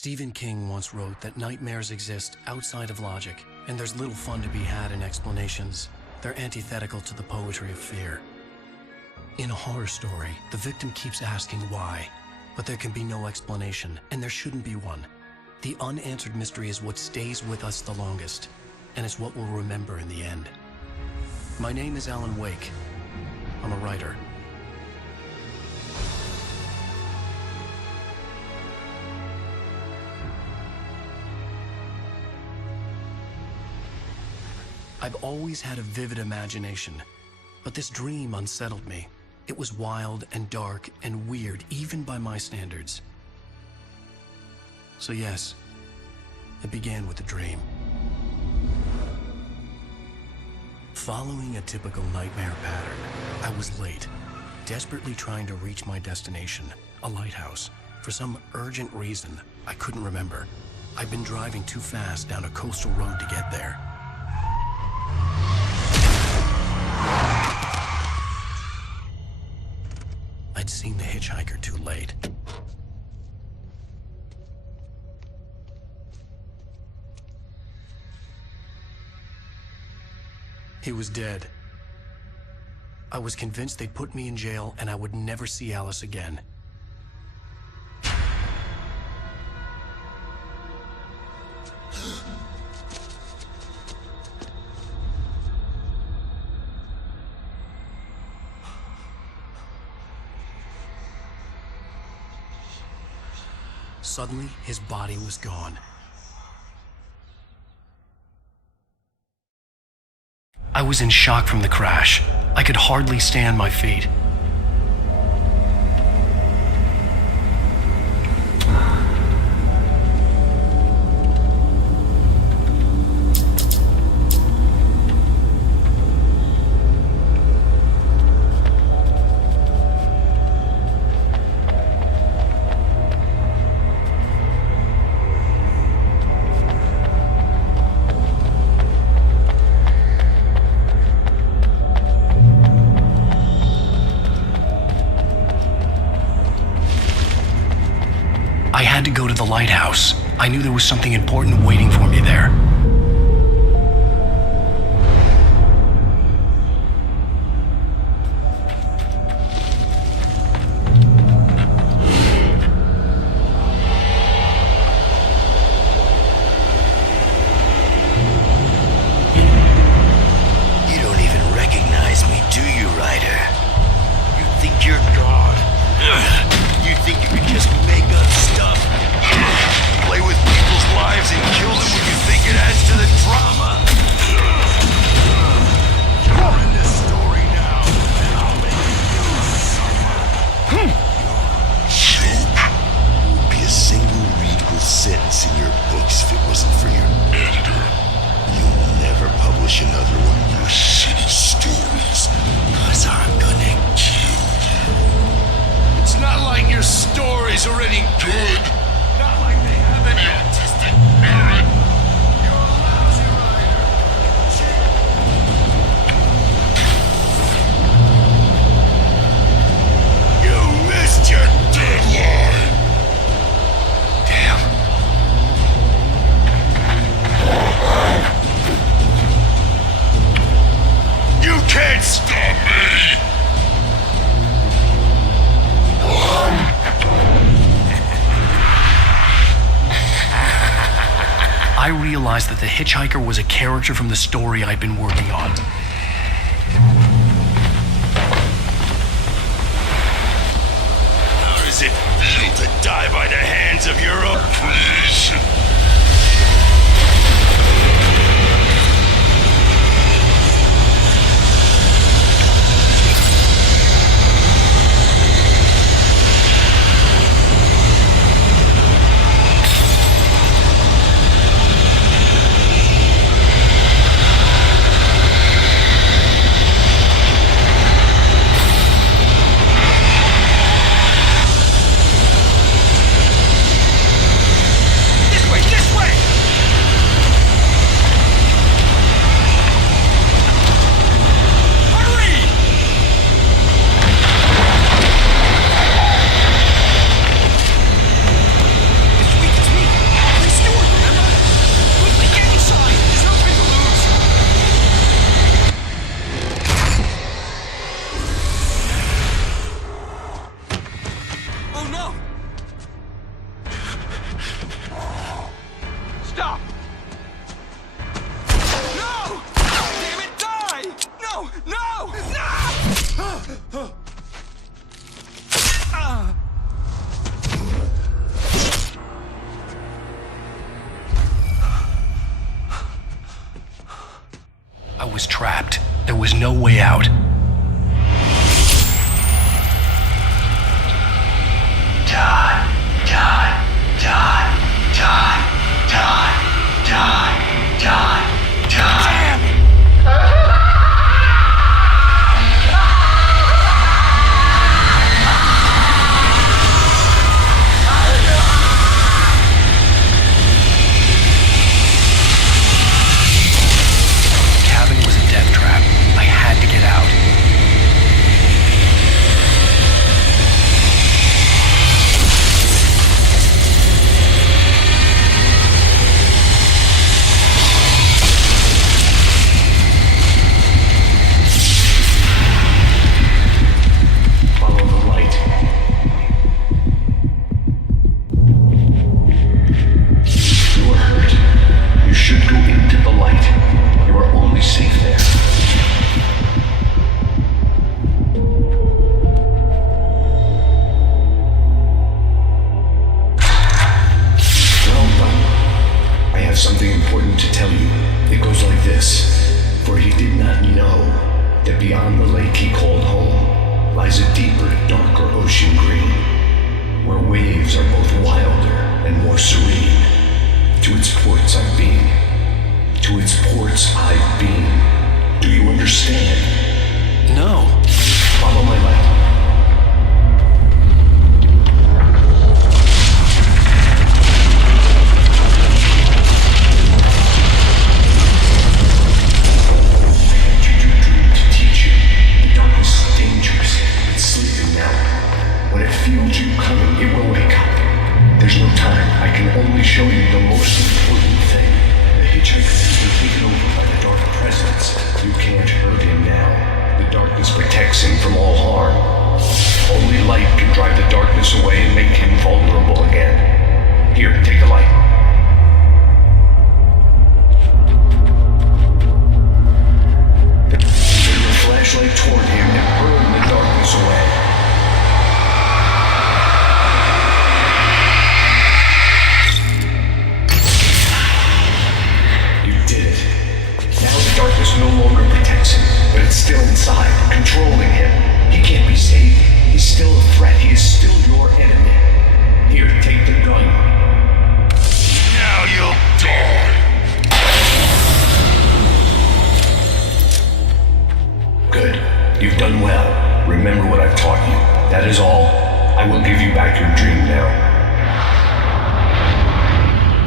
Stephen King once wrote that nightmares exist outside of logic, and there's little fun to be had in explanations. They're antithetical to the poetry of fear. In a horror story, the victim keeps asking why, but there can be no explanation, and there shouldn't be one. The unanswered mystery is what stays with us the longest, and it's what we'll remember in the end. My name is Alan Wake. I'm a writer. I've always had a vivid imagination, but this dream unsettled me. It was wild and dark and weird, even by my standards. So yes, it began with a dream. Following a typical nightmare pattern, I was late, desperately trying to reach my destination, a lighthouse. For some urgent reason, I couldn't remember. I'd been driving too fast down a coastal road to get there. I'd seen the hitchhiker too late. He was dead. I was convinced they'd put me in jail and I would never see Alice again. Suddenly, his body was gone. I was in shock from the crash. I could hardly stay on my feet. I had to go to the lighthouse. I knew there was something important waiting for me there. You don't even recognize me, do you, Ryder? You think you're God? You think you can just make up stuff? Play with people's lives and kill them when you think it adds to the drama? You're in this story now, and I'll make you suffer. Joke. Would be a single readable sentence in your books if it wasn't for your editor. You'll never publish another one of your shitty stories, 'cause I'm gonna kill you. It's not like your story's already good. Not like they haven't artistic merit. You're a lousy writer. You missed your deadline. Damn. You can't stop me. I realized that the hitchhiker was a character from the story I'd been working on. How does it feel to die by the hands of your own? Please. This way! trapped. There was no way out. Die, die, die, die, die, die, die, die. The cabin was a death trap. I had to get out. Something important to tell you. It goes like this. For he did not know that beyond the lake he called home lies a deeper, darker ocean green, where waves are both wilder and more serene. To its ports I've been. To its ports I've been. Do you understand? No. Follow my light. There's no time. I can only show you the most important thing. The hitchhiker has been taken over by the dark presence. You can't hurt him now. The darkness protects him from all harm. Only light can drive the darkness away and make him vulnerable again. Here, take the light. Turn your flashlight toward him and burn the darkness away. Darkness no longer protects him, but it's still inside, controlling him. He can't be saved. He's still a threat. He is still your enemy. Here, take the gun. Now you'll die. Good. You've done well. Remember what I've taught you. That is all. I will give you back your dream now.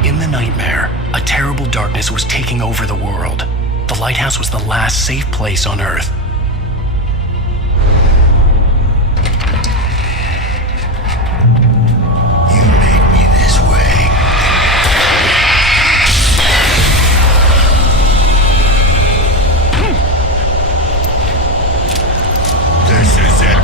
In the nightmare, a terrible darkness was taking over the world. The lighthouse was the last safe place on Earth. You made me this way. This is it.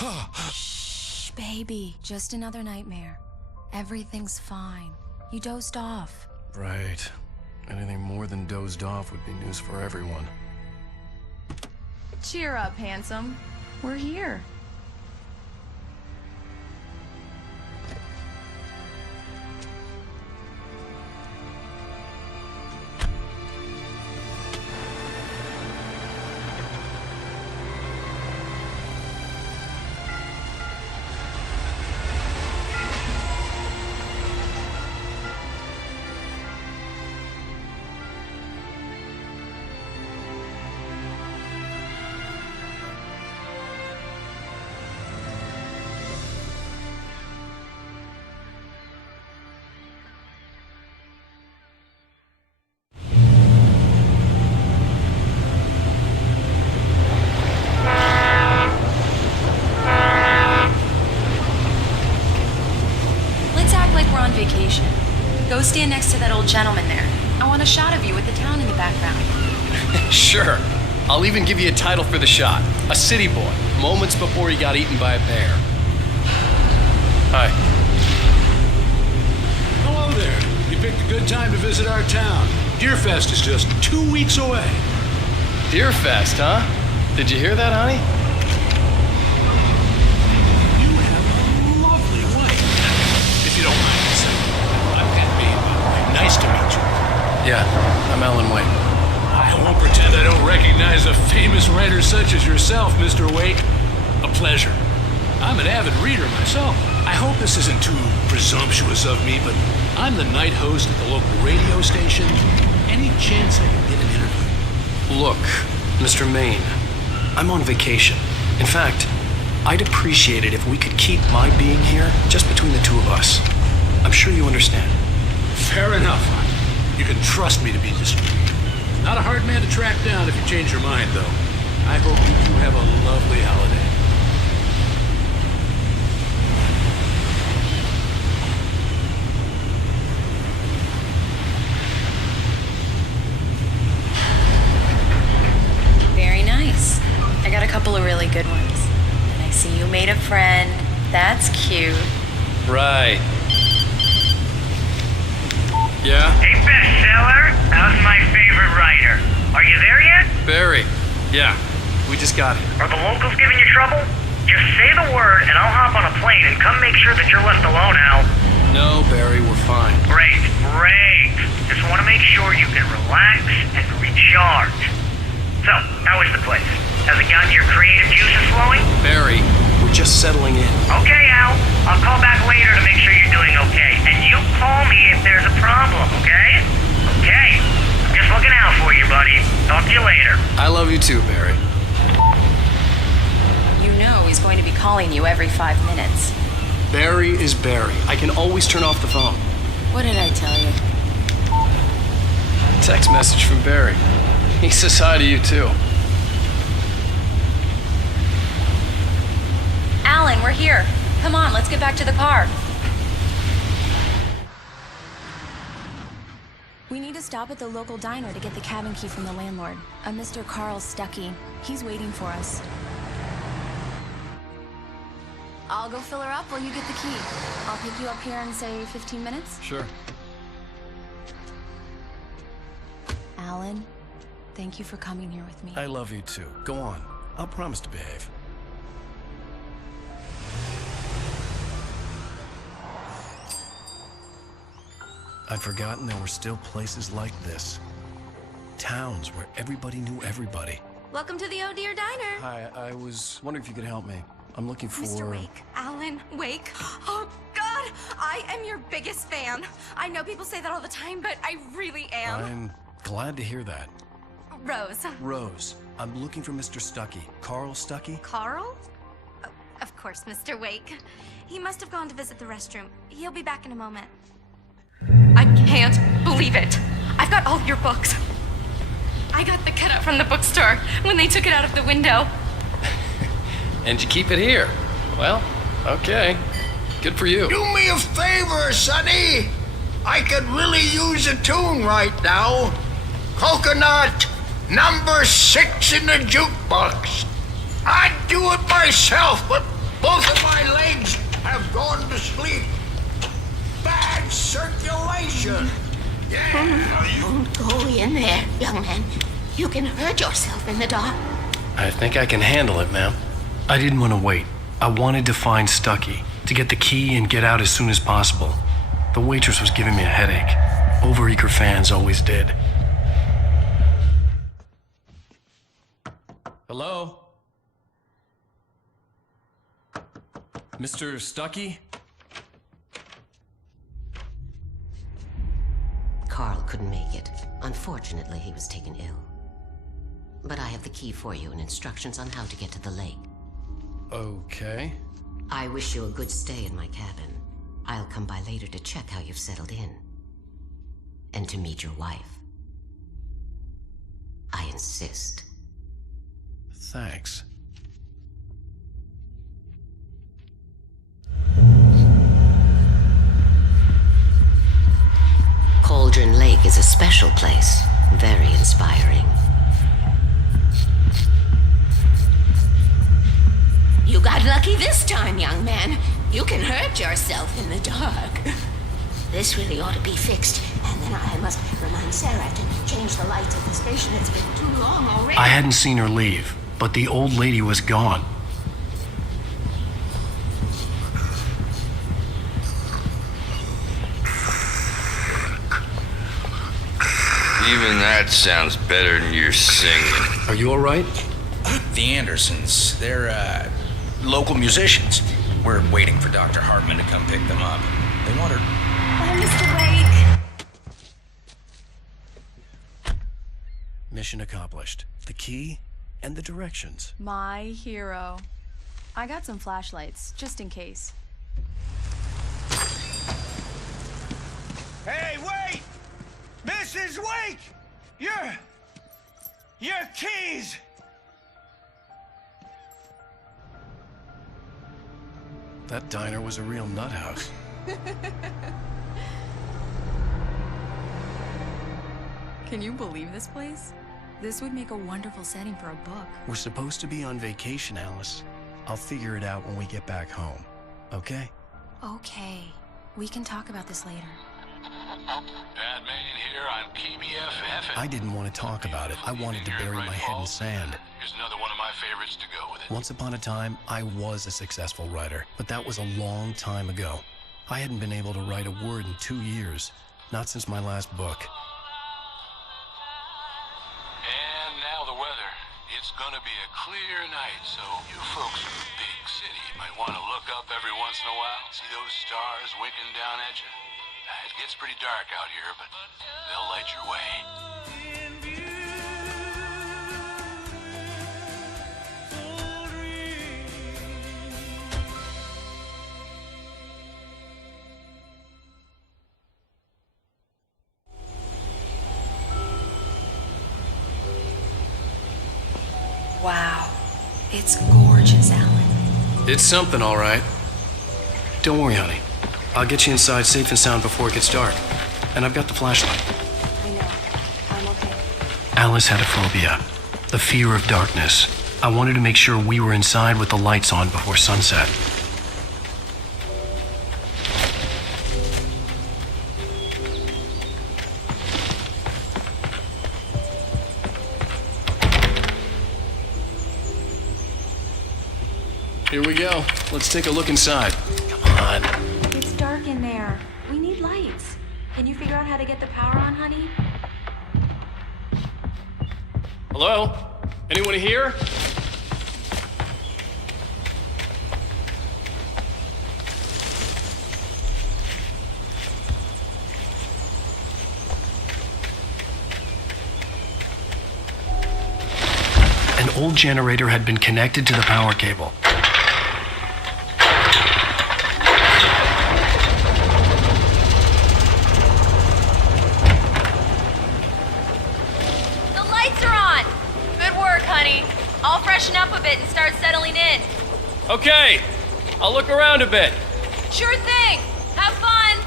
Shh, baby. Just another nightmare. Everything's fine. You dozed off. Right. Anything more than dozed off would be news for everyone. Cheer up, handsome. We're here. Vacation. Go stand next to that old gentleman there. I want a shot of you with the town in the background. Sure. I'll even give you a title for the shot. A city boy, moments before he got eaten by a bear. Hi. Hello there. You picked a good time to visit our town. Deerfest is just 2 weeks away. Deerfest, huh? Did you hear that, honey? You have a lovely wife. If you don't mind me saying. I'm Ed Bean, by the way. Nice to meet you. Yeah, I'm Alan Wake. I won't pretend I don't recognize a famous writer such as yourself, Mr. Wake. A pleasure. I'm an avid reader myself. I hope this isn't too presumptuous of me, but I'm the night host at the local radio station. Any chance I can get an interview? Look, Mr. Maine, I'm on vacation. In fact, I'd appreciate it if we could keep my being here just between the two of us. I'm sure you understand. Fair enough. You can trust me to be discreet. Not a hard man to track down if you change your mind, though. I hope you two have a lovely holiday. Very nice. I got a couple of really good ones. And I see you made a friend. That's cute. Right. Yeah? Hey, bestseller, how's my favorite writer? Are you there yet? Barry. Yeah, we just got here. Are the locals giving you trouble? Just say the word and I'll hop on a plane and come make sure that you're left alone, Al. No, Barry, we're fine. Great. Just want to make sure you can relax and recharge. So, how is the place? Has it gotten your creative juices flowing? Barry, we're just settling in. Okay, Al. I'll call back later to make sure you're doing okay. And you call me if there's a problem, okay? Okay. I'm just looking out for you, buddy. Talk to you later. I love you too, Barry. You know he's going to be calling you every 5 minutes. Barry is Barry. I can always turn off the phone. What did I tell you? Text message from Barry. He says hi to you too. Alan, we're here. Come on, let's get back to the car. We need to stop at the local diner to get the cabin key from the landlord, a Mr. Carl Stuckey. He's waiting for us. I'll go fill her up while you get the key. I'll pick you up here in, say, 15 minutes? Sure. Alan, thank you for coming here with me. I love you too. Go on. I'll promise to behave. I'd forgotten there were still places like this. Towns where everybody knew everybody. Welcome to the Oh Dear Diner. Hi, I was wondering if you could help me. I'm looking for... Mr. Wake. Alan Wake. Oh, God. I am your biggest fan. I know people say that all the time, but I really am. I'm glad to hear that. Rose. Rose, I'm looking for Mr. Stuckey. Carl Stuckey? Carl? Oh, of course, Mr. Wake. He must have gone to visit the restroom. He'll be back in a moment. I can't believe it. I've got all your books. I got the cutout from the bookstore when they took it out of the window. And you keep it here. Well, okay. Good for you. Do me a favor, Sonny. I could really use a tune right now. Coconut, number 6 in the jukebox. I'd do it myself, but Both of my legs have gone to sleep. Bad circulation. Don't go in there, young man. You can hurt yourself in the dark. I think I can handle it, ma'am. I didn't want to wait. I wanted to find Stucky, to get the key and get out as soon as possible. The waitress was giving me a headache. Overeager fans always did. Hello? Mr. Stucky? Carl couldn't make it. Unfortunately, he was taken ill. But I have the key for you and instructions on how to get to the lake. Okay. I wish you a good stay in my cabin. I'll come by later to check how you've settled in. And to meet your wife. I insist. Thanks. Cauldron Lake is a special place. Very inspiring. You got lucky this time, young man. You can hurt yourself in the dark. This really ought to be fixed. And then I must remind Sarah to change the lights at the station. It's been too long already. I hadn't seen her leave, but the old lady was gone. Even that sounds better than your singing. Are you all right? The Andersons, they're, local musicians. We're waiting for Dr. Hartman to come pick them up. They want her... Oh, Mr. Wake! Mission accomplished. The key and the directions. My hero. I got some flashlights, just in case. Hey, wait! Mrs. Wake! Your keys! That diner was a real nut house. Can you believe this place? This would make a wonderful setting for a book. We're supposed to be on vacation, Alice. I'll figure it out when we get back home. Okay? Okay. We can talk about this later. Batman here on KBFF. I didn't want to talk about it. I wanted to bury my head in sand. Here's another one of my favorites to go with it. Once upon a time, I was a successful writer, but that was a long time ago. I hadn't been able to write a word in 2 years, not since my last book. And now the weather. It's gonna be a clear night, so you folks in the big city might want to look up every once in a while. See those stars winking down at you? It gets pretty dark out here, but they'll light your way. Wow. It's gorgeous, Alan. It's something, all right. Don't worry, honey. I'll get you inside safe and sound before it gets dark. And I've got the flashlight. I know. I'm okay. Alice had a phobia. The fear of darkness. I wanted to make sure we were inside with the lights on before sunset. Here we go. Let's take a look inside. Come on. It's dark in there. We need lights. Can you figure out how to get the power on, honey? Hello? Anyone here? An old generator had been connected to the power cable. I'll freshen up a bit and start settling in. Okay, I'll look around a bit. Sure thing. Have fun.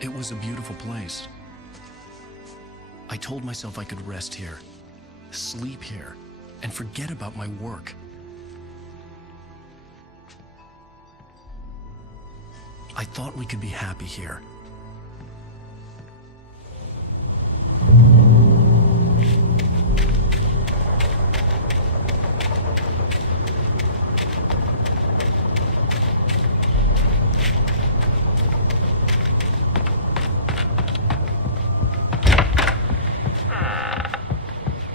It was a beautiful place. I told myself I could rest here, sleep here, and forget about my work. I thought we could be happy here.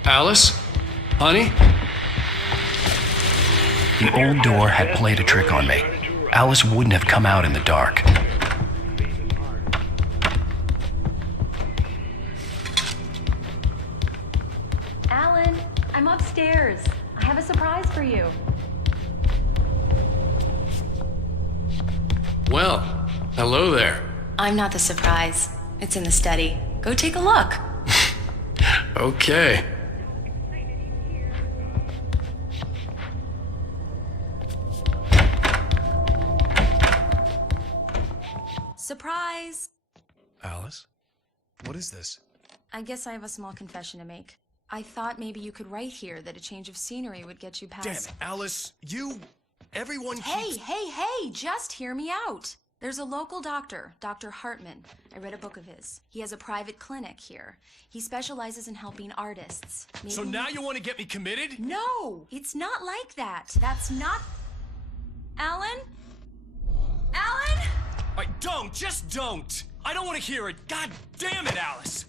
Alice? Honey? The old door had played a trick on me. Alice wouldn't have come out in the dark. Alan, I'm upstairs. I have a surprise for you. Well, hello there. I'm not the surprise. It's in the study. Go take a look. Okay. Surprise! Alice? What is this? I guess I have a small confession to make. I thought maybe you could write here that a change of scenery would get you past... Damn it, Alice, everyone Hey, just hear me out. There's a local doctor, Dr. Hartman. I read a book of his. He has a private clinic here. He specializes in helping artists. So now you want to get me committed? No, it's not like that. That's not... Alan? Alan? Just don't! I don't want to hear it! God damn it, Alice!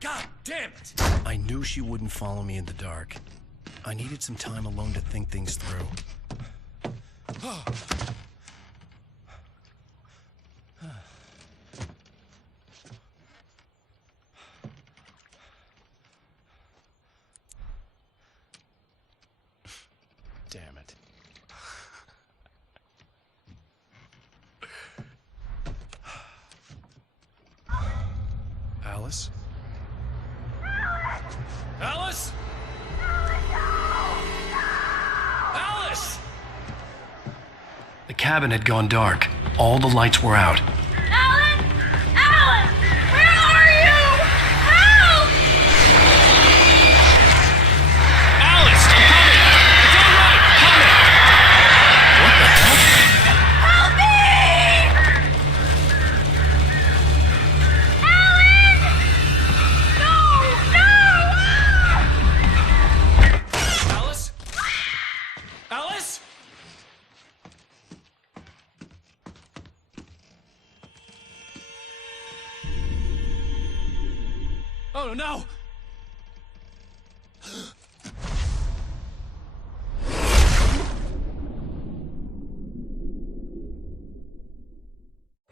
God damn it! I knew she wouldn't follow me in the dark. I needed some time alone to think things through. Damn it. Alice? Alice? Alice! The cabin had gone dark. All the lights were out. Alan! Alan! Where are you? Help! Alice, I'm coming! It's all right! Coming! What the hell? Help me! Alan! No! Alice? Alice? Oh no!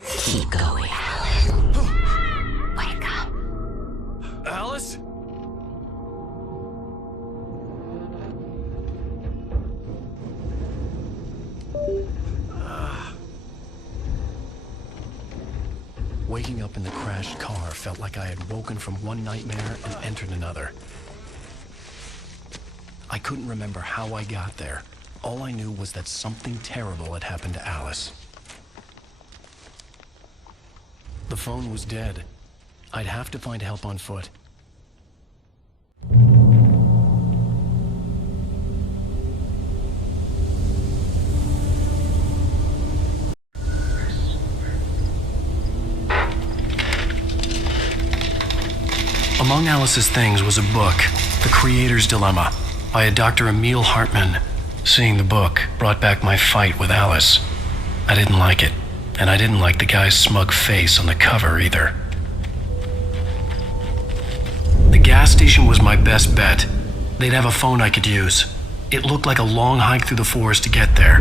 Keep going, Alan. Wake up. Alice? Waking up in the crashed car felt like I had woken from one nightmare and entered another. I couldn't remember how I got there. All I knew was that something terrible had happened to Alice. The phone was dead. I'd have to find help on foot. Among Alice's things was a book, The Creator's Dilemma, by a Dr. Emil Hartman. Seeing the book brought back my fight with Alice. I didn't like it, and I didn't like the guy's smug face on the cover either. The gas station was my best bet. They'd have a phone I could use. It looked like a long hike through the forest to get there.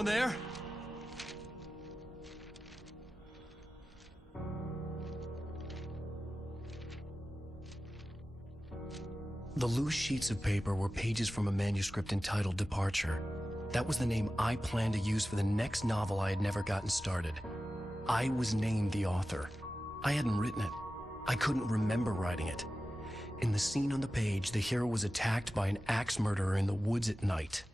Anyone there? The loose sheets of paper were pages from a manuscript entitled Departure. That was the name I planned to use for the next novel I had never gotten started. I was named the author. I hadn't written it. I couldn't remember writing it. In the scene on the page, the hero was attacked by an axe murderer in the woods at night.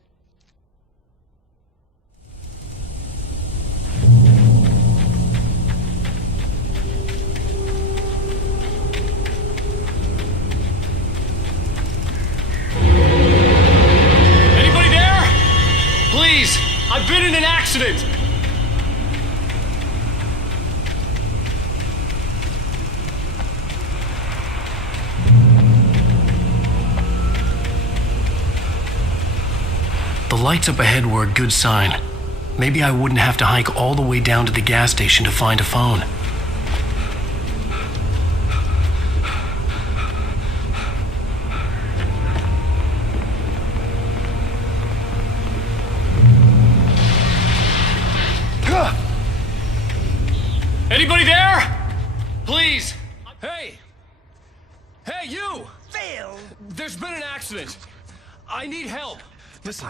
Anybody there? Please, I've been in an accident. The lights up ahead were a good sign. Maybe I wouldn't have to hike all the way down to the gas station to find a phone. Anybody there? Please. Hey! Hey, you! Phil! There's been an accident. I need help. Listen,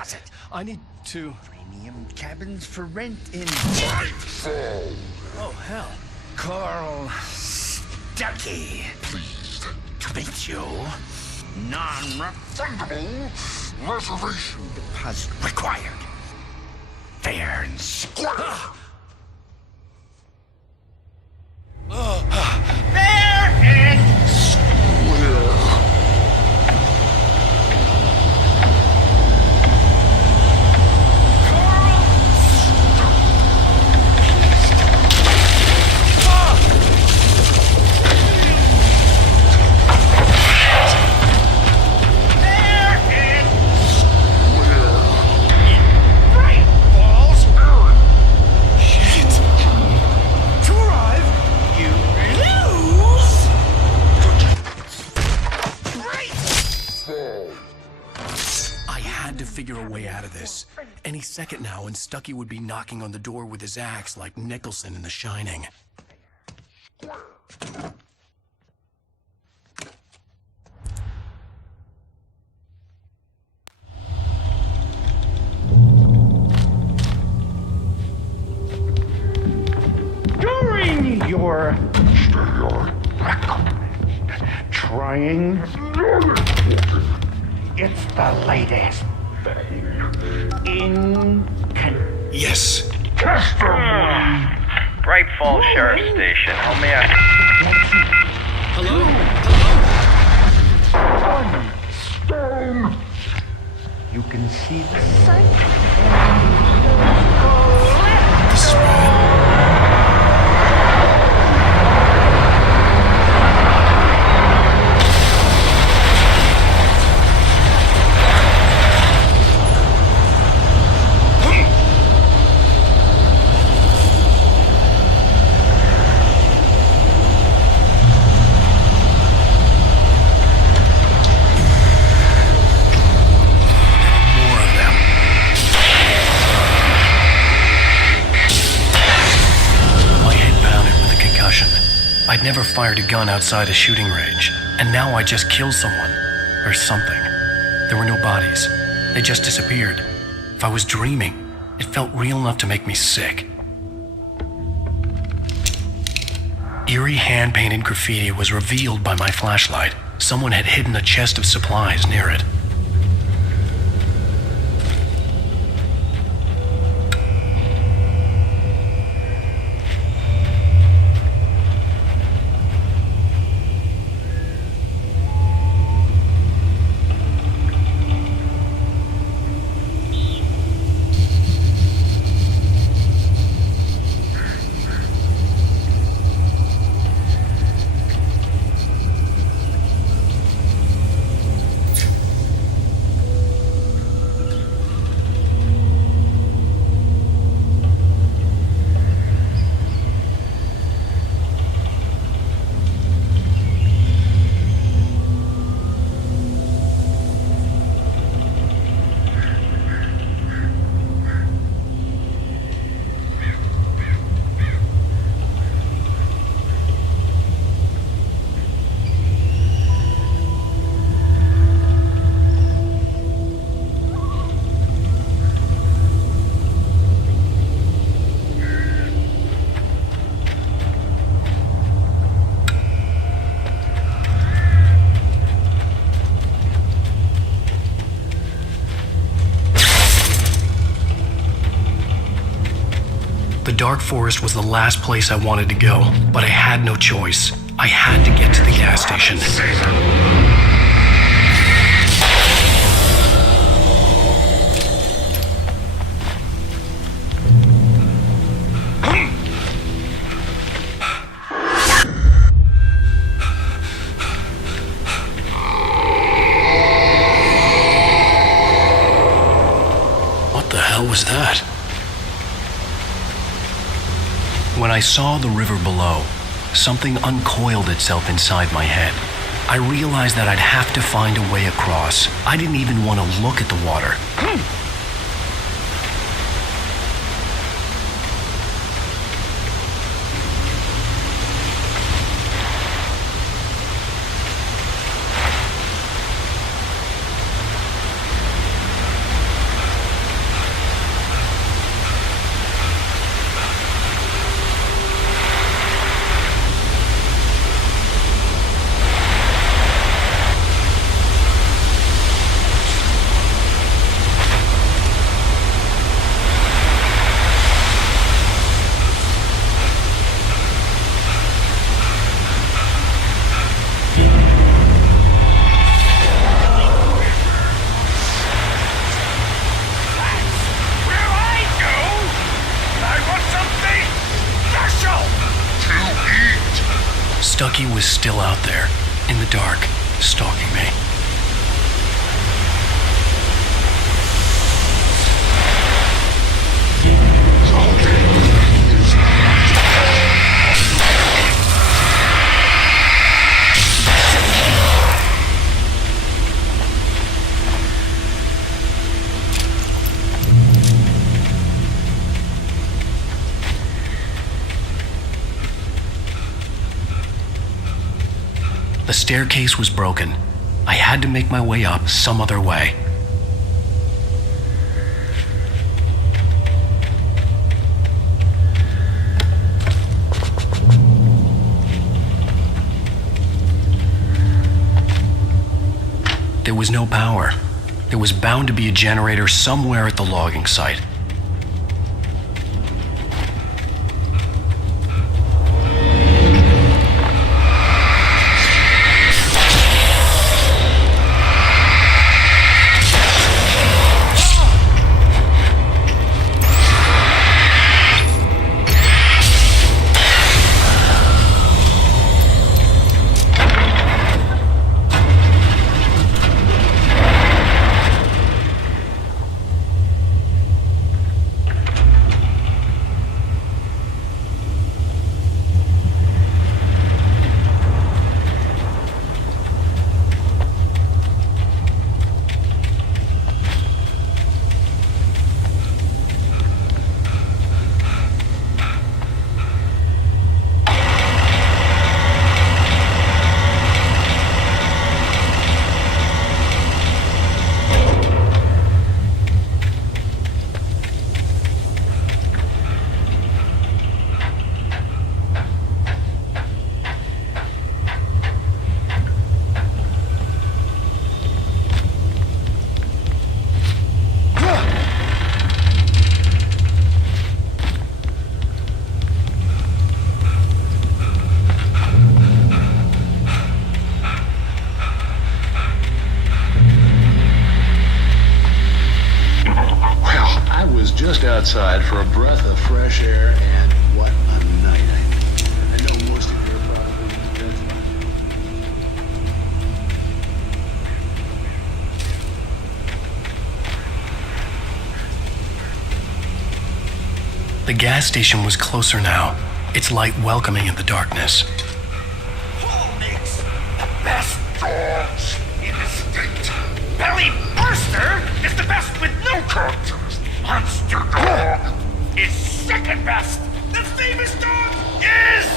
I need to... Premium cabins for rent in... Oh, hell. Carl Stuckey. Pleased To meet you. Non-refundable reservation deposit required. Fair and square. Fair and square. Figure a way out of this. Any second now, and Stuckey would be knocking on the door with his axe like Nicholson in The Shining. During your trying, it's the latest. Yes. Bright Falls Sheriff Station. How may I... Hello? Stone. You can see the sight. This is bad. I'd never fired a gun outside a shooting range, and now I just killed someone. Or something. There were no bodies. They just disappeared. If I was dreaming, it felt real enough to make me sick. Eerie hand-painted graffiti was revealed by my flashlight. Someone had hidden a chest of supplies near it. dark forest was the last place I wanted to go, but I had no choice. I had to get to the gas station. What the hell was that? When I saw the river below, something uncoiled itself inside my head. I realized that I'd have to find a way across. I didn't even want to look at the water. Stucky was still out there, in the dark, stalking me. The staircase was broken. I had to make my way up some other way. There was no power. There was bound to be a generator somewhere at the logging site. Just outside for a breath of fresh air, and what a night. I know most of you are probably The gas station was closer now, its light welcoming in the darkness. Who makes the best dogs in the state? Belly Burster is the best with no characters. Monster Dog is second best. The famous dog is...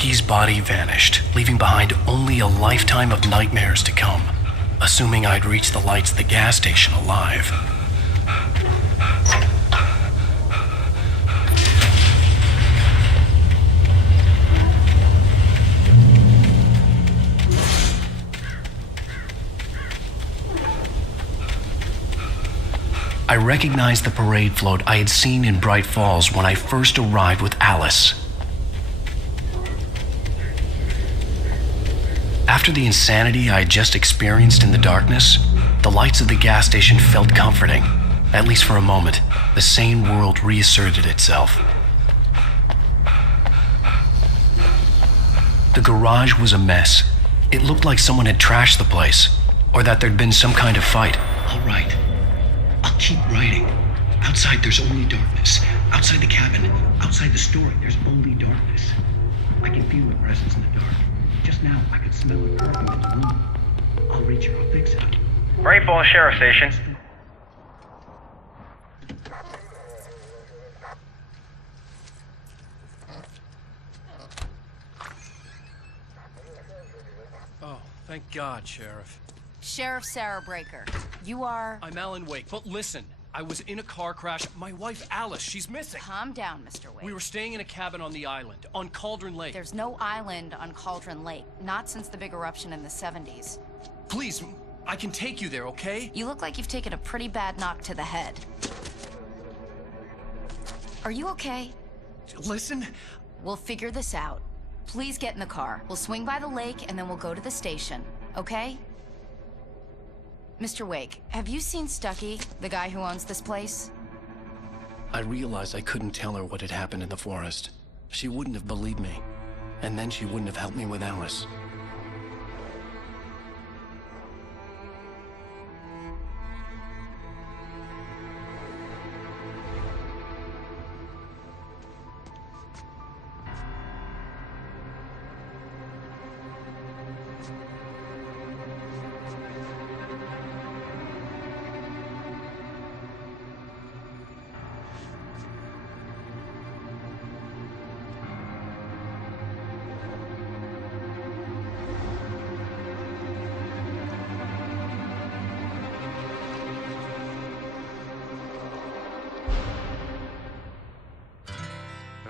Stucky's body vanished, leaving behind only a lifetime of nightmares to come, assuming I'd reached the lights of the gas station alive. I recognized the parade float I had seen in Bright Falls when I first arrived with Alice. After the insanity I had just experienced in the darkness, the lights of the gas station felt comforting. At least for a moment, the sane world reasserted itself. The garage was a mess. It looked like someone had trashed the place, or that there'd been some kind of fight. All right. I'll keep writing. Outside, there's only darkness. Outside the cabin, outside the store, there's only darkness. I can feel a presence in the dark. Just now, I could smell a perfume in the room. I'll reach her. I'll fix it. Great Falls Sheriff Station. Oh, thank God, Sheriff. Sheriff Sarah Breaker. You are... I'm Alan Wake, but listen, I was in a car crash. My wife, Alice, she's missing. Calm down, Mr. Wake. We were staying in a cabin on the island, on Cauldron Lake. There's no island on Cauldron Lake, not since the big eruption in the 70s. Please, I can take you there, okay? You look like you've taken a pretty bad knock to the head. Are you okay? Listen. We'll figure this out. Please get in the car. We'll swing by the lake and then we'll go to the station, okay? Mr. Wake, have you seen Stucky, the guy who owns this place? I realized I couldn't tell her what had happened in the forest. She wouldn't have believed me. And then she wouldn't have helped me with Alice.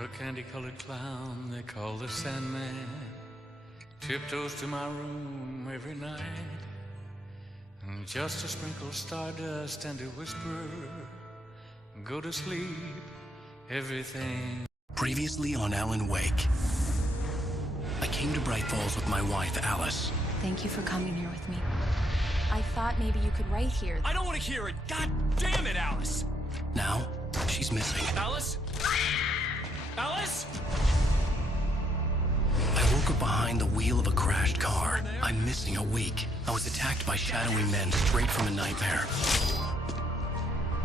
A candy-colored clown they call the Sandman tiptoes to my room every night, and just to sprinkle stardust and to whisper, go to sleep, everything. Previously on Alan Wake, I came to Bright Falls with my wife, Alice. Thank you for coming here with me. I thought maybe you could write here. I don't want to hear it! God damn it, Alice! Now, she's missing. Alice? Alice? I woke up behind the wheel of a crashed car. I'm missing a week. I was attacked by shadowy men straight from a nightmare.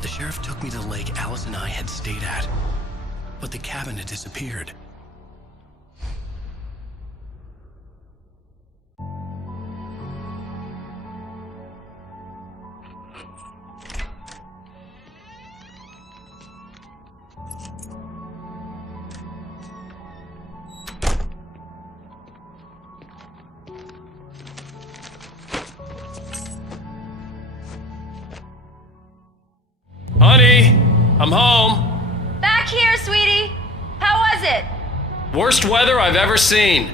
The sheriff took me to the lake Alice and I had stayed at, but the cabin had disappeared. Honey, I'm home. Back here, sweetie. How was it? Worst weather I've ever seen.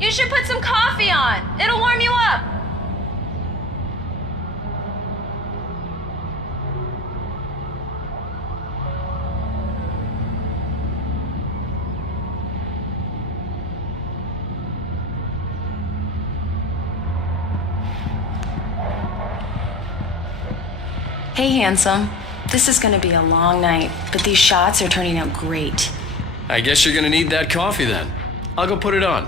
You should put some coffee on. It'll warm you up. Hey, handsome. This is gonna be a long night, but these shots are turning out great. I guess you're gonna need that coffee then. I'll go put it on.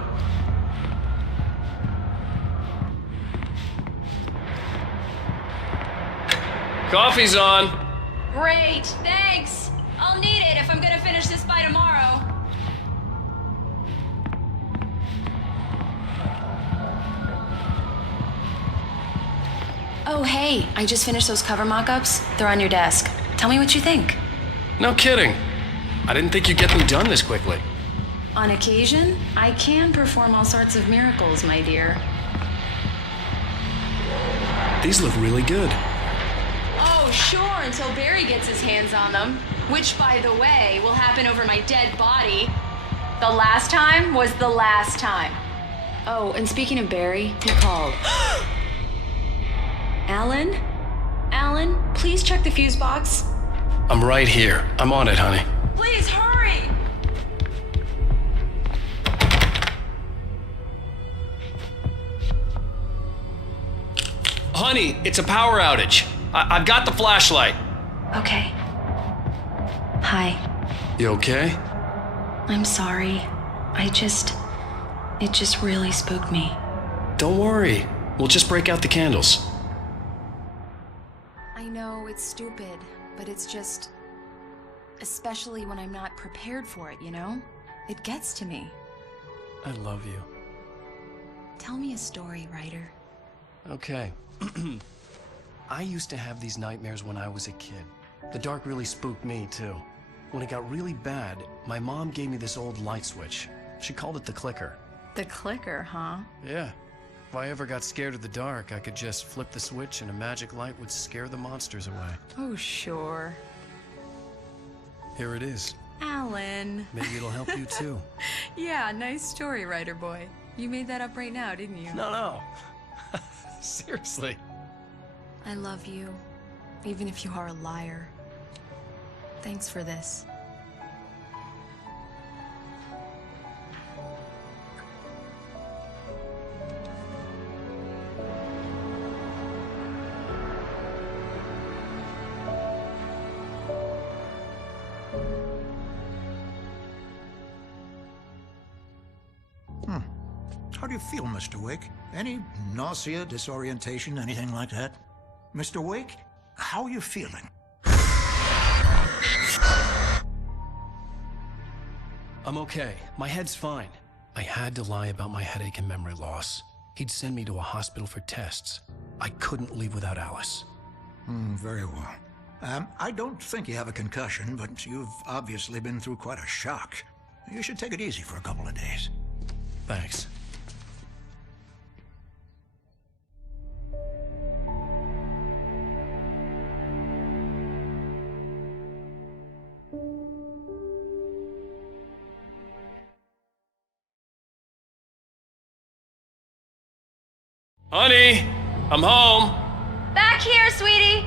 Coffee's on. Great, thanks. I'll need it if I'm gonna finish this by tomorrow. Oh, hey, I just finished those cover mock-ups. They're on your desk. Tell me what you think. No kidding. I didn't think you'd get them done this quickly. On occasion, I can perform all sorts of miracles, my dear. These look really good. Oh, sure, until Barry gets his hands on them. Which, by the way, will happen over my dead body. The last time was the last time. Oh, and speaking of Barry, he called. Alan? Alan, please check the fuse box. I'm right here. I'm on it, honey. Please hurry! Honey, it's a power outage. I've got the flashlight. Okay. Hi. You okay? I'm sorry. It just really spooked me. Don't worry. We'll just break out the candles. I know it's stupid, but it's just... especially when I'm not prepared for it, you know? It gets to me. I love you. Tell me a story, writer. Okay. I used to have these nightmares when I was a kid. The dark really spooked me, too. When it got really bad, my mom gave me this old light switch. She called it the clicker. The clicker, huh? Yeah. If I ever got scared of the dark, I could just flip the switch and a magic light would scare the monsters away. Oh, sure. Here it is. Alan. Maybe it'll help you, too. Yeah, nice story, writer boy. You made that up right now, didn't you? No. Seriously. I love you, even if you are a liar. Thanks for this. How do you feel, Mr. Wake? Any nausea, disorientation, anything like that? Mr. Wake, how are you feeling? I'm okay. My head's fine. I had to lie about my headache and memory loss. He'd send me to a hospital for tests. I couldn't leave without Alice. Very well. I don't think you have a concussion, but you've obviously been through quite a shock. You should take it easy for a couple of days. Thanks. Honey, I'm home. Back here, sweetie.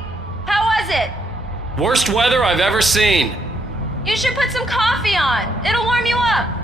How was it? Worst weather I've ever seen. You should put some coffee on. It'll warm you up.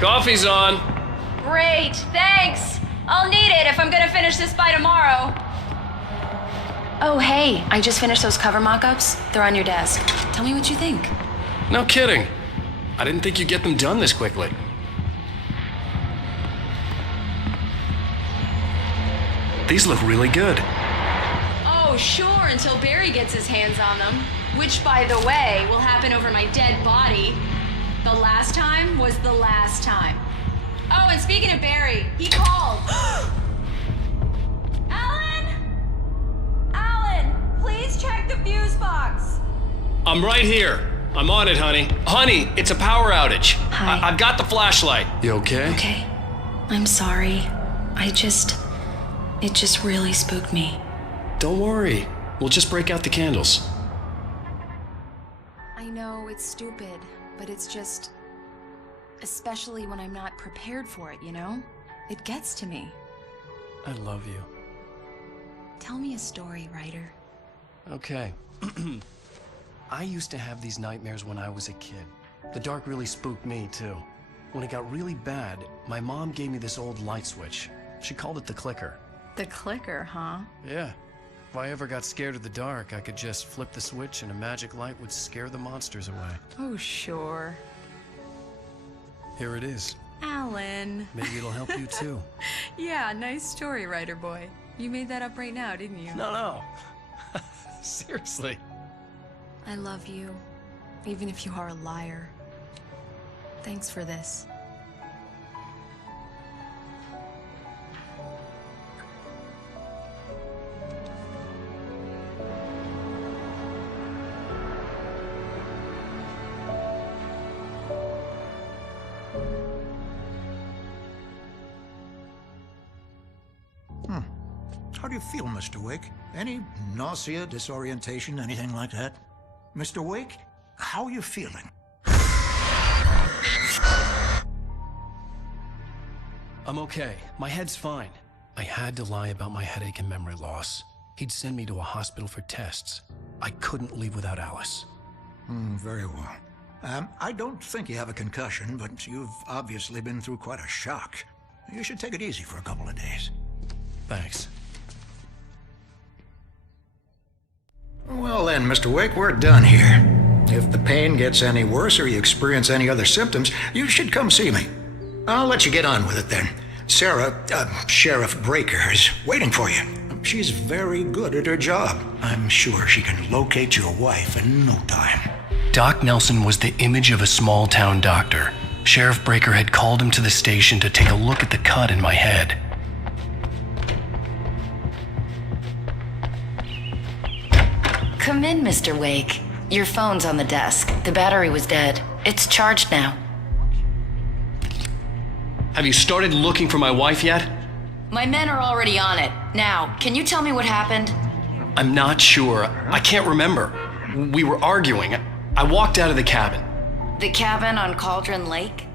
Coffee's on. Great, thanks. I'll need it if I'm gonna finish this by tomorrow. Oh, hey, I just finished those cover mock-ups. They're on your desk. Tell me what you think. No kidding. I didn't think you'd get them done this quickly. These look really good. Oh, sure, until Barry gets his hands on them. Which, by the way, will happen over my dead body. The last time was the last time. Oh, and speaking of Barry, he called. Alan! Alan, please check the fuse box. I'm right here. I'm on it, honey. Honey, it's a power outage. Hi. I've got the flashlight. You okay? Okay. I'm sorry. It just really spooked me. Don't worry. We'll just break out the candles. I know it's stupid, but it's just... Especially when I'm not prepared for it, you know? It gets to me. I love you. Tell me a story, writer. Okay. I used to have these nightmares when I was a kid. The dark really spooked me, too. When it got really bad, my mom gave me this old light switch. She called it the clicker. The clicker, huh? Yeah. If I ever got scared of the dark, I could just flip the switch and a magic light would scare the monsters away. Oh, sure. Here it is. Alan. Maybe it'll help you, too. Yeah, nice story, writer boy. You made that up right now, didn't you? No. Seriously. I love you, even if you are a liar. Thanks for this. How do you feel, Mr. Wake? Any nausea, disorientation, anything like that? Mr. Wake, how are you feeling? I'm okay. My head's fine. I had to lie about my headache and memory loss. He'd send me to a hospital for tests. I couldn't leave without Alice. Very well. I don't think you have a concussion, but you've obviously been through quite a shock. You should take it easy for a couple of days. Thanks. Well then, Mr. Wake, we're done here. If the pain gets any worse or you experience any other symptoms, you should come see me. I'll let you get on with it then. Sarah, Sheriff Breaker, is waiting for you. She's very good at her job. I'm sure she can locate your wife in no time. Doc Nelson was the image of a small-town doctor. Sheriff Breaker had called him to the station to take a look at the cut in my head. Come in, Mr. Wake. Your phone's on the desk. The battery was dead. It's charged now. Have you started looking for my wife yet? My men are already on it. Now, can you tell me what happened? I'm not sure. I can't remember. We were arguing. I walked out of the cabin. The cabin on Cauldron Lake?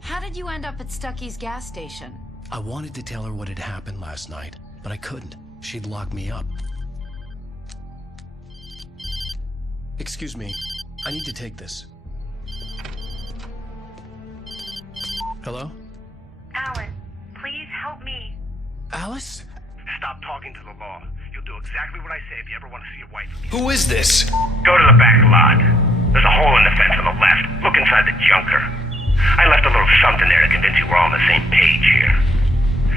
How did you end up at Stucky's gas station? I wanted to tell her what had happened last night, but I couldn't. She'd lock me up. Excuse me. I need to take this. Hello? Alan, please help me. Alice? Stop talking to the law. You'll do exactly what I say if you ever want to see your wife again. Who is this? Go to the back lot. There's a hole in the fence on the left. Look inside the junker. I left a little something there to convince you we're all on the same page here.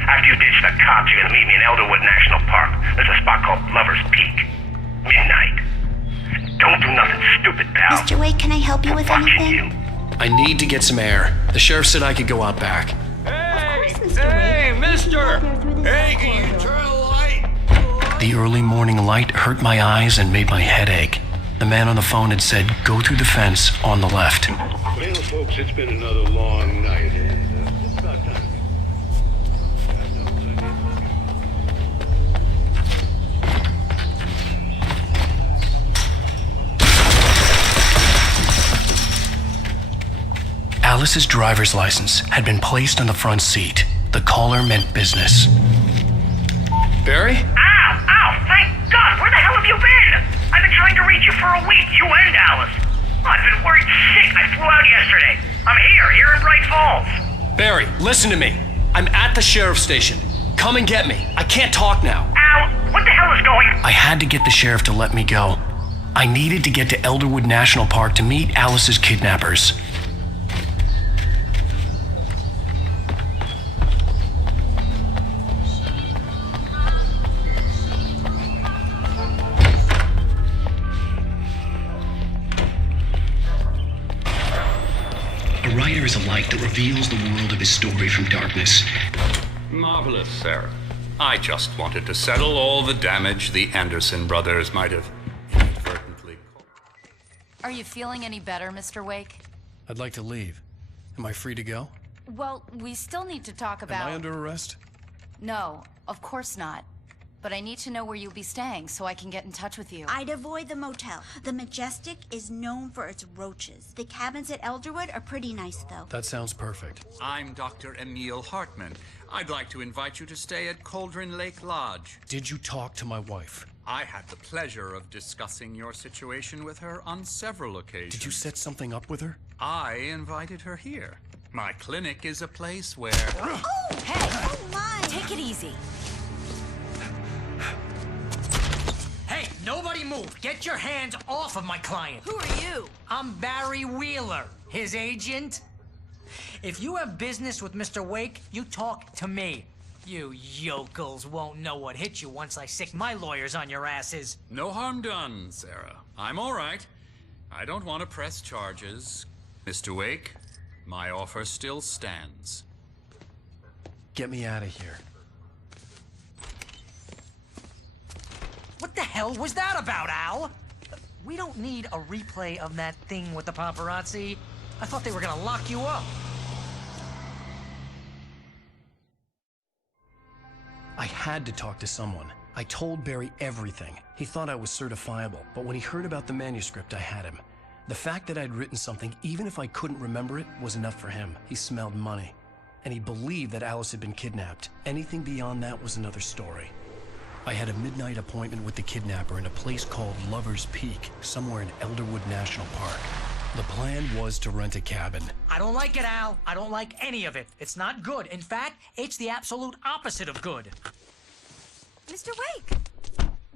After you ditch the cops, you're gonna meet me in Elderwood National Park. There's a spot called Lover's Peak. Midnight. Don't do nothing stupid, pal. Mr. Wake, can I help you with anything? I need to get some air. The sheriff said I could go out back. Hey, mister! Hey, can you turn the light? The early morning light hurt my eyes and made my head ache. The man on the phone had said, go through the fence on the left. Well, folks, it's been another long night, and it's about time. Alice's driver's license had been placed on the front seat. The caller meant business. Barry? Ow! Thank God! Where the hell have you been? I've been trying to reach you for a week, you and Alice. I've been worried sick. I flew out yesterday. I'm here in Bright Falls. Barry, listen to me. I'm at the sheriff's station. Come and get me. I can't talk now. Al, what the hell is going on? I had to get the sheriff to let me go. I needed to get to Elderwood National Park to meet Alice's kidnappers. writer is a light that reveals the world of his story from darkness. Marvelous, Sarah. I just wanted to settle all the damage the Anderson brothers might have inadvertently caused. Are you feeling any better, Mr. Wake? I'd like to leave. Am I free to go? Well, we still need to talk about... Am I under arrest? No, of course not. But I need to know where you'll be staying so I can get in touch with you. I'd avoid the motel. The Majestic is known for its roaches. The cabins at Elderwood are pretty nice, though. That sounds perfect. I'm Dr. Emil Hartman. I'd like to invite you to stay at Cauldron Lake Lodge. Did you talk to my wife? I had the pleasure of discussing your situation with her on several occasions. Did you set something up with her? I invited her here. My clinic is a place where... Oh, hey! Oh, my! Take it easy. Hey, nobody move! Get your hands off of my client! Who are you? I'm Barry Wheeler, his agent. If you have business with Mr. Wake, you talk to me. You yokels won't know what hit you once I sick my lawyers on your asses. No harm done, Sarah. I'm all right. I don't want to press charges. Mr. Wake, my offer still stands. Get me out of here. What the hell was that about, Al? We don't need a replay of that thing with the paparazzi. I thought they were gonna lock you up. I had to talk to someone. I told Barry everything. He thought I was certifiable, but when he heard about the manuscript, I had him. The fact that I'd written something, even if I couldn't remember it, was enough for him. He smelled money. And he believed that Alice had been kidnapped. Anything beyond that was another story. I had a midnight appointment with the kidnapper in a place called Lover's Peak, somewhere in Elderwood National Park. The plan was to rent a cabin. I don't like it, Al. I don't like any of it. It's not good. In fact, it's the absolute opposite of good. Mr. Wake!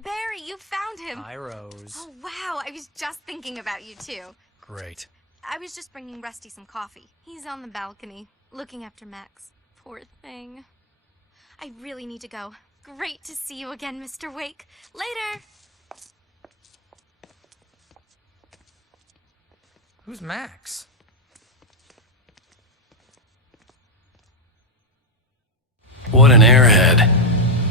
Barry, you found him. Hi, Rose. Oh, wow. I was just thinking about you, too. Great. I was just bringing Rusty some coffee. He's on the balcony, looking after Max. Poor thing. I really need to go. Great to see you again, Mr. Wake. Later! Who's Max? What an airhead.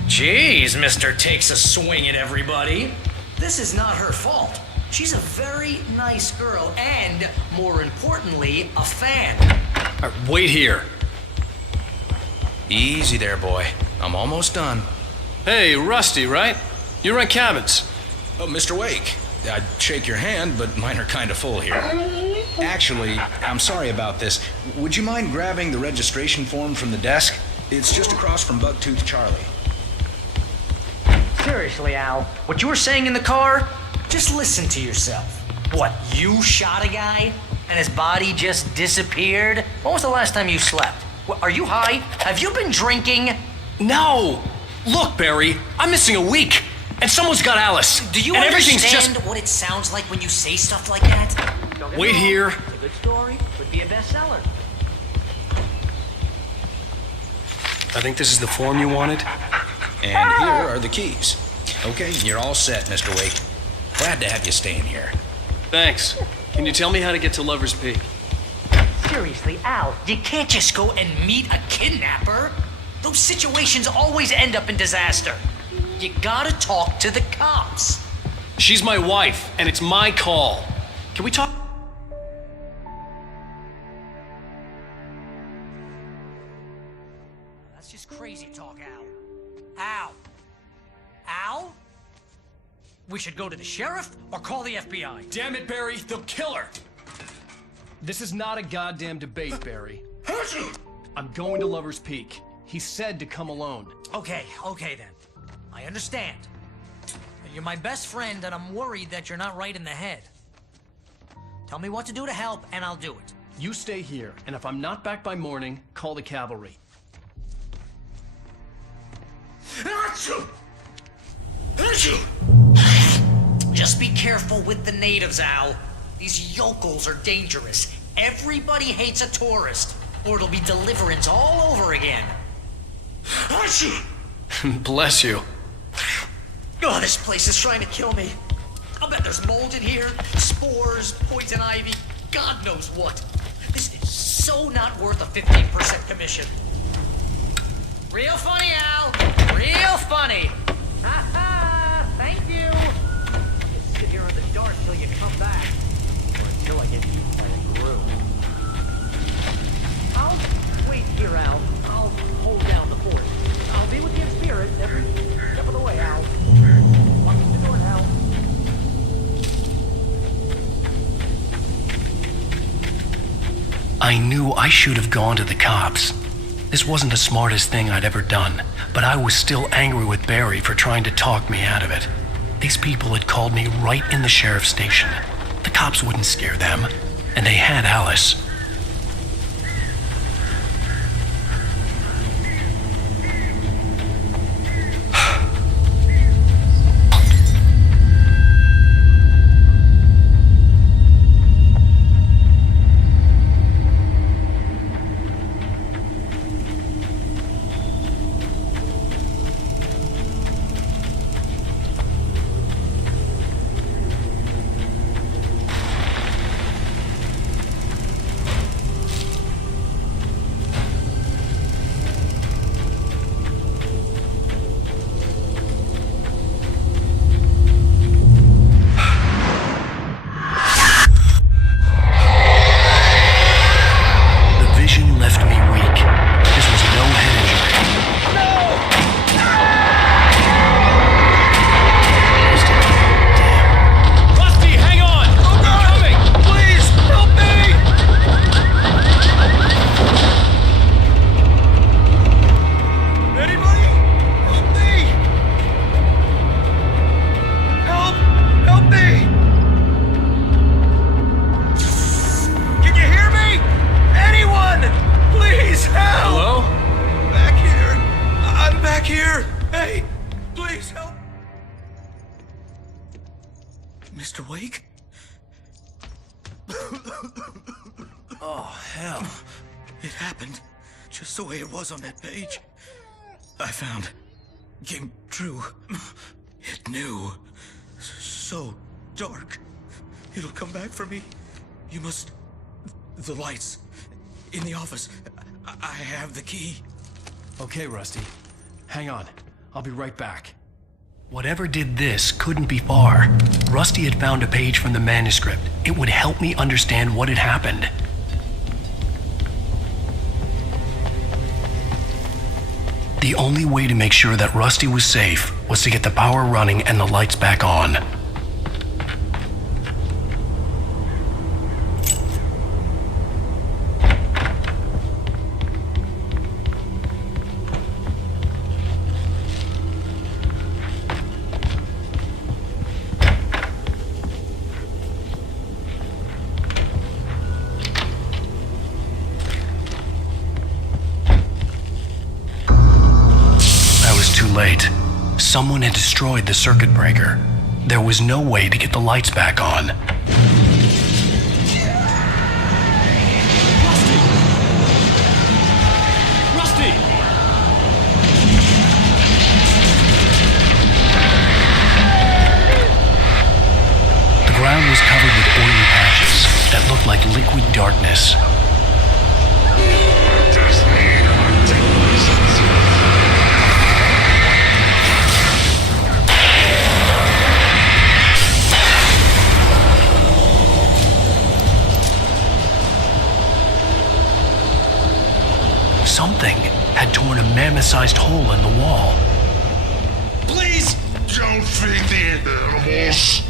Jeez, Mr. Takes a swing at everybody. This is not her fault. She's a very nice girl and, more importantly, a fan. All right, wait here. Easy there, boy. I'm almost done. Hey, Rusty, right? You rent cabins. Oh, Mr. Wake. I'd shake your hand, but mine are kind of full here. Actually, I'm sorry about this. Would you mind grabbing the registration form from the desk? It's just across from Bugtooth Charlie. Seriously, Al, what you were saying in the car? Just listen to yourself. What, you shot a guy and his body just disappeared? When was the last time you slept? What, are you high? Have you been drinking? No! Look, Barry, I'm missing a week, and someone's got Alice. Do you and understand everything's just... what it sounds like when you say stuff like that? Wait here. It's a good story. Could be a bestseller. I think this is the form you wanted. And here are the keys. Okay, you're all set, Mr. Wake. Glad to have you staying here. Thanks. Can you tell me how to get to Lover's Peak? Seriously, Al, you can't just go and meet a kidnapper. Those situations always end up in disaster. You gotta talk to the cops. She's my wife, and it's my call. Can we talk? That's just crazy talk, Al. Al? Al? We should go to the sheriff or call the FBI. Damn it, Barry, they'll kill her. This is not a goddamn debate, Barry. I'm going to Lover's Peak. He said to come alone. Okay then. I understand. You're my best friend, and I'm worried that you're not right in the head. Tell me what to do to help, and I'll do it. You stay here, and if I'm not back by morning, call the cavalry. Just be careful with the natives, Al. These yokels are dangerous. Everybody hates a tourist, or it'll be Deliverance all over again. Bless you. Oh, this place is trying to kill me. I'll bet there's mold in here, spores, poison ivy, God knows what. This is so not worth a 15% commission. Real funny, Al. Real funny. Ha ha! Thank you. Just sit here in the dark till you come back. Or until I get eaten by a groom. I'll wait here, Al. I'll hold down the fort. I'll be with you in spirit every step of the way, Al. Lock the door now. I knew I should have gone to the cops. This wasn't the smartest thing I'd ever done, but I was still angry with Barry for trying to talk me out of it. These people had called me right in the sheriff's station. The cops wouldn't scare them, and they had Alice. Mr. Wake? Oh, hell. It happened just the way it was on that page. I found. Came true. It knew. So dark. It'll come back for me. You must... The lights. In the office. I have the key. Okay, Rusty. Hang on. I'll be right back. Whatever did this couldn't be far. Rusty had found a page from the manuscript. It would help me understand what had happened. The only way to make sure that Rusty was safe was to get the power running and the lights back on. Late. Someone had destroyed the circuit breaker. There was no way to get the lights back on. Rusty! The ground was covered with oily patches that looked like liquid darkness. Something had torn a mammoth-sized hole in the wall. Please don't feed the animals.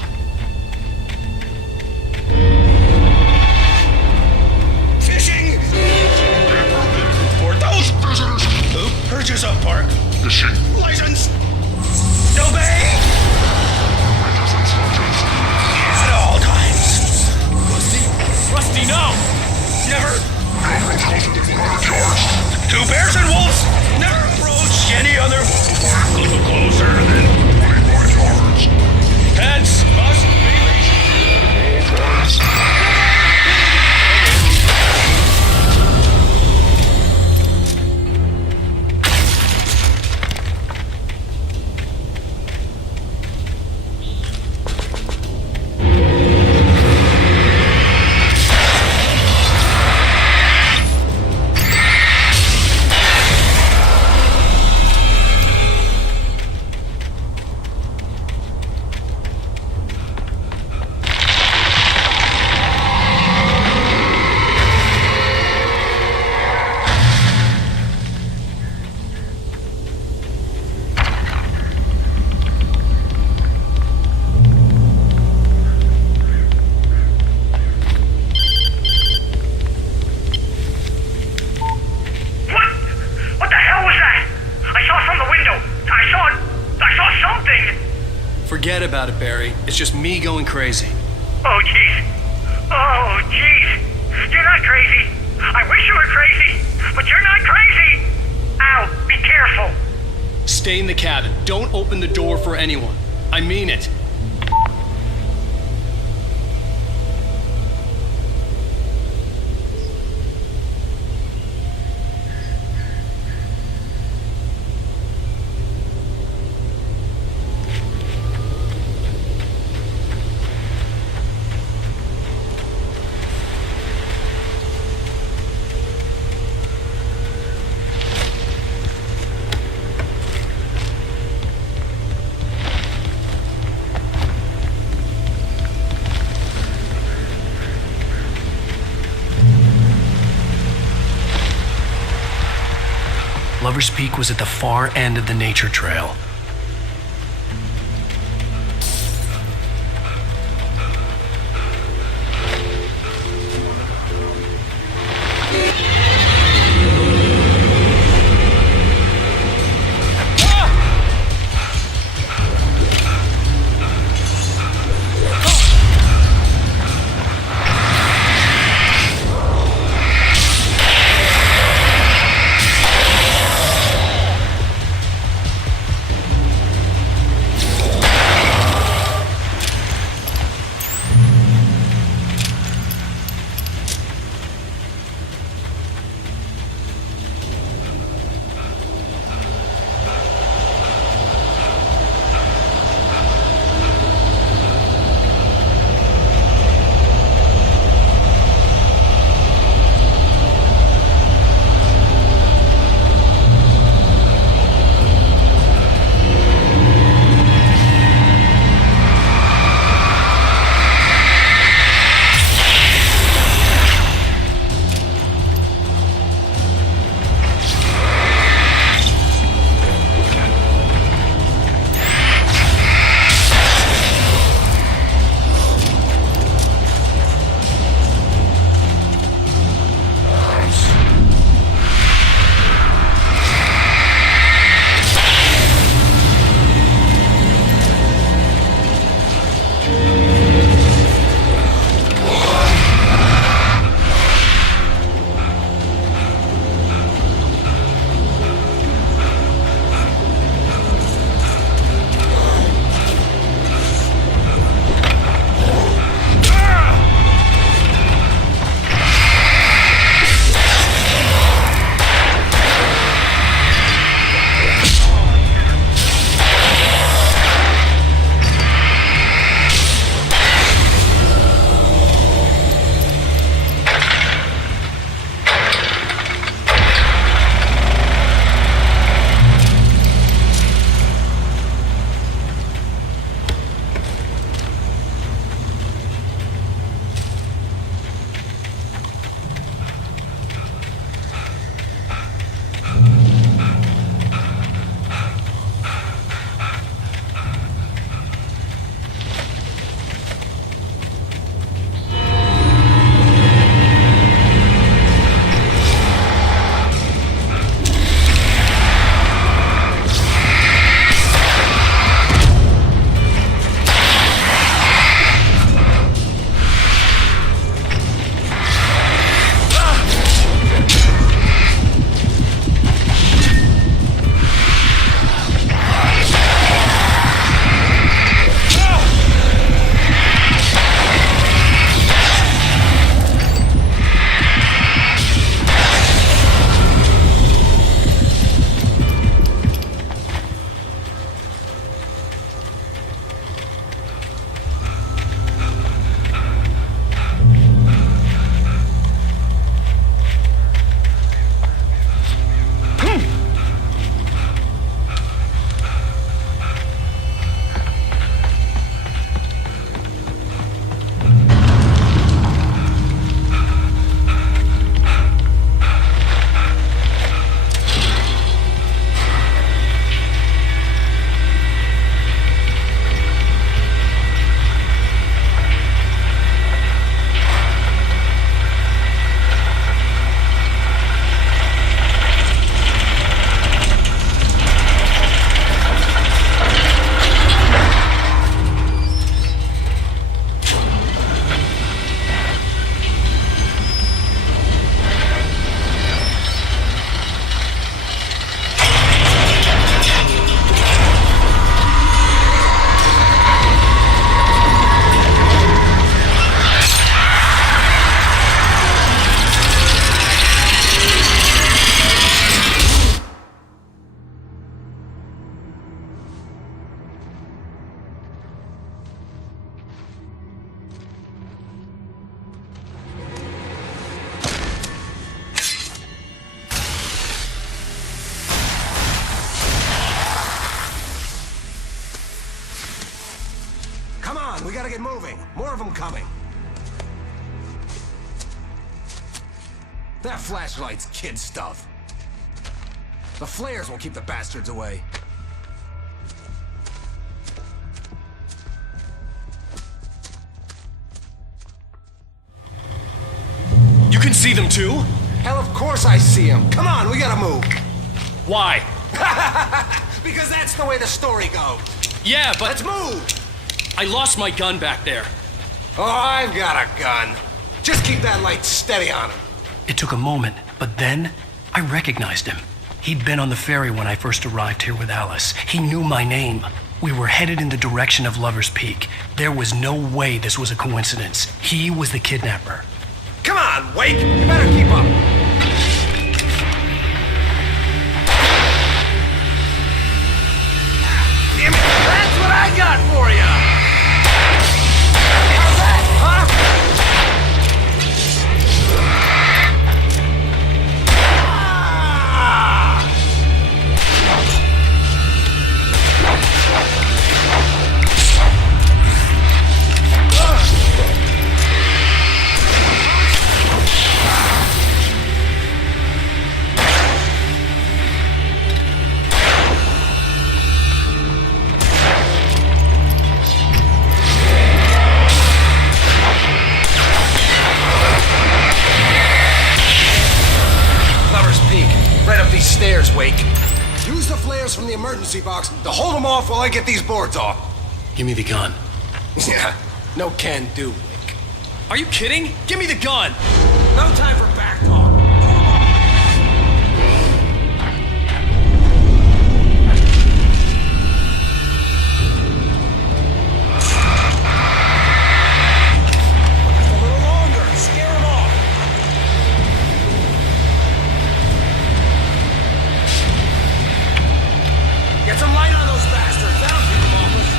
Fishing! For those visitors who purchase a park fishing license, obey at all times. Rusty, no! Never. Two bears and wolves never approach any other closer than 25 yards. Pets must be about it, Barry. It's just me going crazy. Oh, jeez. Oh, jeez. You're not crazy. I wish you were crazy, but you're not crazy. Al, be careful. Stay in the cabin. Don't open the door for anyone. I mean it. Lover's Peak was at the far end of the nature trail. Gotta get moving. More of them coming. That flashlight's kid stuff. The flares will keep the bastards away. You can see them too? Hell, of course I see them. Come on, we gotta move. Why? Because that's the way the story goes. Yeah, but... Let's move! I lost my gun back there. Oh, I've got a gun. Just keep that light steady on him. It took a moment, but then I recognized him. He'd been on the ferry when I first arrived here with Alice. He knew my name. We were headed in the direction of Lover's Peak. There was no way this was a coincidence. He was the kidnapper. Come on, Wake! You better keep up. Damn it! That's what I got for you! How's that, huh? Stairs, Wake. Use the flares from the emergency box to hold them off while I get these boards off. Give me the gun. Yeah, no can do, Wake. Are you kidding? Give me the gun! No time for back talk. Just a little longer. Scare them off. Get some light on those bastards. That'll keep them off us.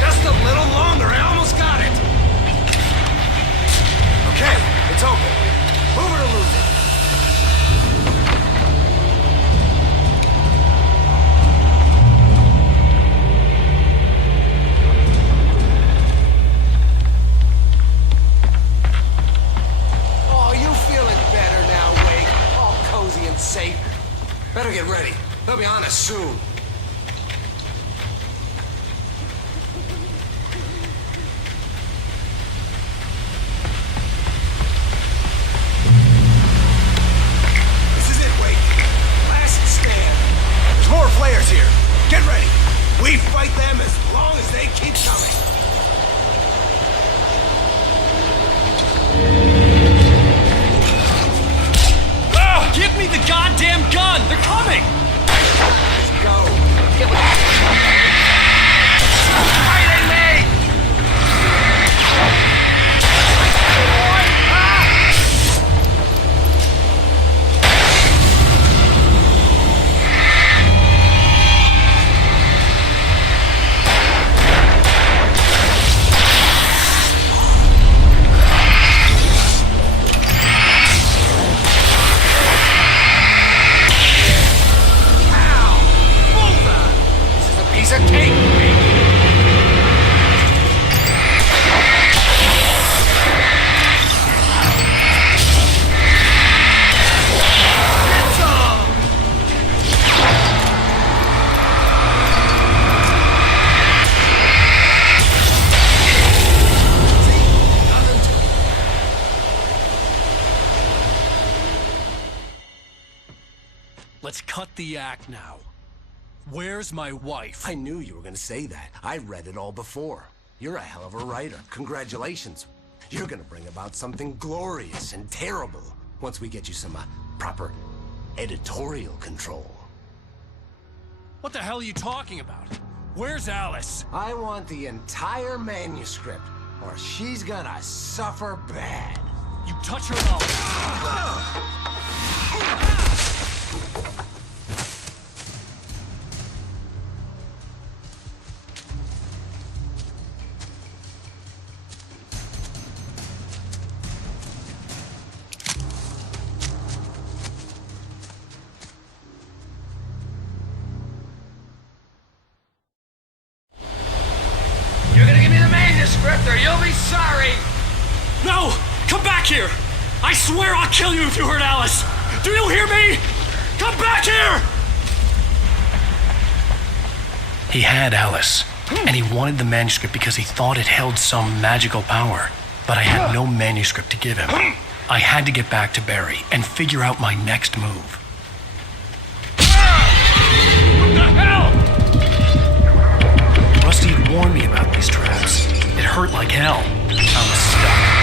Just a little longer. I almost got it. Okay, it's open. Move it or lose it. Oh, you feeling better now, Wake? All cozy and safe. Better get ready. They'll be on us soon. This is it, Wake. Last stand. There's more flares here. Get ready. We fight them as long as they keep coming. Give me the goddamn gun! They're coming! Let's go. Fighting me! Piece of cake! Let's cut the act now. Where's my wife? I knew you were gonna say that. I read it all before. You're a hell of a writer. Congratulations. You're gonna bring about something glorious and terrible once we get you some proper editorial control. What the hell are you talking about? Where's Alice? I want the entire manuscript, or she's gonna suffer bad. You touch her up. You're gonna give me the manuscript or you'll be sorry! No! Come back here! I swear I'll kill you if you hurt Alice! Do you hear me? Come back here! He had Alice, and he wanted the manuscript because he thought it held some magical power. But I had no manuscript to give him. I had to get back to Barry and figure out my next move. What the hell? Rusty had warned me about these traps. It hurt like hell. I was stuck.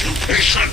too patient.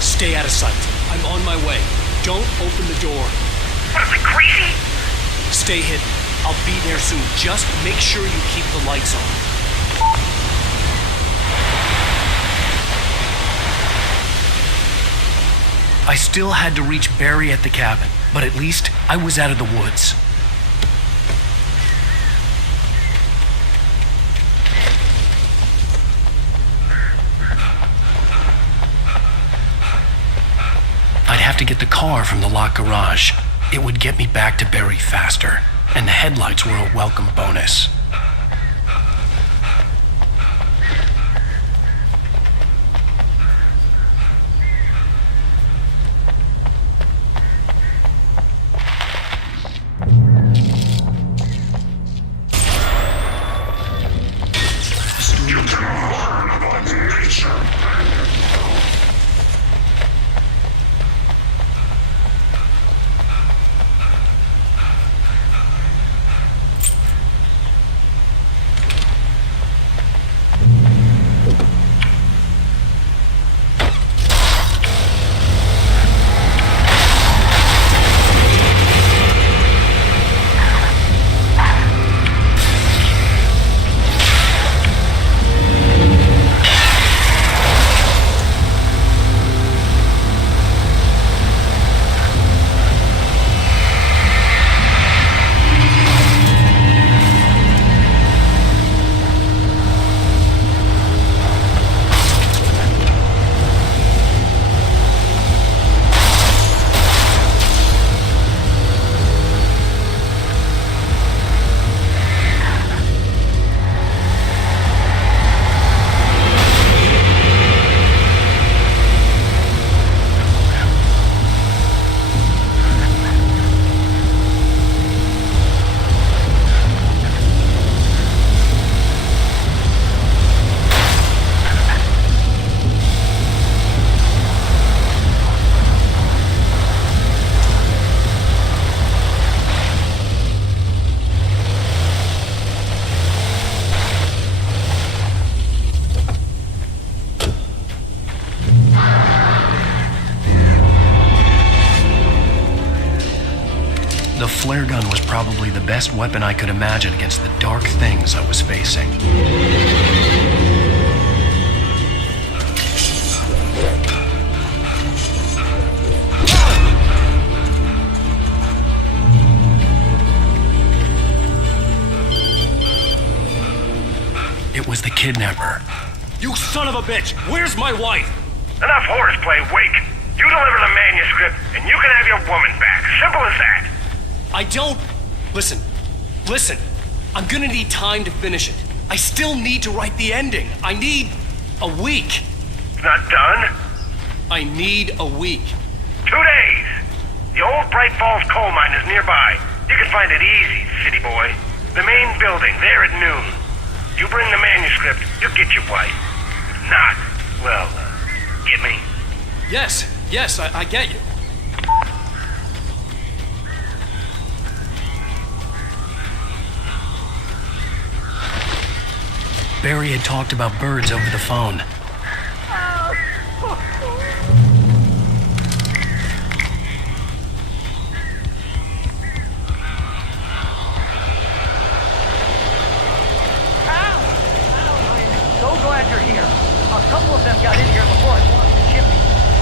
Stay out of sight. I'm on my way. Don't open the door. What, am I crazy? Stay hidden. I'll be there soon. Just make sure you keep the lights on. I still had to reach Barry at the cabin, but at least I was out of the woods. I'd have to get the car from the locked garage. It would get me back to Barry faster, and the headlights were a welcome bonus. The flare gun was probably the best weapon I could imagine against the dark things I was facing. It was the kidnapper. You son of a bitch! Where's my wife? Enough horseplay, Wake. You deliver the manuscript, and you can have your woman back. Simple as that. I don't... Listen. I'm gonna need time to finish it. I still need to write the ending. I need a week. It's not done? I need a week. 2 days. The old Bright Falls coal mine is nearby. You can find it easy, city boy. The main building, there at noon. You bring the manuscript, you'll get your wife. If not, well, get me? Yes, I get you. Barry had talked about birds over the phone. So glad you're here. A couple of them got in here before I lost the chimney.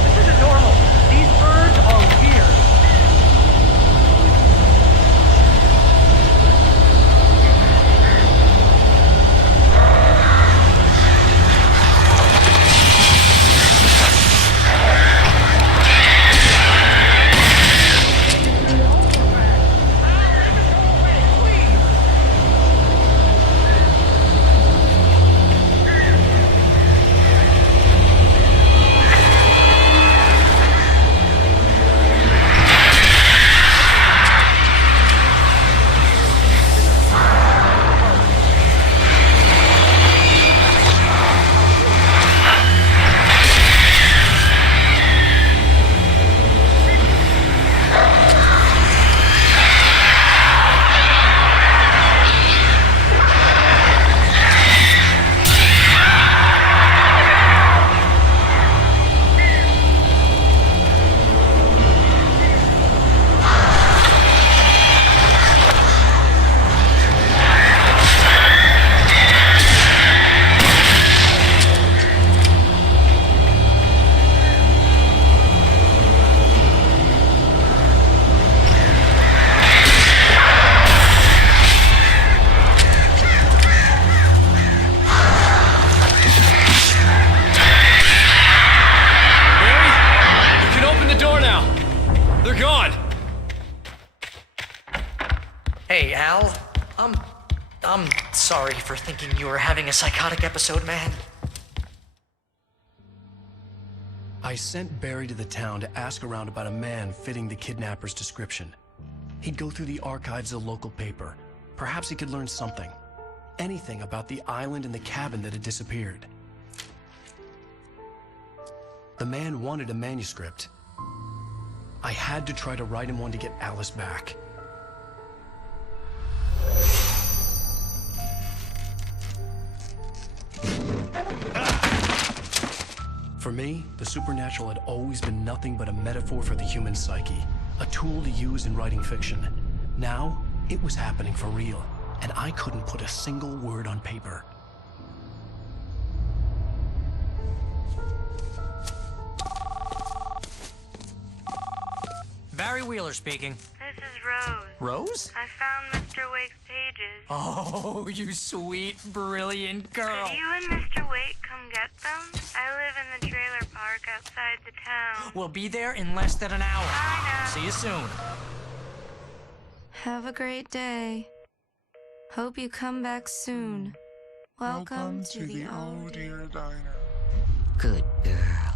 This isn't normal. These birds are weird. I'm sorry for thinking you were having a psychotic episode, man. I sent Barry to the town to ask around about a man fitting the kidnapper's description. He'd go through the archives of the local paper. Perhaps he could learn something. Anything about the island and the cabin that had disappeared. The man wanted a manuscript. I had to try to write him one to get Alice back. For me, the supernatural had always been nothing but a metaphor for the human psyche, a tool to use in writing fiction. Now, it was happening for real, and I couldn't put a single word on paper. Barry Wheeler speaking. This is Rose. Rose? I found Mr. Wake's pages. Oh, you sweet, brilliant girl. Could you and Mr. Wake come get them? I live in the trailer park outside the town. We'll be there in less than an hour. Bye now. See you soon. Have a great day. Hope you come back soon. Welcome to the old dear diner. Good girl.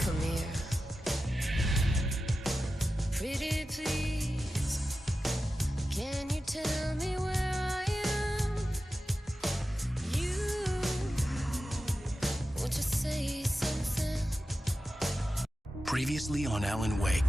Come here. Pretty please, can you tell me where I am? You, won't you say something? Previously on Alan Wake,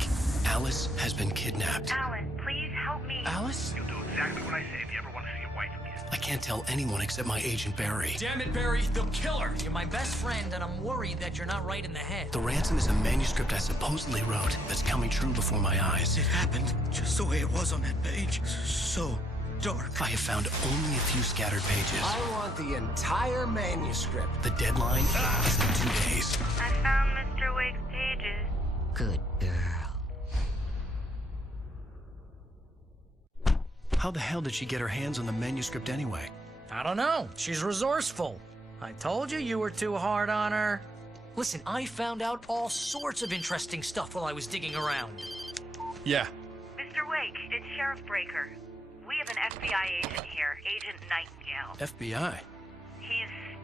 Alice has been kidnapped. Alan, please help me. Alice? You'll do exactly what I say if you ever want to see your wife again. I can't tell anyone except my agent Barry. Damn it, Barry, they'll kill her. You're my best friend, and I'm worried that you're not right in the head. The ransom is a manuscript I supposedly wrote that's coming true before my eyes. It happened just the way it was on that page. So dark. I have found only a few scattered pages. I want the entire manuscript. The deadline is in 2 days. I found Mr. Wake's pages. Good girl. How the hell did she get her hands on the manuscript anyway? I don't know. She's resourceful. I told you you were too hard on her. Listen, I found out all sorts of interesting stuff while I was digging around. Yeah. Mr. Wake, it's Sheriff Breaker. We have an FBI agent here, Agent Nightingale. FBI? He's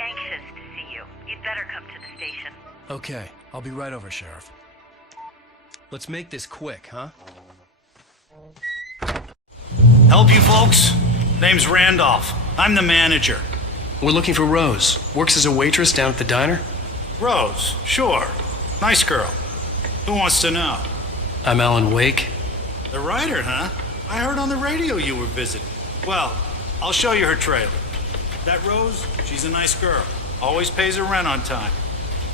anxious to see you. You'd better come to the station. Okay, I'll be right over, Sheriff. Let's make this quick, huh? Help you folks? Name's Randolph. I'm the manager. We're looking for Rose. Works as a waitress down at the diner. Rose, sure. Nice girl. Who wants to know? I'm Alan Wake. The writer, huh? I heard on the radio you were visiting. Well, I'll show you her trailer. That Rose, she's a nice girl. Always pays her rent on time.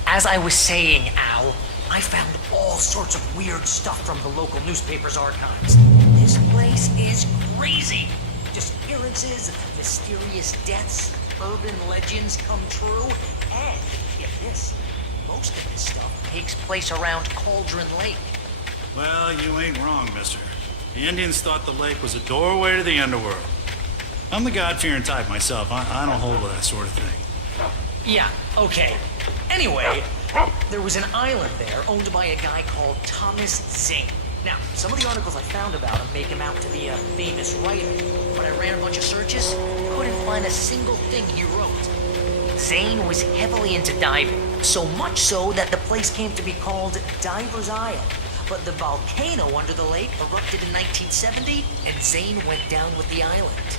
As I was saying, Al, I found all sorts of weird stuff from the local newspaper's archives. This place is crazy. Disappearances, mysterious deaths, urban legends come true, and, get this, most of this stuff takes place around Cauldron Lake. Well, you ain't wrong, mister. The Indians thought the lake was a doorway to the underworld. I'm the God-fearing type myself. I don't hold with that sort of thing. Yeah, okay. Anyway, there was an island there owned by a guy called Thomas Zane. Now, some of the articles I found about him make him out to be a famous writer. When I ran a bunch of searches, couldn't find a single thing he wrote. Zane was heavily into diving, so much so that the place came to be called Diver's Isle. But the volcano under the lake erupted in 1970, and Zane went down with the island.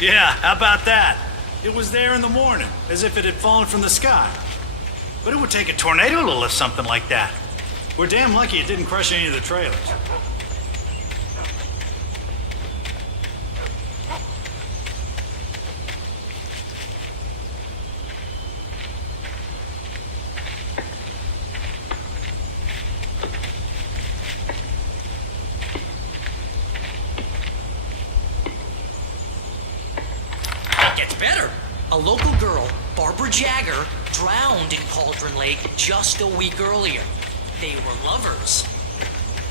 Yeah, how about that? It was there in the morning, as if it had fallen from the sky. But it would take a tornado to lift something like that. We're damn lucky it didn't crush any of the trailers. gets better. A local girl, Barbara Jagger, drowned in Cauldron Lake just a week earlier. They were lovers.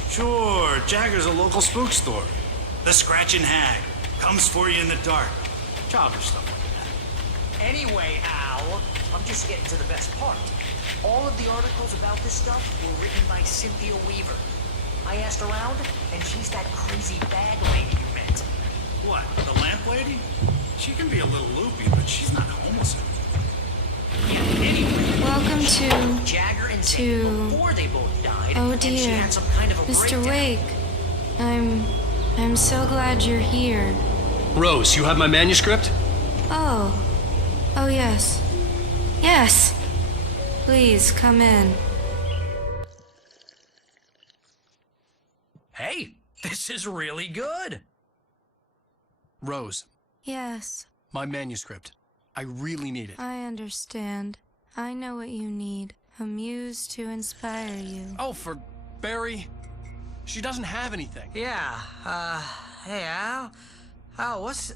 Sure, Jagger's a local spook store. The Scratching Hag. Comes for you in the dark. Childish stuff like that. Anyway, Al, I'm just getting to the best part. All of the articles about this stuff were written by Cynthia Weaver. I asked around, and she's that crazy bag lady you met. What, the lamp lady? She can be a little loopy, but she's not homeless. Yeah, anyway. Welcome to... Jagger and Zane, before they both died, Oh and she dear. had some kind of a Mr. breakdown. Wake. I'm so glad you're here. Rose, you have my manuscript? Oh. Oh, yes. Yes. Please, come in. Hey, this is really good. Rose, Yes, my manuscript. I really need it. I understand. I know what you need. A muse to inspire you. Oh, for Barry? She doesn't have anything. Yeah, hey, Al? Al, what's...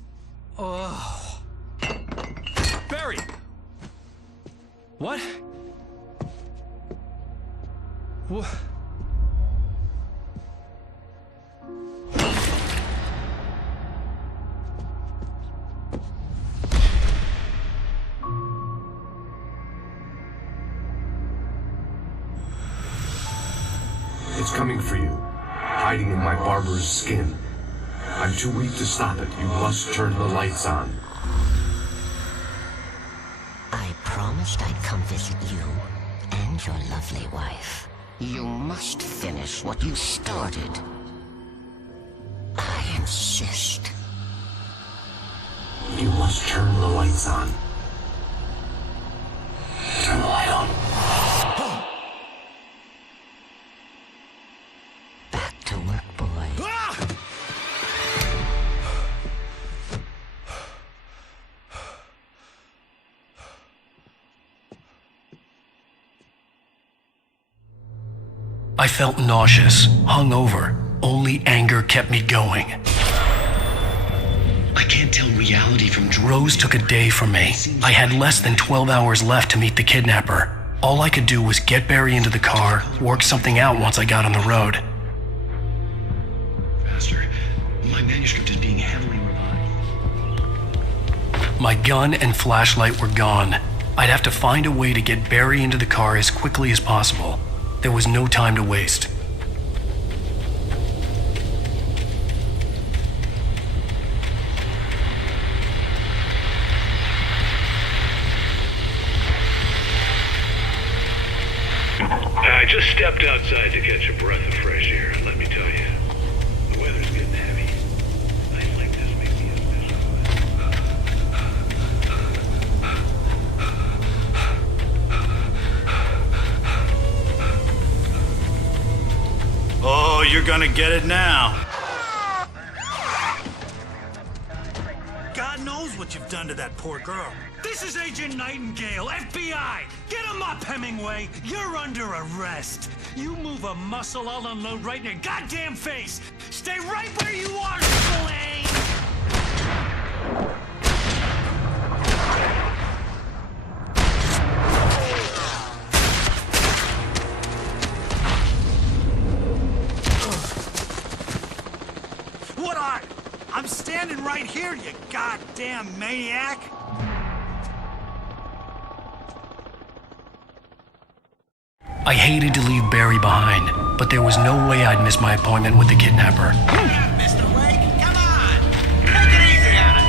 Oh... Barry! What? What? It's coming for you, hiding in my barber's skin. I'm too weak to stop it. You must turn the lights on. I promised I'd come visit you and your lovely wife. You must finish what you started. I insist. You must turn the lights on. Turn the light on. Back to work, boy. I felt nauseous, hungover. Only anger kept me going. I can't tell reality from dreams. Rose took a day from me. I had less than 12 hours left to meet the kidnapper. All I could do was get Barry into the car, work something out once I got on the road. Faster. My manuscript is being heavily revised. My gun and flashlight were gone. I'd have to find a way to get Barry into the car as quickly as possible. There was no time to waste. I just stepped outside to catch a breath of fresh air, and let me tell you, the weather's getting heavy. Nights like this make me Oh, you're gonna get it now. God knows what you've done to that poor girl. This is Agent Nightingale, FBI! Get him up, Hemingway! You're under arrest! You move a muscle, I'll unload right in your goddamn face! Stay right where you are, Slane! What are you? I'm standing right here, you goddamn maniac! I hated to leave Barry behind, but there was no way I'd miss my appointment with the kidnapper. Mr. Wake, come on! Take it easy on it!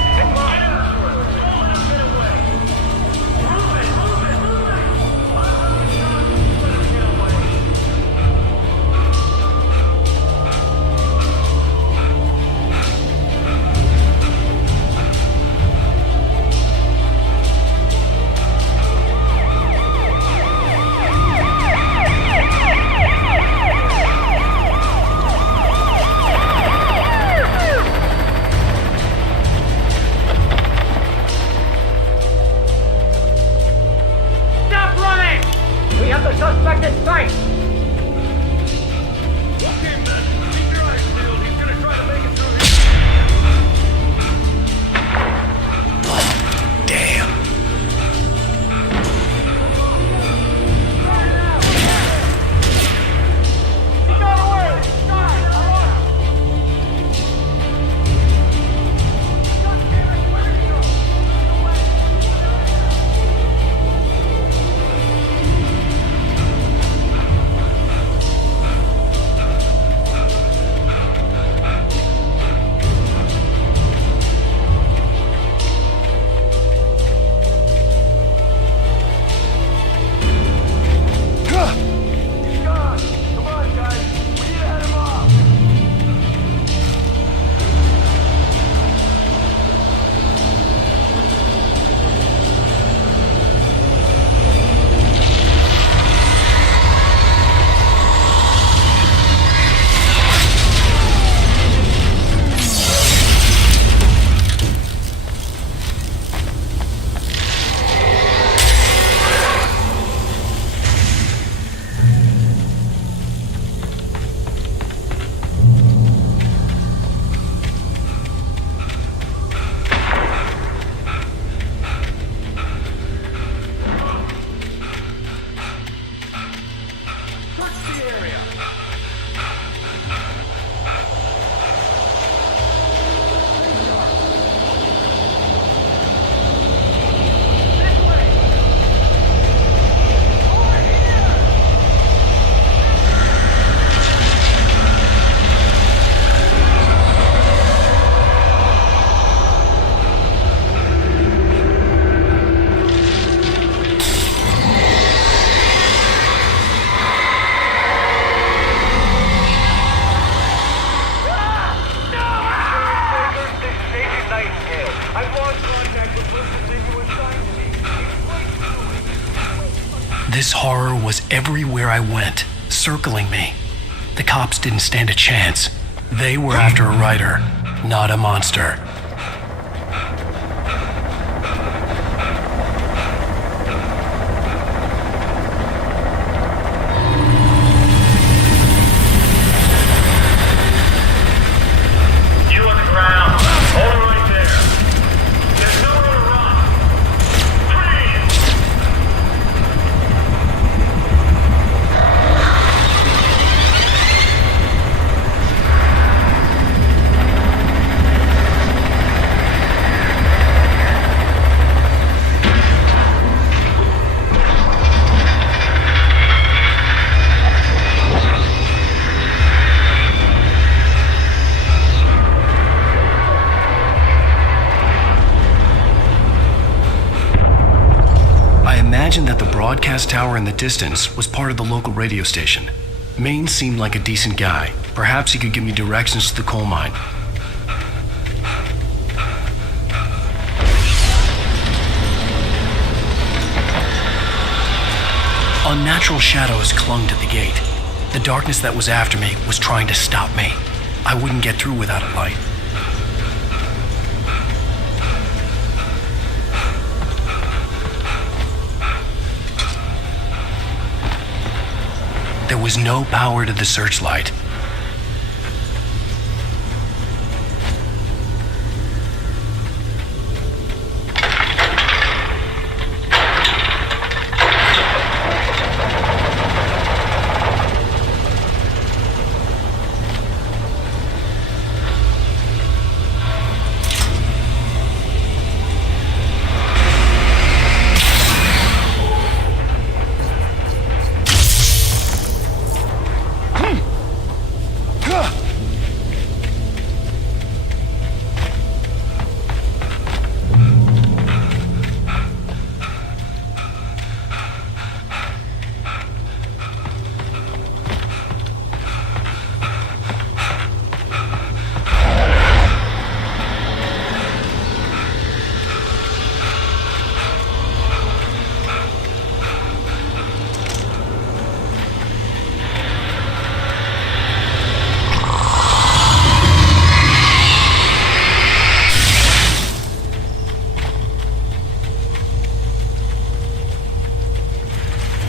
This horror was everywhere I went, circling me. The cops didn't stand a chance. They were after a writer, not a monster. You on the ground. Hold it right there. There's nowhere to run. Freeze! I imagined that the broadcast tower in the distance was part of the local radio station. Maine seemed like a decent guy. Perhaps he could give me directions to the coal mine. Unnatural shadows clung to the gate. The darkness that was after me was trying to stop me. I wouldn't get through without a light. There was no power to the searchlight.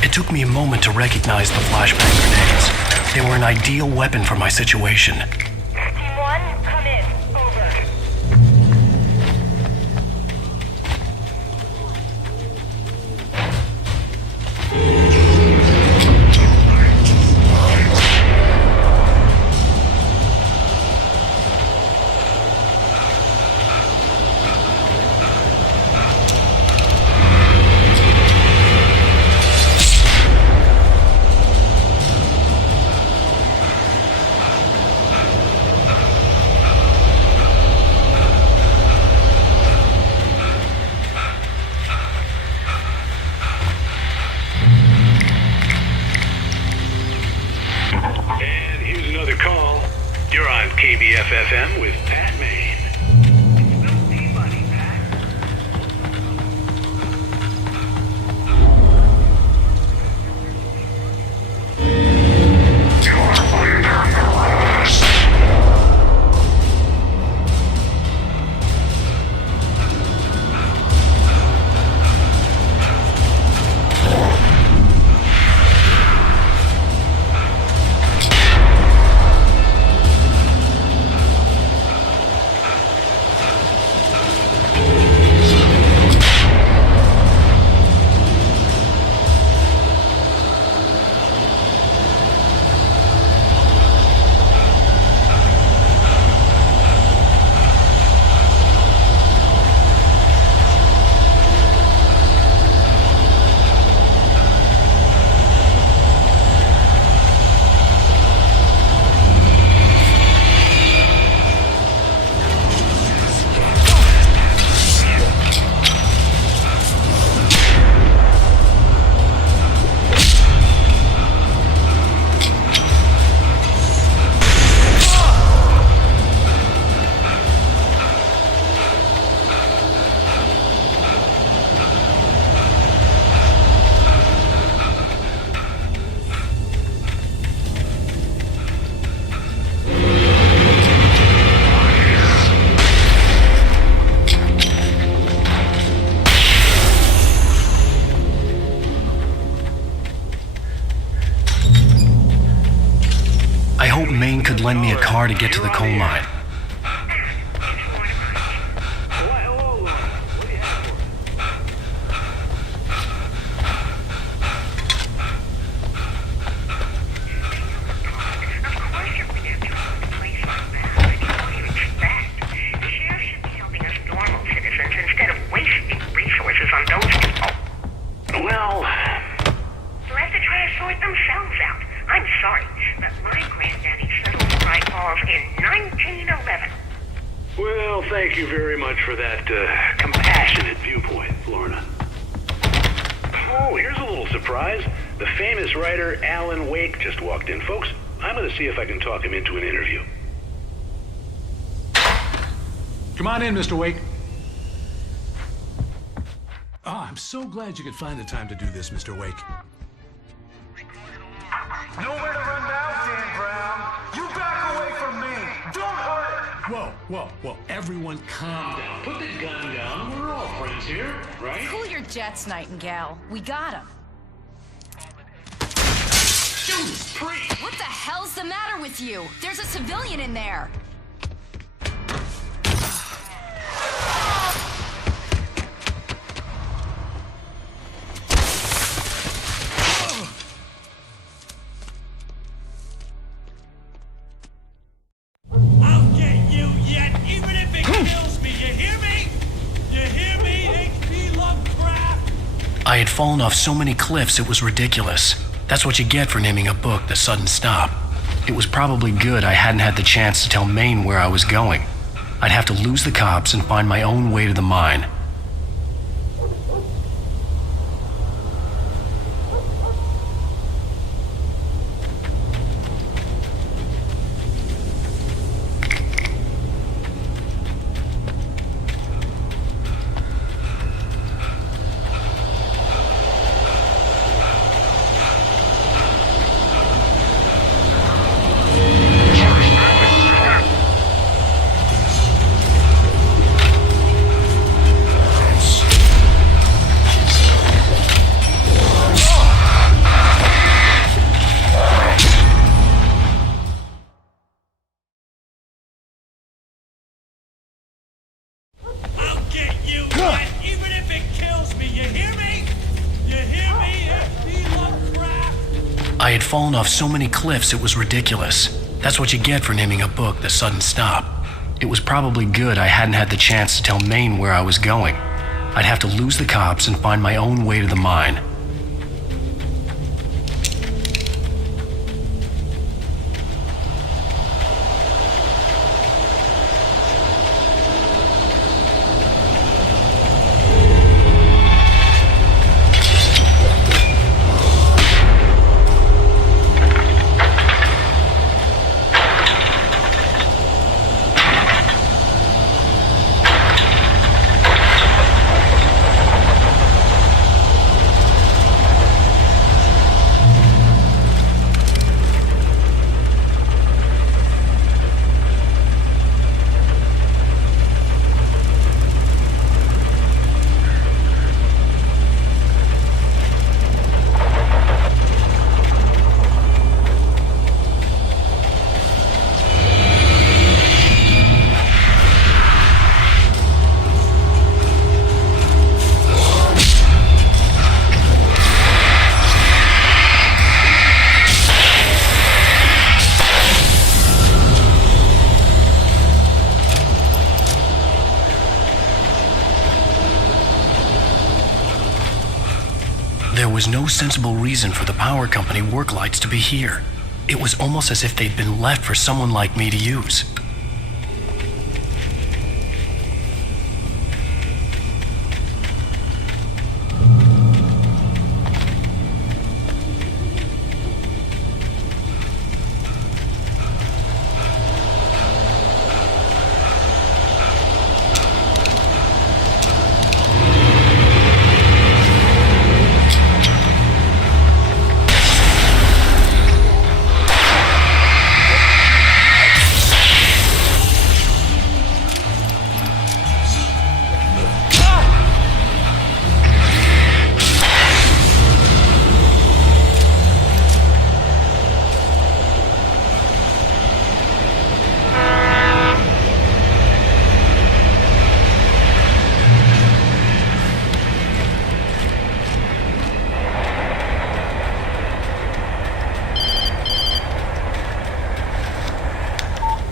It took me a moment to recognize the flashbang grenades. They were an ideal weapon for my situation. Team 1, come in. Over. And here's another call. You're on KBFFM with Pat Maine. find me a car to get to the coal mine. Thank you very much for that compassionate viewpoint, Lorna. Oh, here's a little surprise. The famous writer Alan Wake just walked in. Folks, I'm going to see if I can talk him into an interview. Come on in, Mr. Wake. Oh, I'm so glad you could find the time to do this, Mr. Wake. Nowhere to run now, Dan Brown. You back away from me. Don't hurt it. Whoa. Everyone calm down. Put the gun down. We're all friends here, right? Cool your jets, Nightingale. We got him. Judas Priest! What the hell's the matter with you? There's a civilian in there. I had fallen off so many cliffs it was ridiculous. That's what you get for naming a book The Sudden Stop. It was probably good I hadn't had the chance to tell Maine where I was going. I'd have to lose the cops and find my own way to the mine. I had fallen off so many cliffs it was ridiculous. That's what you get for naming a book The Sudden Stop. It was probably good I hadn't had the chance to tell Maine where I was going. I'd have to lose the cops and find my own way to the mine. There was no sensible reason for the power company work lights to be here. It was almost as if they'd been left for someone like me to use.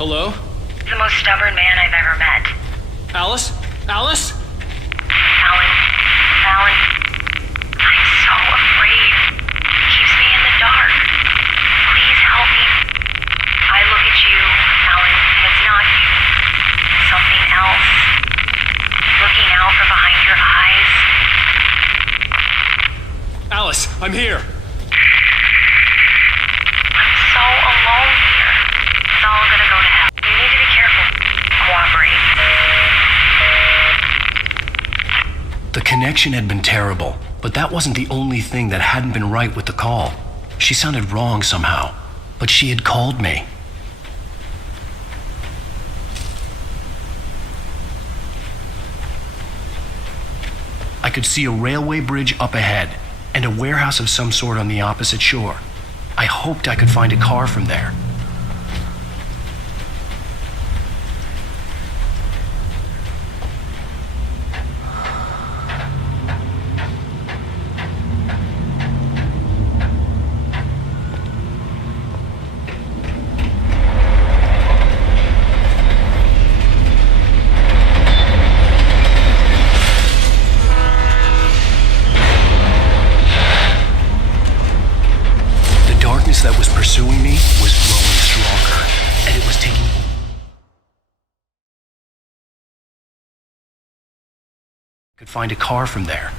Hello? The most stubborn man I've ever met. Alice? Alice? Alan, I'm so afraid. He keeps me in the dark. Please help me. I look at you, Alan, and it's not you. Something else. Looking out from behind your eyes. Alice, I'm here. I'm so alone here. It's all gonna go to hell. You need to be careful. Cooperate. The connection had been terrible, but that wasn't the only thing that hadn't been right with the call. She sounded wrong somehow, but she had called me. I could see a railway bridge up ahead and a warehouse of some sort on the opposite shore. I hoped I could find a car from there. That was pursuing me was growing stronger, and it was taking... Could find a car from there.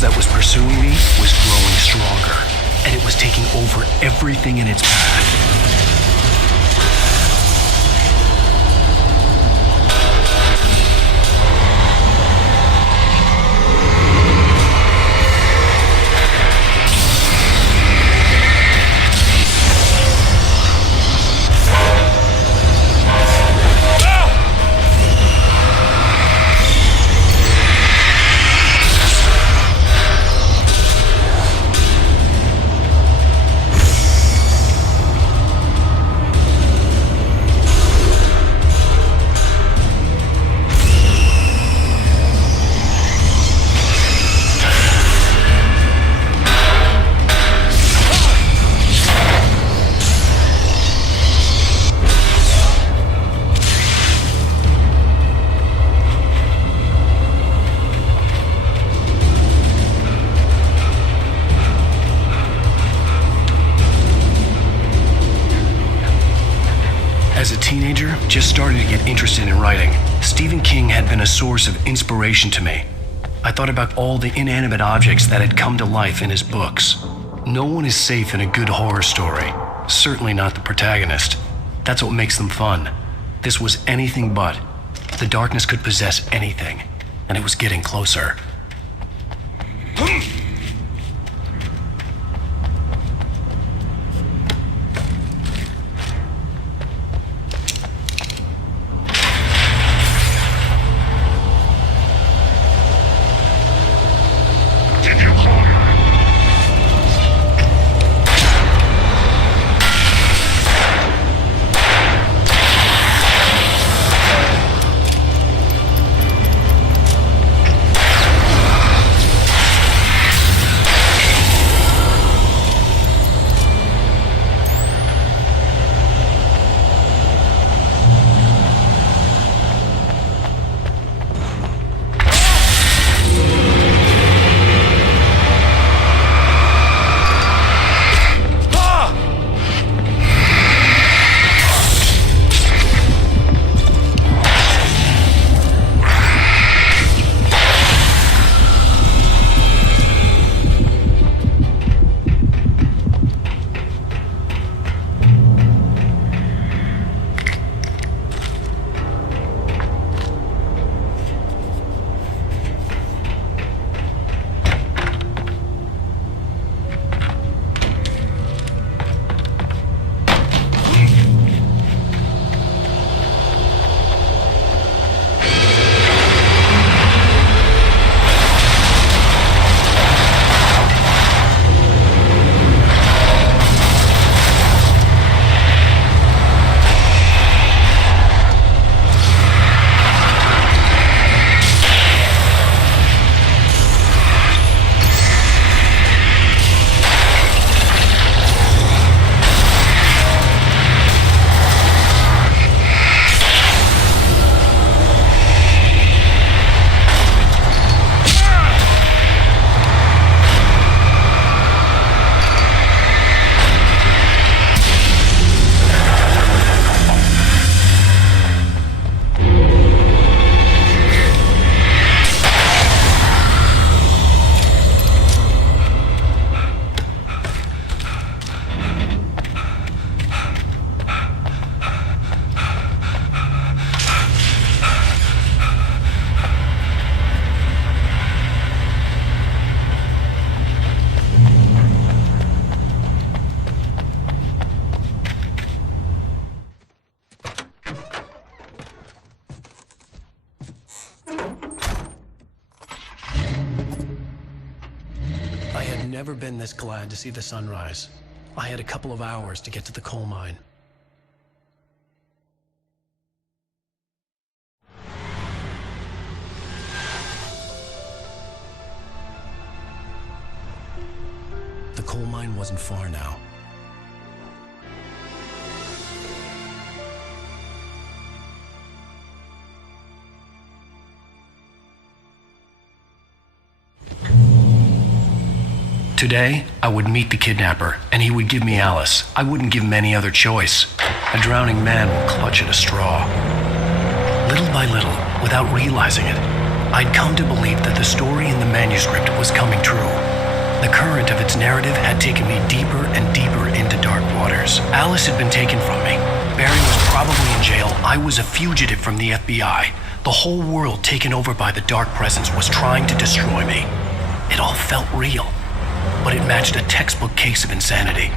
That was pursuing me was growing stronger, and it was taking over everything in its path. As a teenager, just starting to get interested in writing, Stephen King had been a source of inspiration to me. I thought about all the inanimate objects that had come to life in his books. No one is safe in a good horror story, certainly not the protagonist. That's what makes them fun. This was anything but. The darkness could possess anything, and it was getting closer. never been this glad to see the sunrise. I had a couple of hours to get to the coal mine. The coal mine wasn't far now. Today, I would meet the kidnapper, and he would give me Alice. I wouldn't give him any other choice. A drowning man will clutch at a straw. Little by little, without realizing it, I'd come to believe that the story in the manuscript was coming true. The current of its narrative had taken me deeper and deeper into dark waters. Alice had been taken from me. Barry was probably in jail. I was a fugitive from the FBI. The whole world taken over by the dark presence was trying to destroy me. It all felt real, but it matched a textbook case of insanity.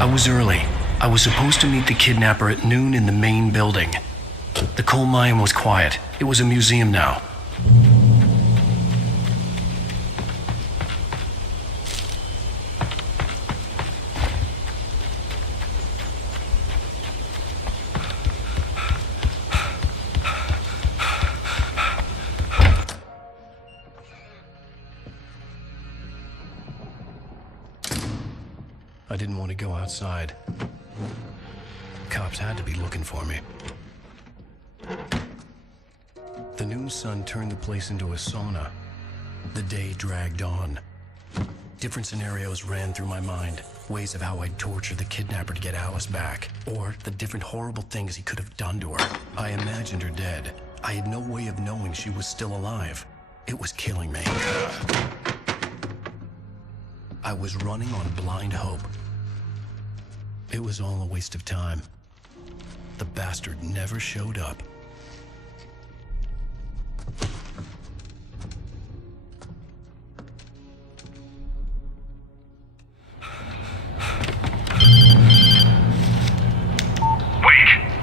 I was early. I was supposed to meet the kidnapper at noon in the main building. The coal mine was quiet. It was a museum now. I didn't want to go outside. Cops had to be looking for me. The noon sun turned the place into a sauna. The day dragged on. Different scenarios ran through my mind. Ways of how I'd torture the kidnapper to get Alice back. Or the different horrible things he could have done to her. I imagined her dead. I had no way of knowing she was still alive. It was killing me. I was running on blind hope. It was all a waste of time. The bastard never showed up.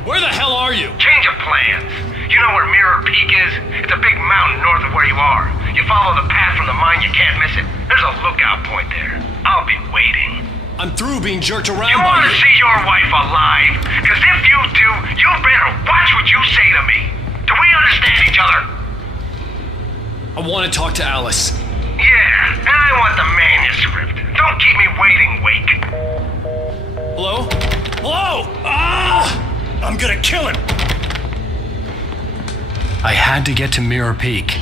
Where the hell are you? Change of plans. You know where Mirror Peak is? It's a big mountain north of where you are. You follow the path from the mine, you can't miss it. There's a lookout point there. I'll be waiting. I'm through being jerked around You by want to you. see your wife alive? Because if you do, you better watch what you say to me. Do we understand each other? I want to talk to Alice. Yeah, and I want the manuscript. Don't keep me waiting, Wake. Hello? Hello? Ah! I'm gonna kill him! I had to get to Mirror Peak.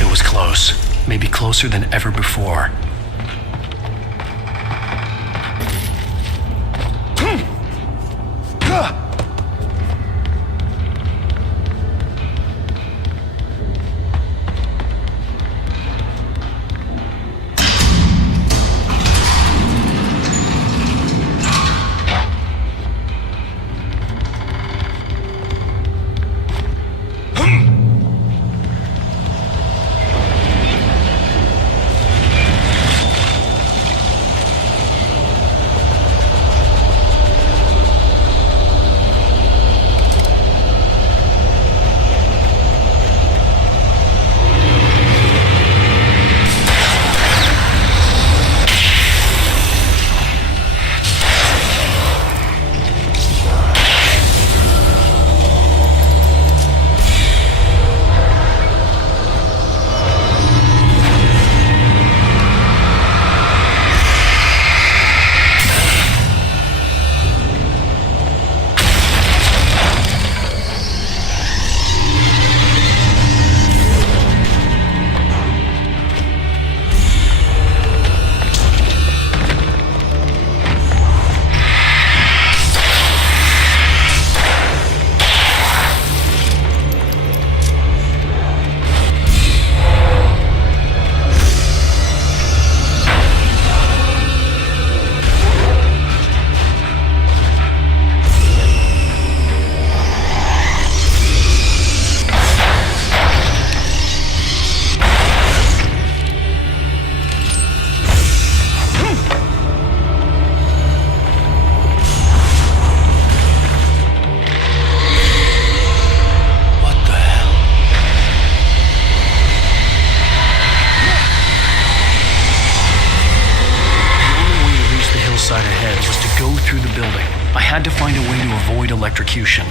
It was close. Maybe closer than ever before. go through the building. I had to find a way to avoid electrocution.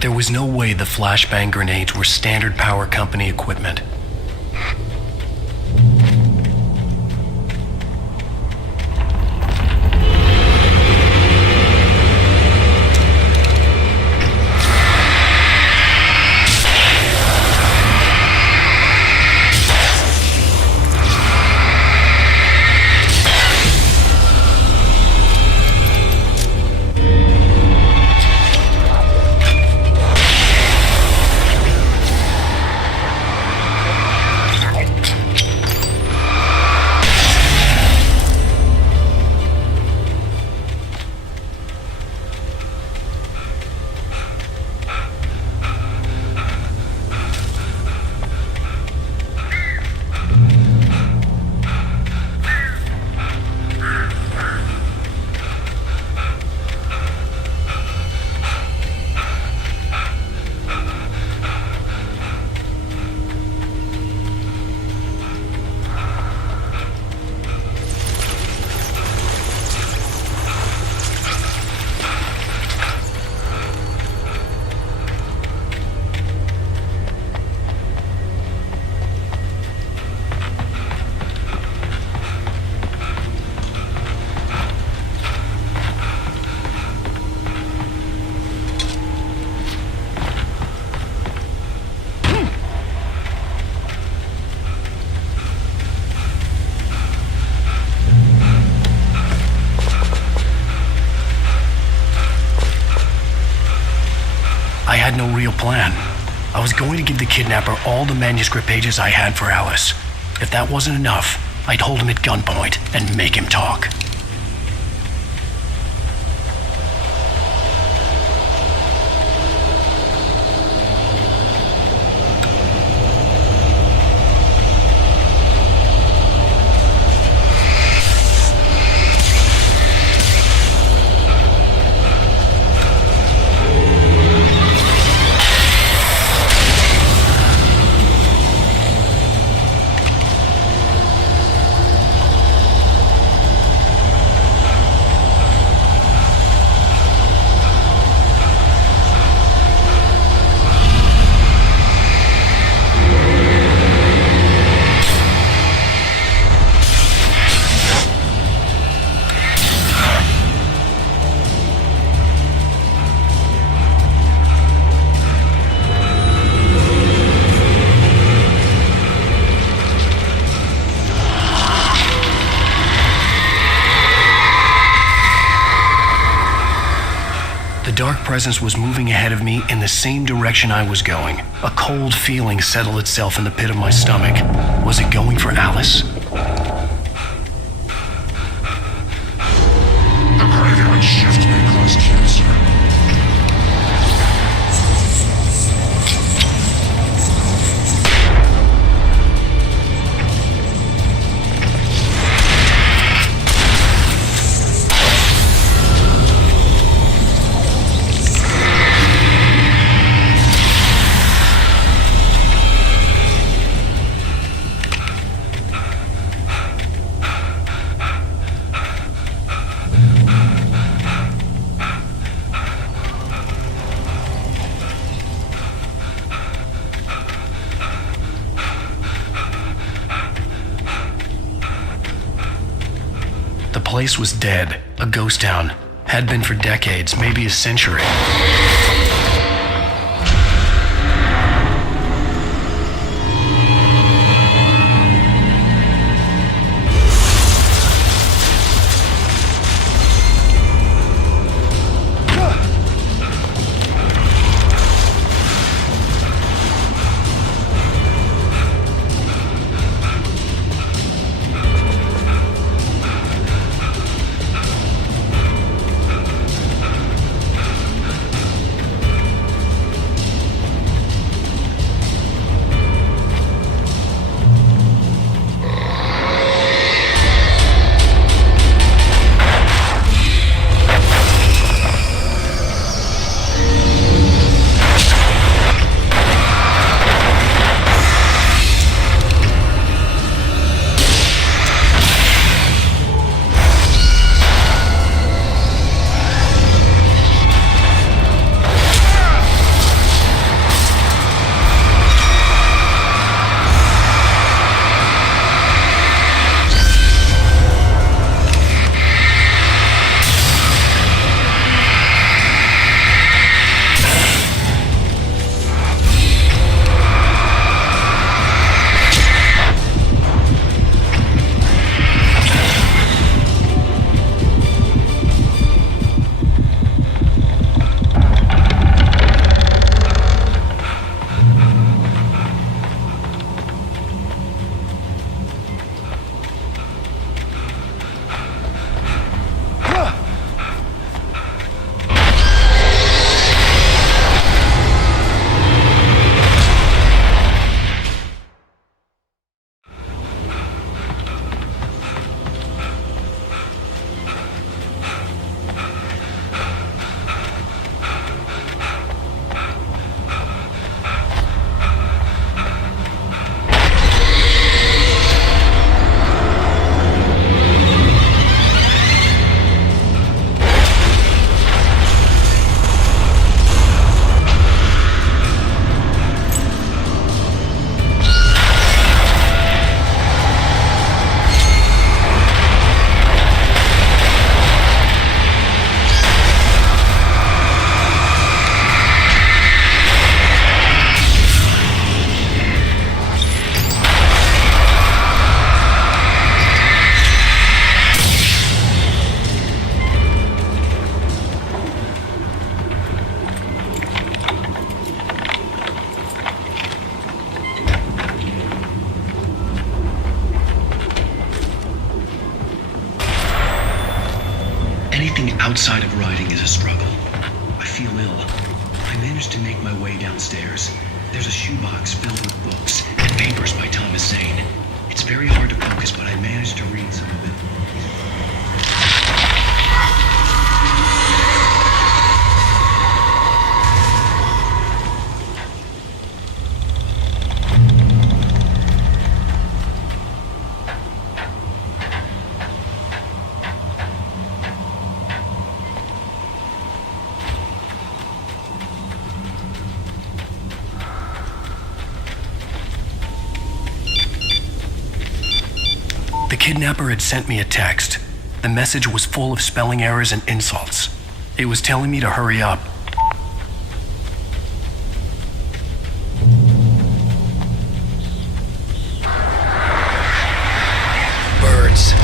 There was no way the flashbang grenades were standard power company equipment. I had no real plan. I was going to give the kidnapper all the manuscript pages I had for Alice. If that wasn't enough, I'd hold him at gunpoint and make him talk. The dark presence was moving ahead of me in the same direction I was going. A cold feeling settled itself in the pit of my stomach. Was it going for Alice? The graveyard shift may cause cancer. The place was dead, a ghost town. Had been for decades, maybe a century. outside of writing is a struggle. I feel ill. I managed to make my way downstairs. There's a shoebox filled with books and papers by Thomas Zane. It's very hard to focus, but I managed to read some of it. The kidnapper had sent me a text. The message was full of spelling errors and insults. It was telling me to hurry up. Birds.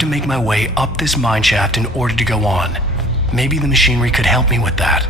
To make my way up this mine shaft in order to go on. Maybe the machinery could help me with that.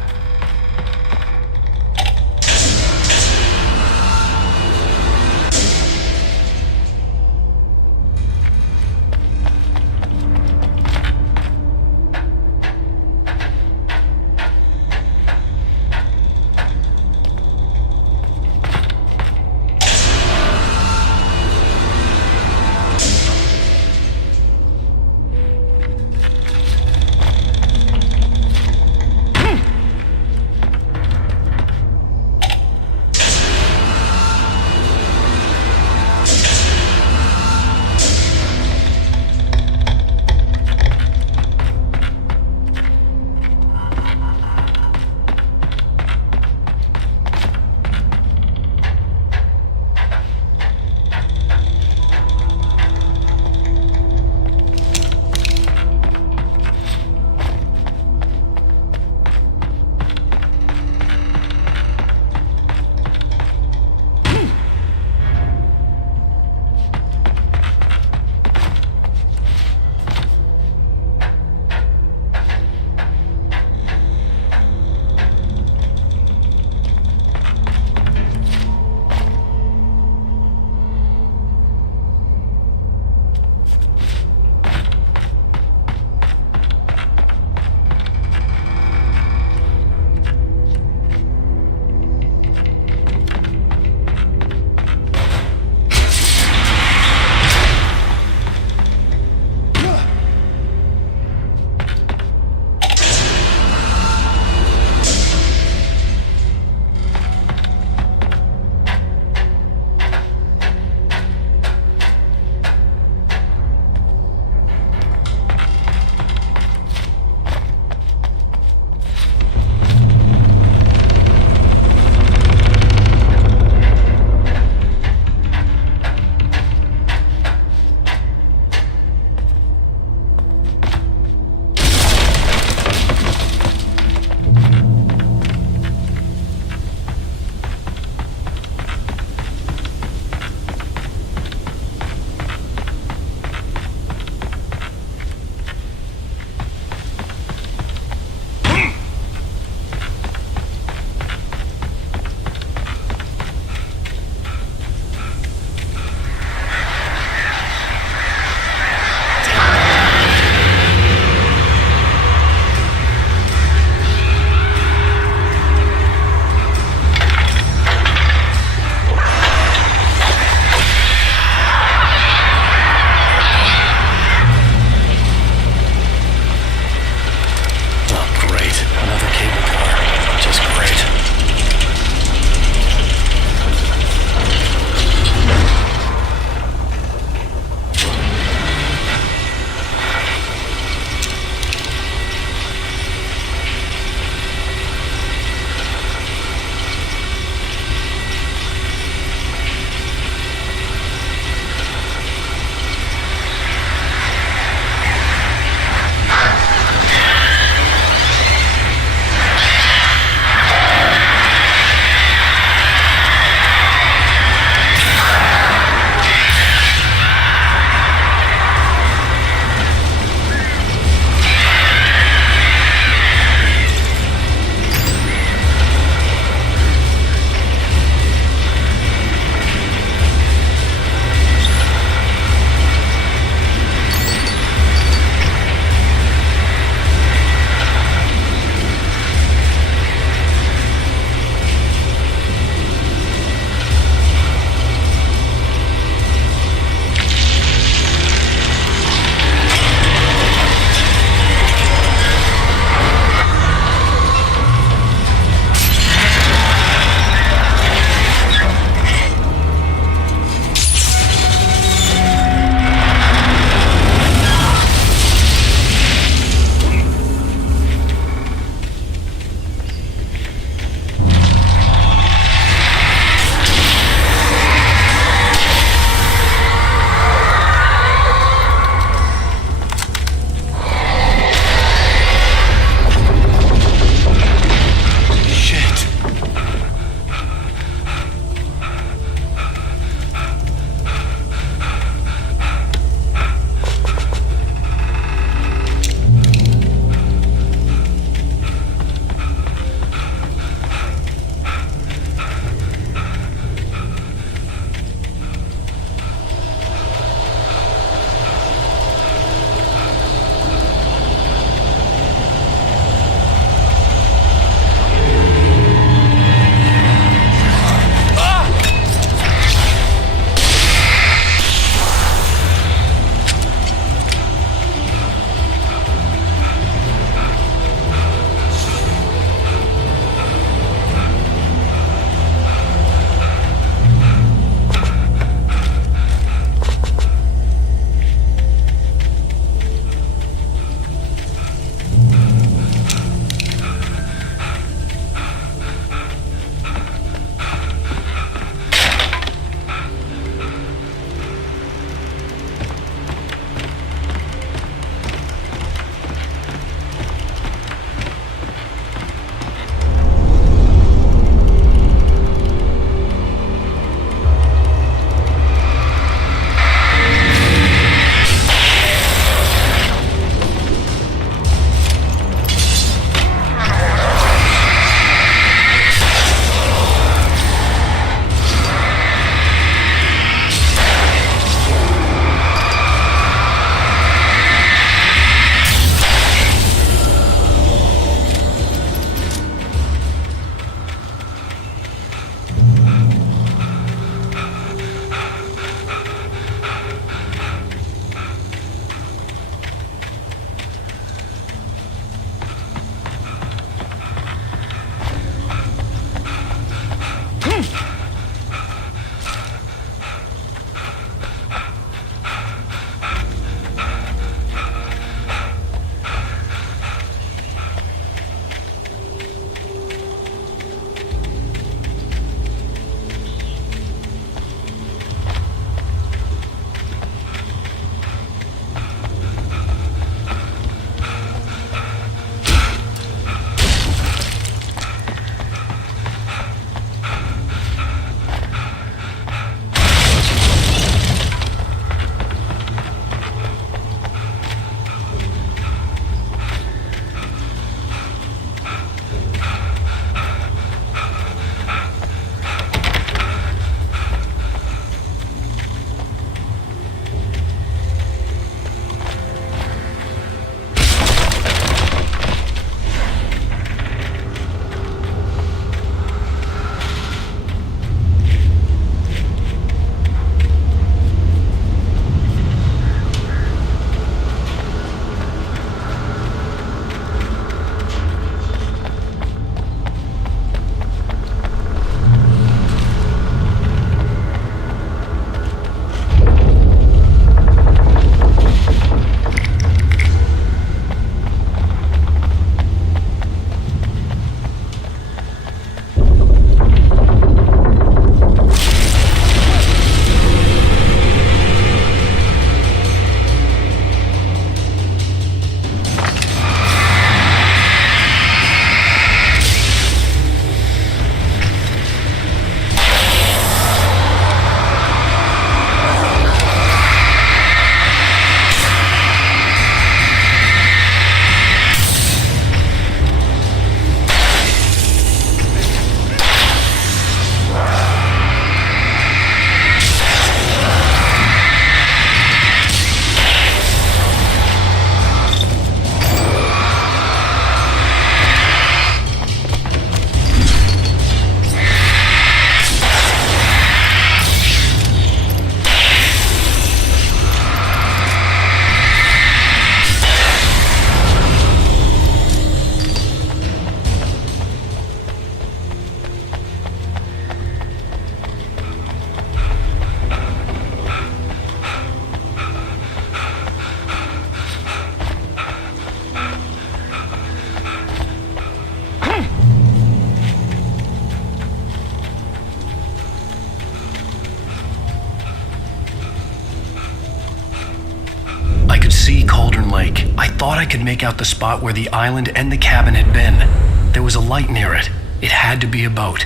I could make out the spot where the island and the cabin had been. There was a light near it. It had to be a boat.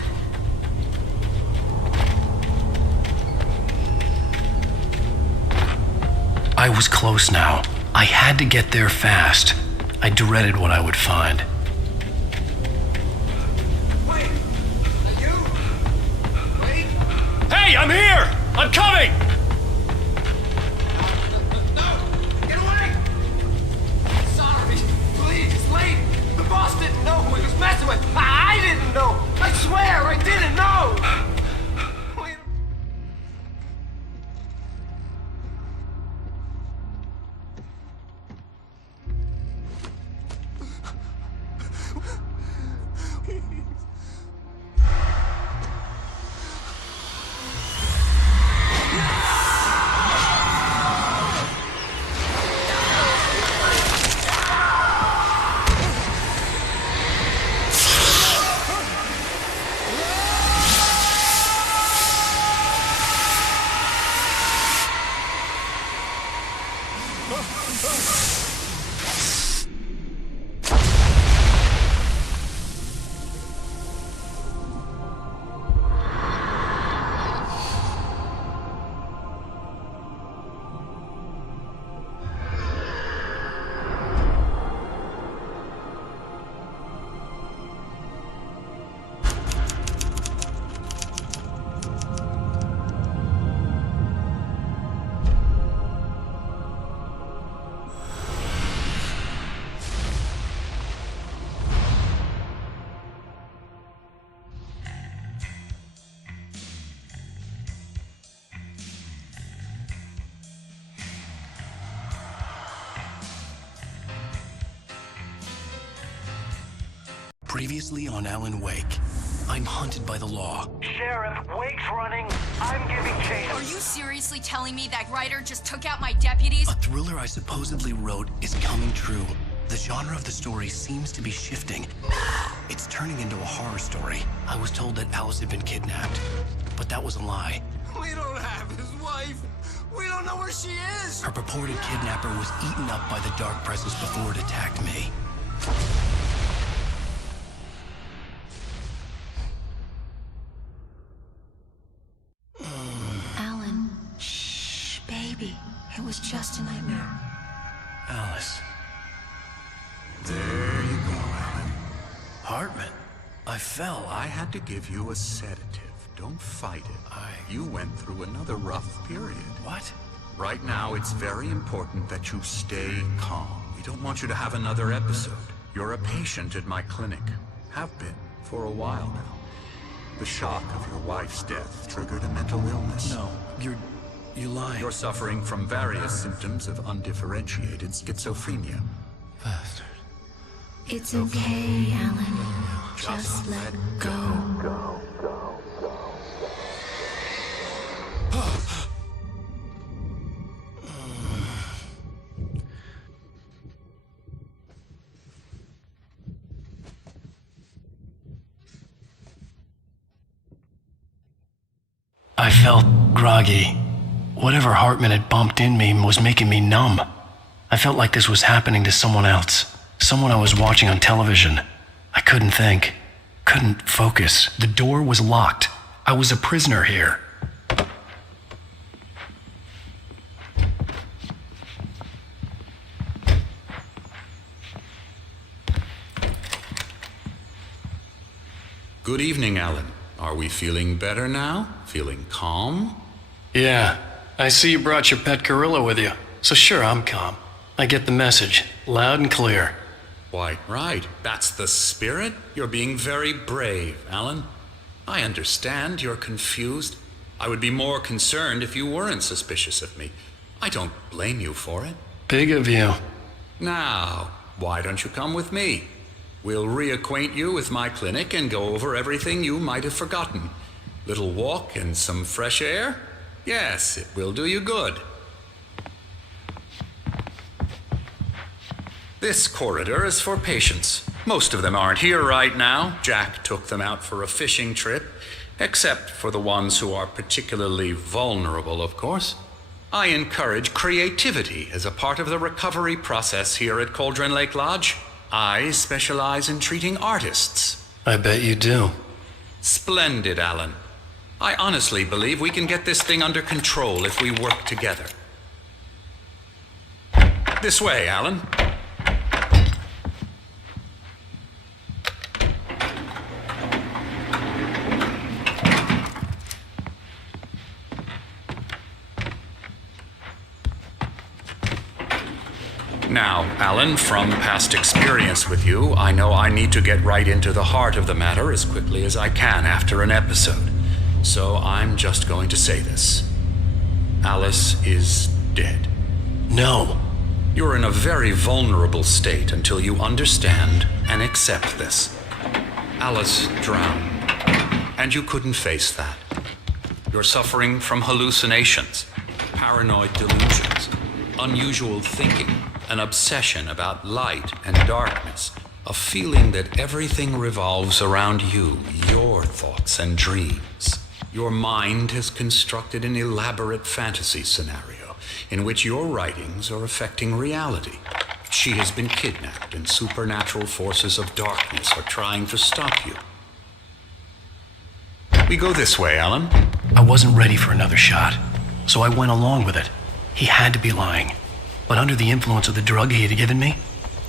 I was close now. I had to get there fast. I dreaded what I would find. Wait! Are you? Wait! Hey, I'm here! I'm coming! No! Get away! Sorry. Please, it's late. The boss didn't know who he was messing with. I didn't know. I swear I didn't know! Previously on Alan Wake, I'm hunted by the law. Sheriff, Wake's running. I'm giving chase. Are you seriously telling me that writer just took out my deputies? A thriller I supposedly wrote is coming true. The genre of the story seems to be shifting. It's turning into a horror story. I was told that Alice had been kidnapped, but that was a lie. We don't have his wife. We don't know where she is. Her purported kidnapper was eaten up by the dark presence before it attacked me. Alan, shh, baby. It was just a nightmare. Alice. There you go, Alan. Hartman. I fell. I had to give you a sedative. Don't fight it. You went through another rough period. What? Right now, it's very important that you stay calm. We don't want you to have another episode. You're a patient at my clinic. Have been for a while now. The shock of your wife's death triggered a mental illness. No, you're lying. You're suffering from various symptoms of undifferentiated schizophrenia. Bastard. It's okay, Alan. Just let go. I felt groggy. Whatever Hartman had bumped in me was making me numb. I felt like this was happening to someone else. Someone I was watching on television. I couldn't think. Couldn't focus. The door was locked. I was a prisoner here. Good evening, Alan. Are we feeling better now? Feeling calm? Yeah, I see you brought your pet gorilla with you. So sure, I'm calm. I get the message, loud and clear. Why, right. That's the spirit. You're being very brave, Alan. I understand you're confused. I would be more concerned if you weren't suspicious of me. I don't blame you for it. Big of you. Now, why don't you come with me? We'll reacquaint you with my clinic and go over everything you might have forgotten. Little walk and some fresh air? Yes, it will do you good. This corridor is for patients. Most of them aren't here right now. Jack took them out for a fishing trip, except for the ones who are particularly vulnerable, of course. I encourage creativity as a part of the recovery process here at Cauldron Lake Lodge. I specialize in treating artists. I bet you do. Splendid, Alan. I honestly believe we can get this thing under control if we work together. This way, Alan. Now, Alan, from past experience with you, I know I need to get right into the heart of the matter as quickly as I can after an episode. So I'm just going to say this. Alice is dead. No. You're in a very vulnerable state until you understand and accept this. Alice drowned, and you couldn't face that. You're suffering from hallucinations, paranoid delusions, unusual thinking, an obsession about light and darkness, a feeling that everything revolves around you, your thoughts and dreams. Your mind has constructed an elaborate fantasy scenario in which your writings are affecting reality. She has been kidnapped, and supernatural forces of darkness are trying to stop you. We go this way, Alan. I wasn't ready for another shot, so I went along with it. He had to be lying. But under the influence of the drug he had given me,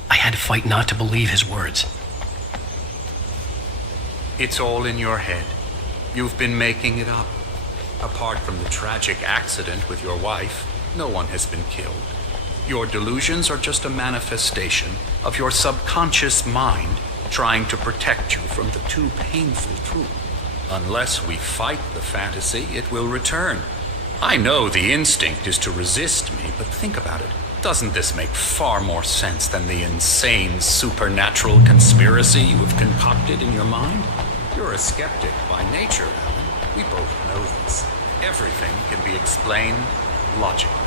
I had to fight not to believe his words. It's all in your head. You've been making it up. Apart from the tragic accident with your wife, no one has been killed. Your delusions are just a manifestation of your subconscious mind trying to protect you from the too painful truth. Unless we fight the fantasy, it will return. I know the instinct is to resist me, but think about it. Doesn't this make far more sense than the insane supernatural conspiracy you have concocted in your mind? You're a skeptic by nature, Alan. We both know this. Everything can be explained logically.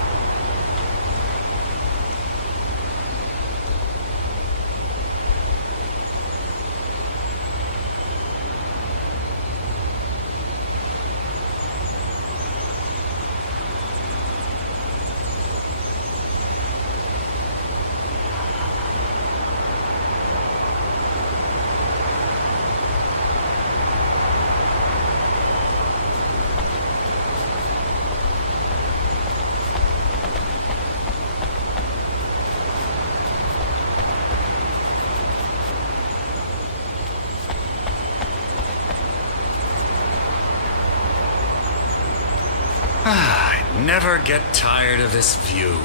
Never get tired of this view.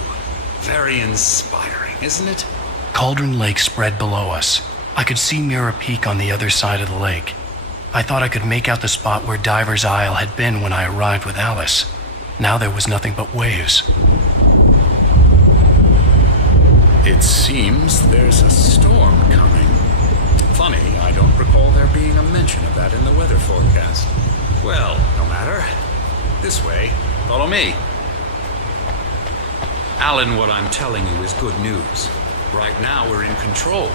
Very inspiring, isn't it? Cauldron Lake spread below us. I could see Mirror Peak on the other side of the lake. I thought I could make out the spot where Diver's Isle had been when I arrived with Alice. Now there was nothing but waves. It seems there's a storm coming. Funny, I don't recall there being a mention of that in the weather forecast. Well, no matter. This way. Follow me. Alan, what I'm telling you is good news. Right now, we're in control.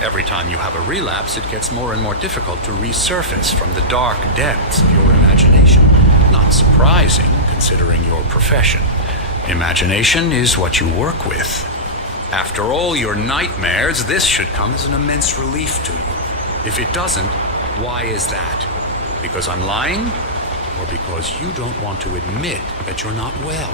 Every time you have a relapse, it gets more and more difficult to resurface from the dark depths of your imagination. Not surprising, considering your profession. Imagination is what you work with. After all your nightmares, this should come as an immense relief to you. If it doesn't, why is that? Because I'm lying? Or because you don't want to admit that you're not well?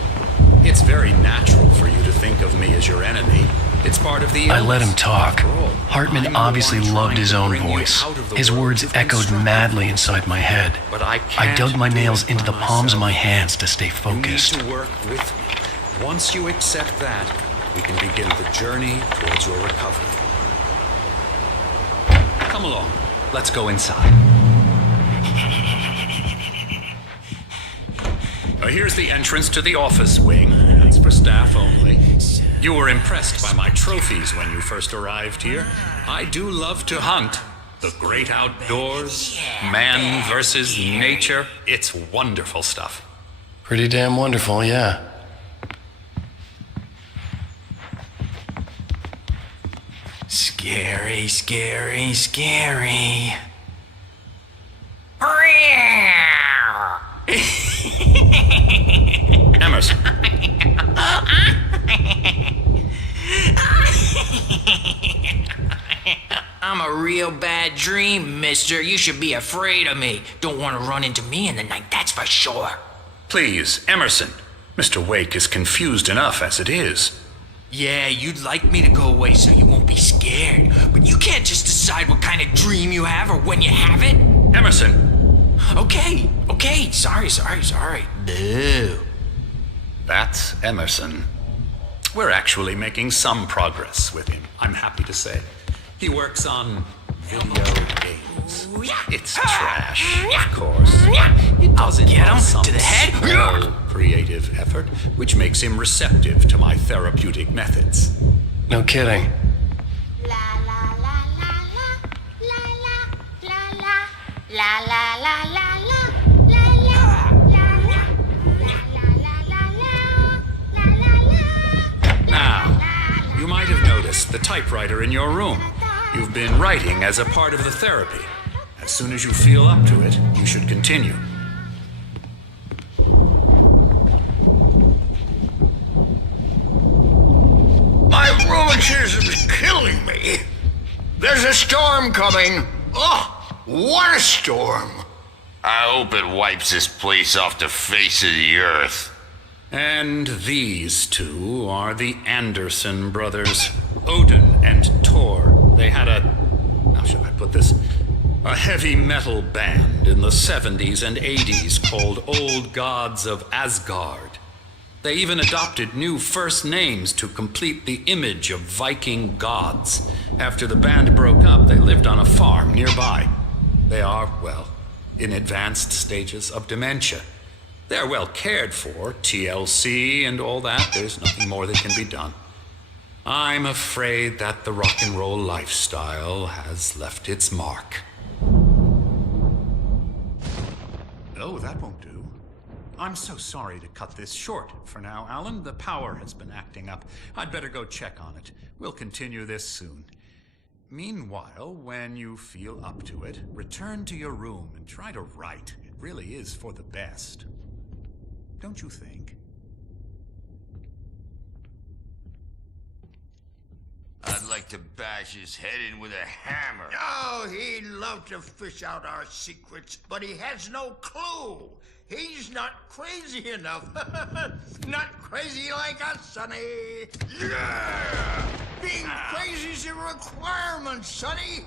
It's very natural for you to think of me as your enemy. It's part of the illness. I let him talk. Hartman obviously loved his own voice. His words echoed madly inside my head. But I dug my nails into the palms of my hands to stay focused. You need to work with me. Once you accept that, we can begin the journey towards your recovery. Come along. Let's go inside. Here's the entrance to the office wing. That's for staff only. You were impressed by my trophies when you first arrived here. I do love to hunt. The great outdoors, man versus nature. It's wonderful stuff. Pretty damn wonderful, yeah. Scary, scary, scary. Emerson, I'm a real bad dream, mister. You should be afraid of me. Don't want to run into me in the night, that's for sure. Please, Emerson. Mr. Wake is confused enough as it is. Yeah, you'd like me to go away so you won't be scared. But you can't just decide what kind of dream you have or when you have it. Emerson! Okay. Sorry. Boo. That's Emerson. We're actually making some progress with him, I'm happy to say. He works on video games. It's trash, of course. It doesn't get him some to the head. small creative effort, which makes him receptive to my therapeutic methods. No kidding. Now, you might have noticed the typewriter in your room. You've been writing as a part of the therapy. As soon as you feel up to it, you should continue. My rheumatism is killing me. There's a storm coming. Oh, what a storm. I hope it wipes this place off the face of the earth. And these two are the Anderson brothers, Odin and Thor. They had how should I put this? A heavy metal band in the 70s and 80s called Old Gods of Asgard. They even adopted new first names to complete the image of Viking gods. After the band broke up, they lived on a farm nearby. They are, well, in advanced stages of dementia. They're well cared for, TLC and all that. There's nothing more that can be done. I'm afraid that the rock and roll lifestyle has left its mark. Oh, that won't do. I'm so sorry to cut this short for now, Alan. The power has been acting up. I'd better go check on it. We'll continue this soon. Meanwhile, when you feel up to it, return to your room and try to write. It really is for the best. Don't you think? I'd like to bash his head in with a hammer. Oh, he'd love to fish out our secrets, but he has no clue. He's not crazy enough. Not crazy like us, Sonny. Yeah! Being crazy's a requirement, Sonny.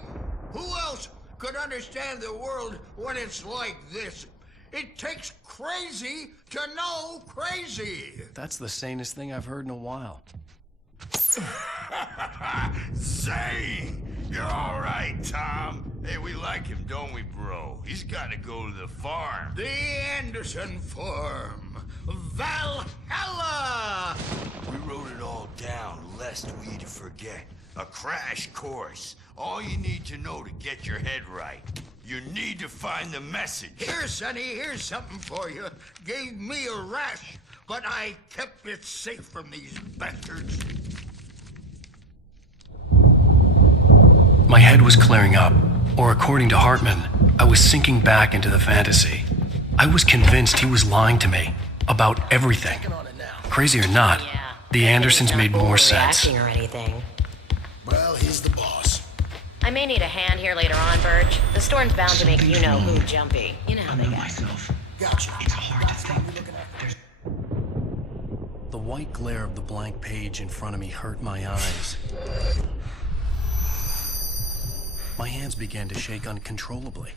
Who else could understand the world when it's like this? It takes crazy to know crazy. That's the sanest thing I've heard in a while. Zane! You're all right, Tom. Hey, we like him, don't we, bro? He's got to go to the farm. The Anderson farm. Valhalla! We wrote it all down, lest we forget. A crash course. All you need to know to get your head right. You need to find the message. Here, Sonny, here's something for you. Gave me a rash, but I kept it safe from these bastards. My head was clearing up, or according to Hartman, I was sinking back into the fantasy. I was convinced he was lying to me about everything. Crazy or not, the Andersons made more sense. Or anything. Well, he's the boss. I may need a hand here later on, Birch. The storm's bound to make you know who jumpy. You know how they get. Gotcha. It's hard to think. The white glare of the blank page in front of me hurt my eyes. My hands began to shake uncontrollably.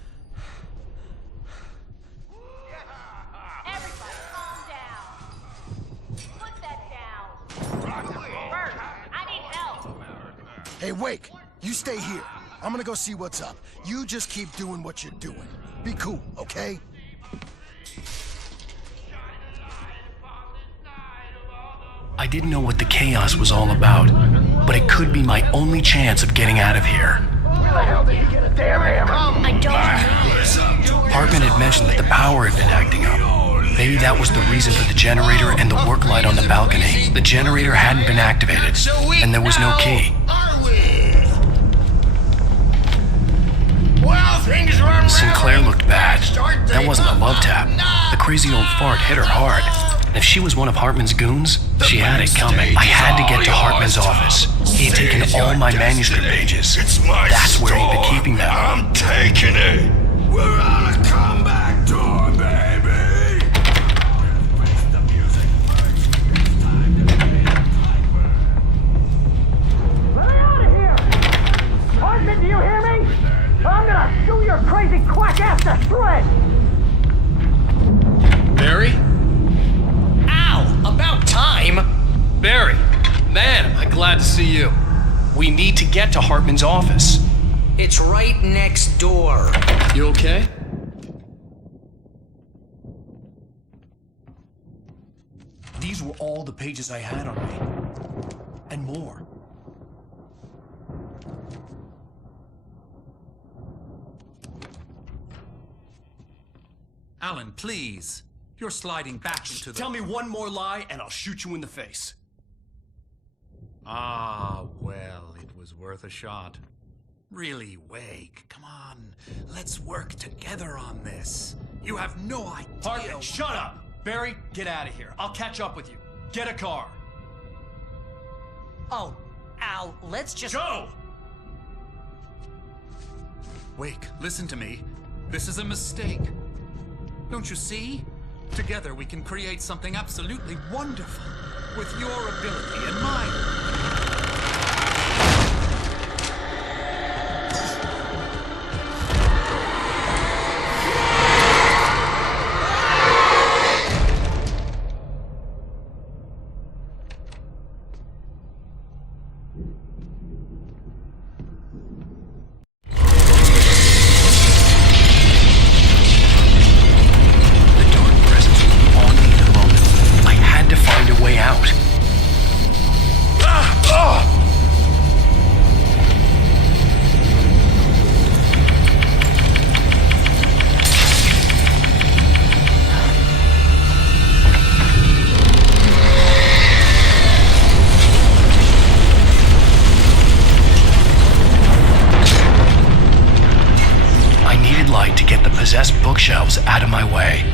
Everybody, calm down. Put that down. Birch, I need help. Hey, Wake, you stay here. I'm gonna go see what's up. You just keep doing what you're doing. Be cool, okay? I didn't know what the chaos was all about, but it could be my only chance of getting out of here. Where the hell did you get a damn hammer? I don't know. Hartman had mentioned that the power had been acting up. Maybe that was the reason for the generator and the work light on the balcony. The generator hadn't been activated, and there was no key. Well, things run Sinclair looked bad. That wasn't a love tap. The crazy old fart hit her hard. And if she was one of Hartman's goons, she had it coming. I had to get to Hartman's office. He had taken all my manuscript pages. That's where he'd been keeping them. I'm taking it. We're on a comeback tour, baby. Let me out of here! Hartman, do you hear me? I'm gonna shoot your crazy quack ass to shreds! Barry? Ow! About time! Barry! Man, am I glad to see you. We need to get to Hartman's office. It's right next door. You okay? These were all the pages I had on me. And more. Alan, please. You're sliding back into the... Tell me one more lie and I'll shoot you in the face. Ah, well, it was worth a shot. Really, Wake, come on. Let's work together on this. You have no idea... Hartman, shut up! Barry, get out of here. I'll catch up with you. Get a car. Oh, Al, let's just... Go! Wake, listen to me. This is a mistake. Don't you see? Together we can create something absolutely wonderful. With your ability and mine. Possessed bookshelves out of my way.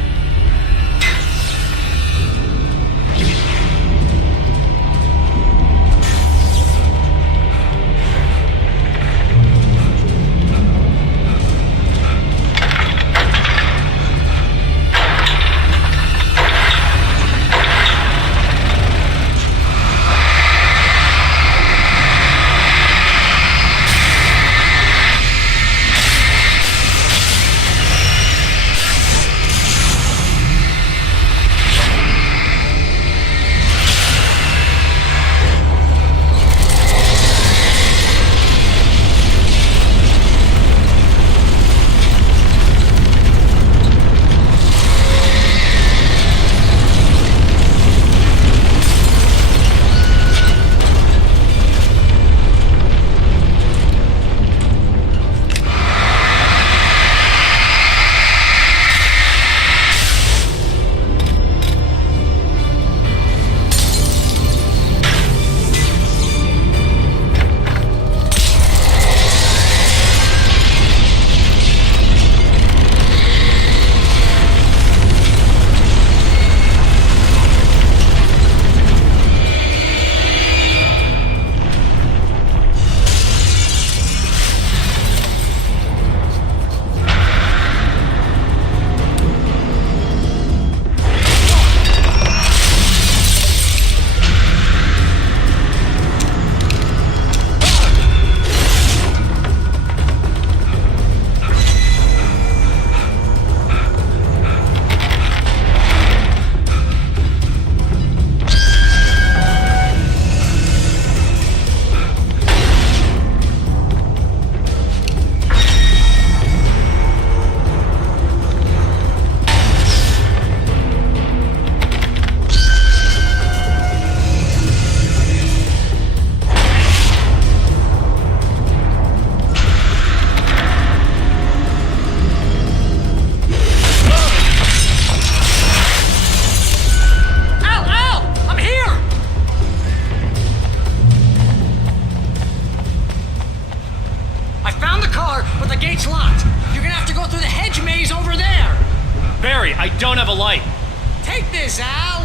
Take this, Al!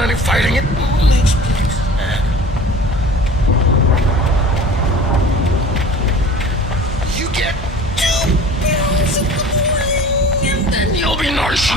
done any fighting. It makes me sad. You get 2 pills in the morning, and then you'll be nice.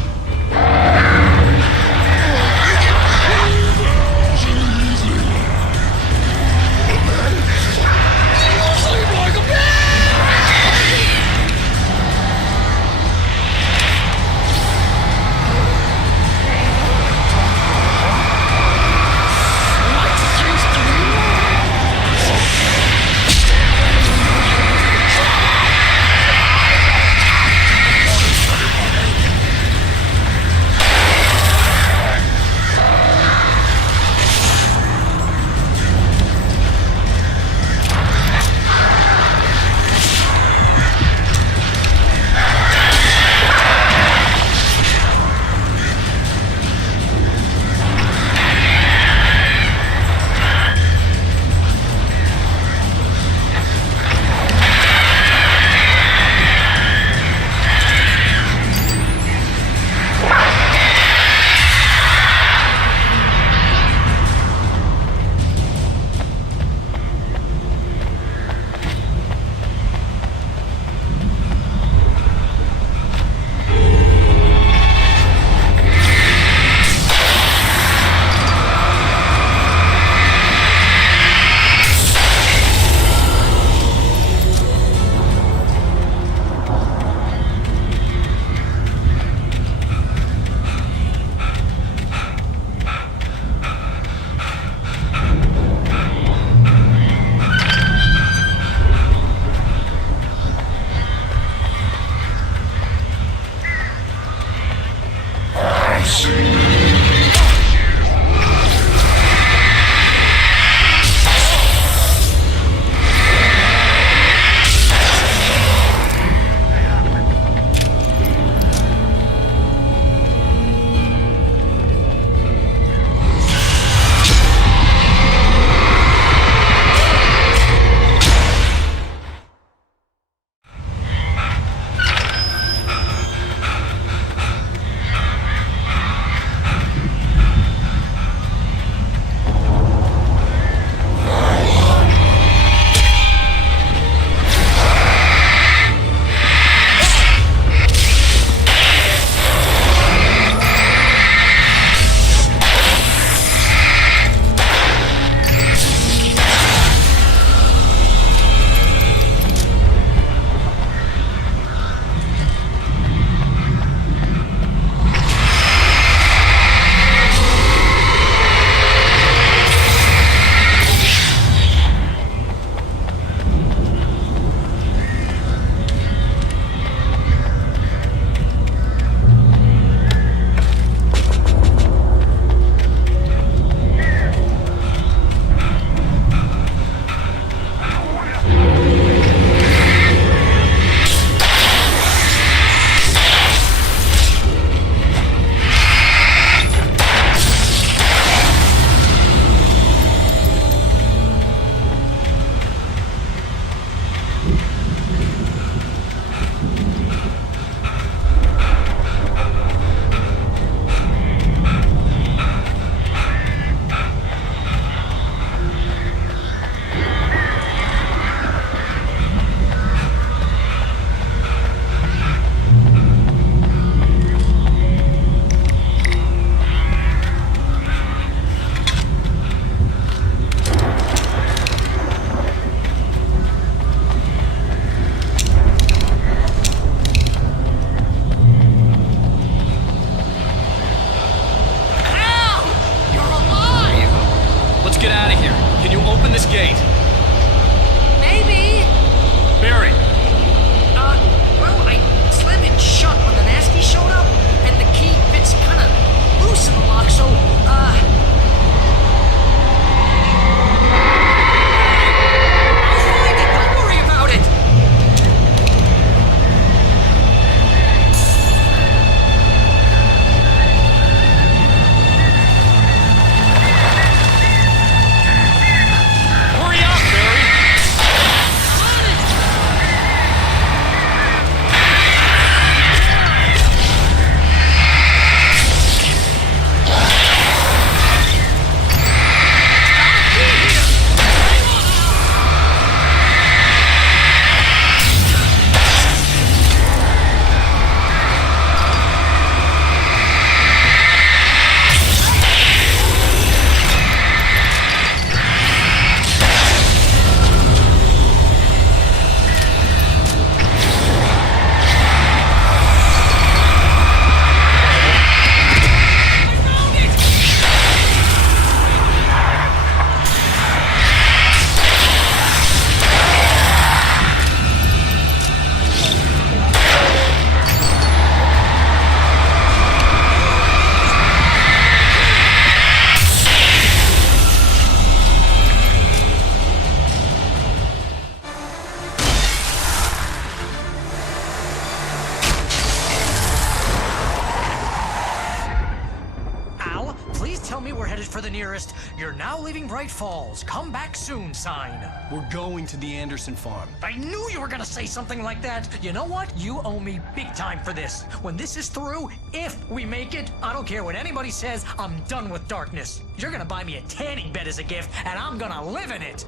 headed for the nearest "You're now leaving Bright Falls. Come back soon" sign. We're going to the Anderson farm. I knew you were gonna say something like that. You know what? You owe me big time for this. When this is through, if we make it, I don't care what anybody says, I'm done with darkness. You're gonna buy me a tanning bed as a gift, and I'm gonna live in it.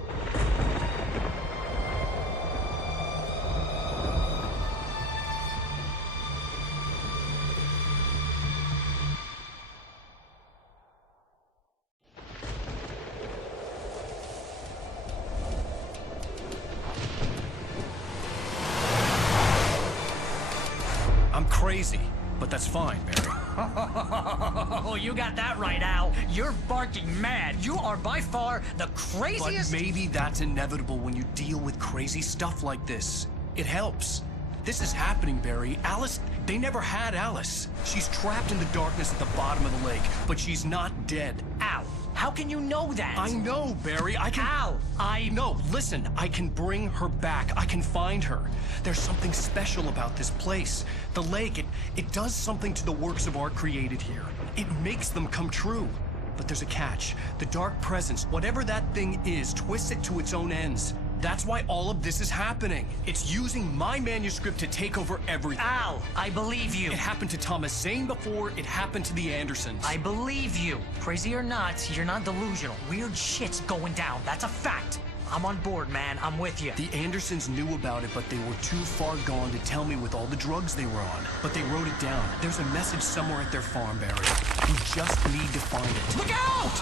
I'm crazy, but that's fine, Barry. Oh, you got that right, Al. You're barking mad. You are by far the But craziest. maybe that's inevitable when you deal with crazy stuff like this. It helps. This is happening, Barry. Alice, they never had Alice. She's trapped in the darkness at the bottom of the lake, but she's not dead. Al, how can you know that? I know, Barry. I can... Al, No, listen. I can bring her back. I can find her. There's something special about this place. The lake, it does something to the works of art created here. It makes them come true. But there's a catch. The dark presence, whatever that thing is, twists it to its own ends. That's why all of this is happening. It's using my manuscript to take over everything. Al, I believe you. It happened to Thomas Zane before, it happened to the Andersons. I believe you. Crazy or not, you're not delusional. Weird shit's going down. That's a fact. I'm on board, man. I'm with you. The Andersons knew about it, but they were too far gone to tell me with all the drugs they were on. But they wrote it down. There's a message somewhere at their farm, Barry. We just need to find it. Look out!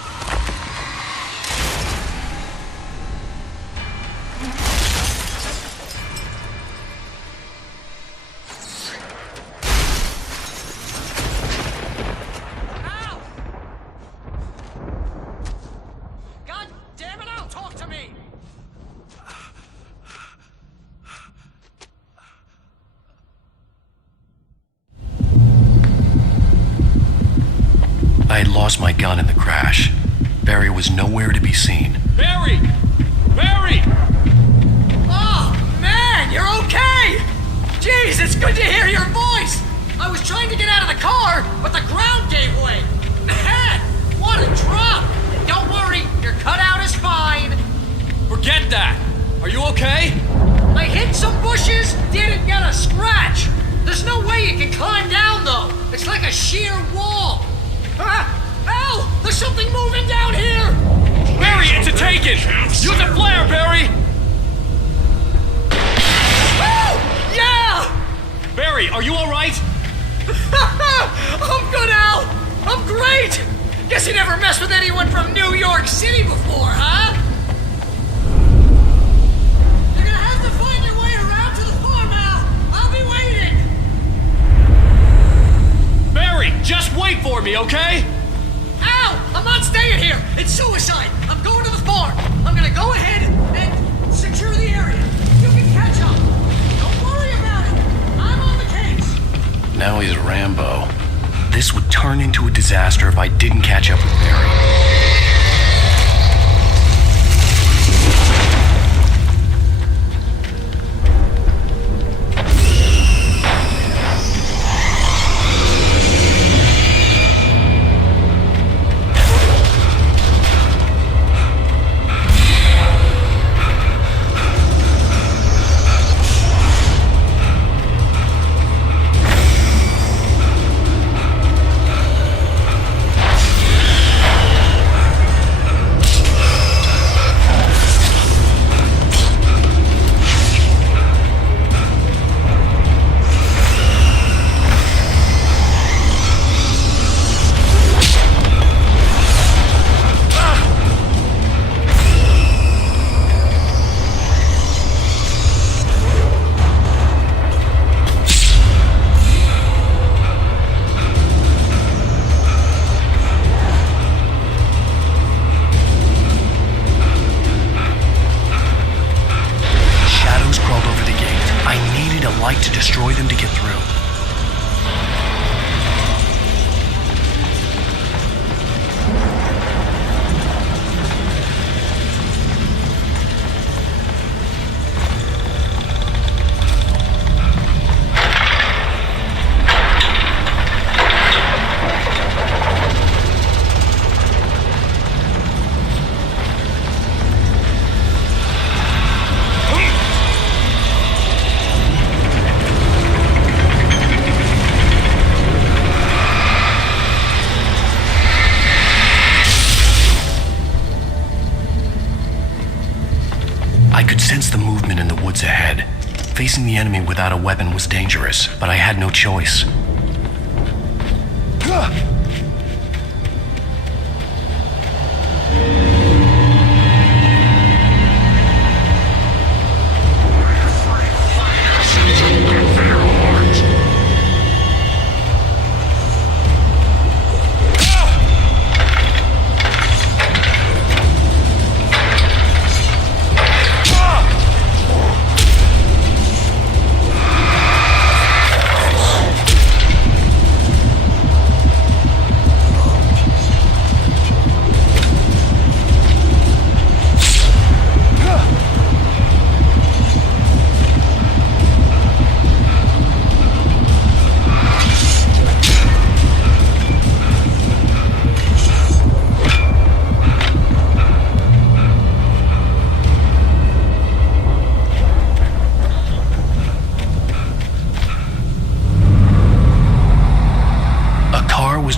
God damn it, Al, talk to me! I had lost my gun in the crash. Barry was nowhere to be seen. Barry! Barry! Oh, man, you're okay! Jeez, it's good to hear your voice! I was trying to get out of the car, but the ground gave way! Man, what a drop! Don't worry, your cutout is fine! Forget that! Are you okay? I hit some bushes, didn't get a scratch! There's no way you can climb down, though! It's like a sheer wall! Al! There's something moving down here! Barry, it's a taken! Use a flare, Barry! Oh! Yeah! Barry, are you alright? I'm good, Al! I'm great! Guess you never messed with anyone from New York City before, huh? You're gonna have to find your way around to the farm, Al! I'll be waiting! Barry, just wait for me, okay? Al! I'm not staying here! It's suicide! I'm going to the farm! I'm gonna go ahead and secure the area. You can catch up! Don't worry about it! I'm on the case! Now he's Rambo. This would turn into a disaster if I didn't catch up with Barry. light to destroy them to get through. Facing the enemy without a weapon was dangerous, but I had no choice.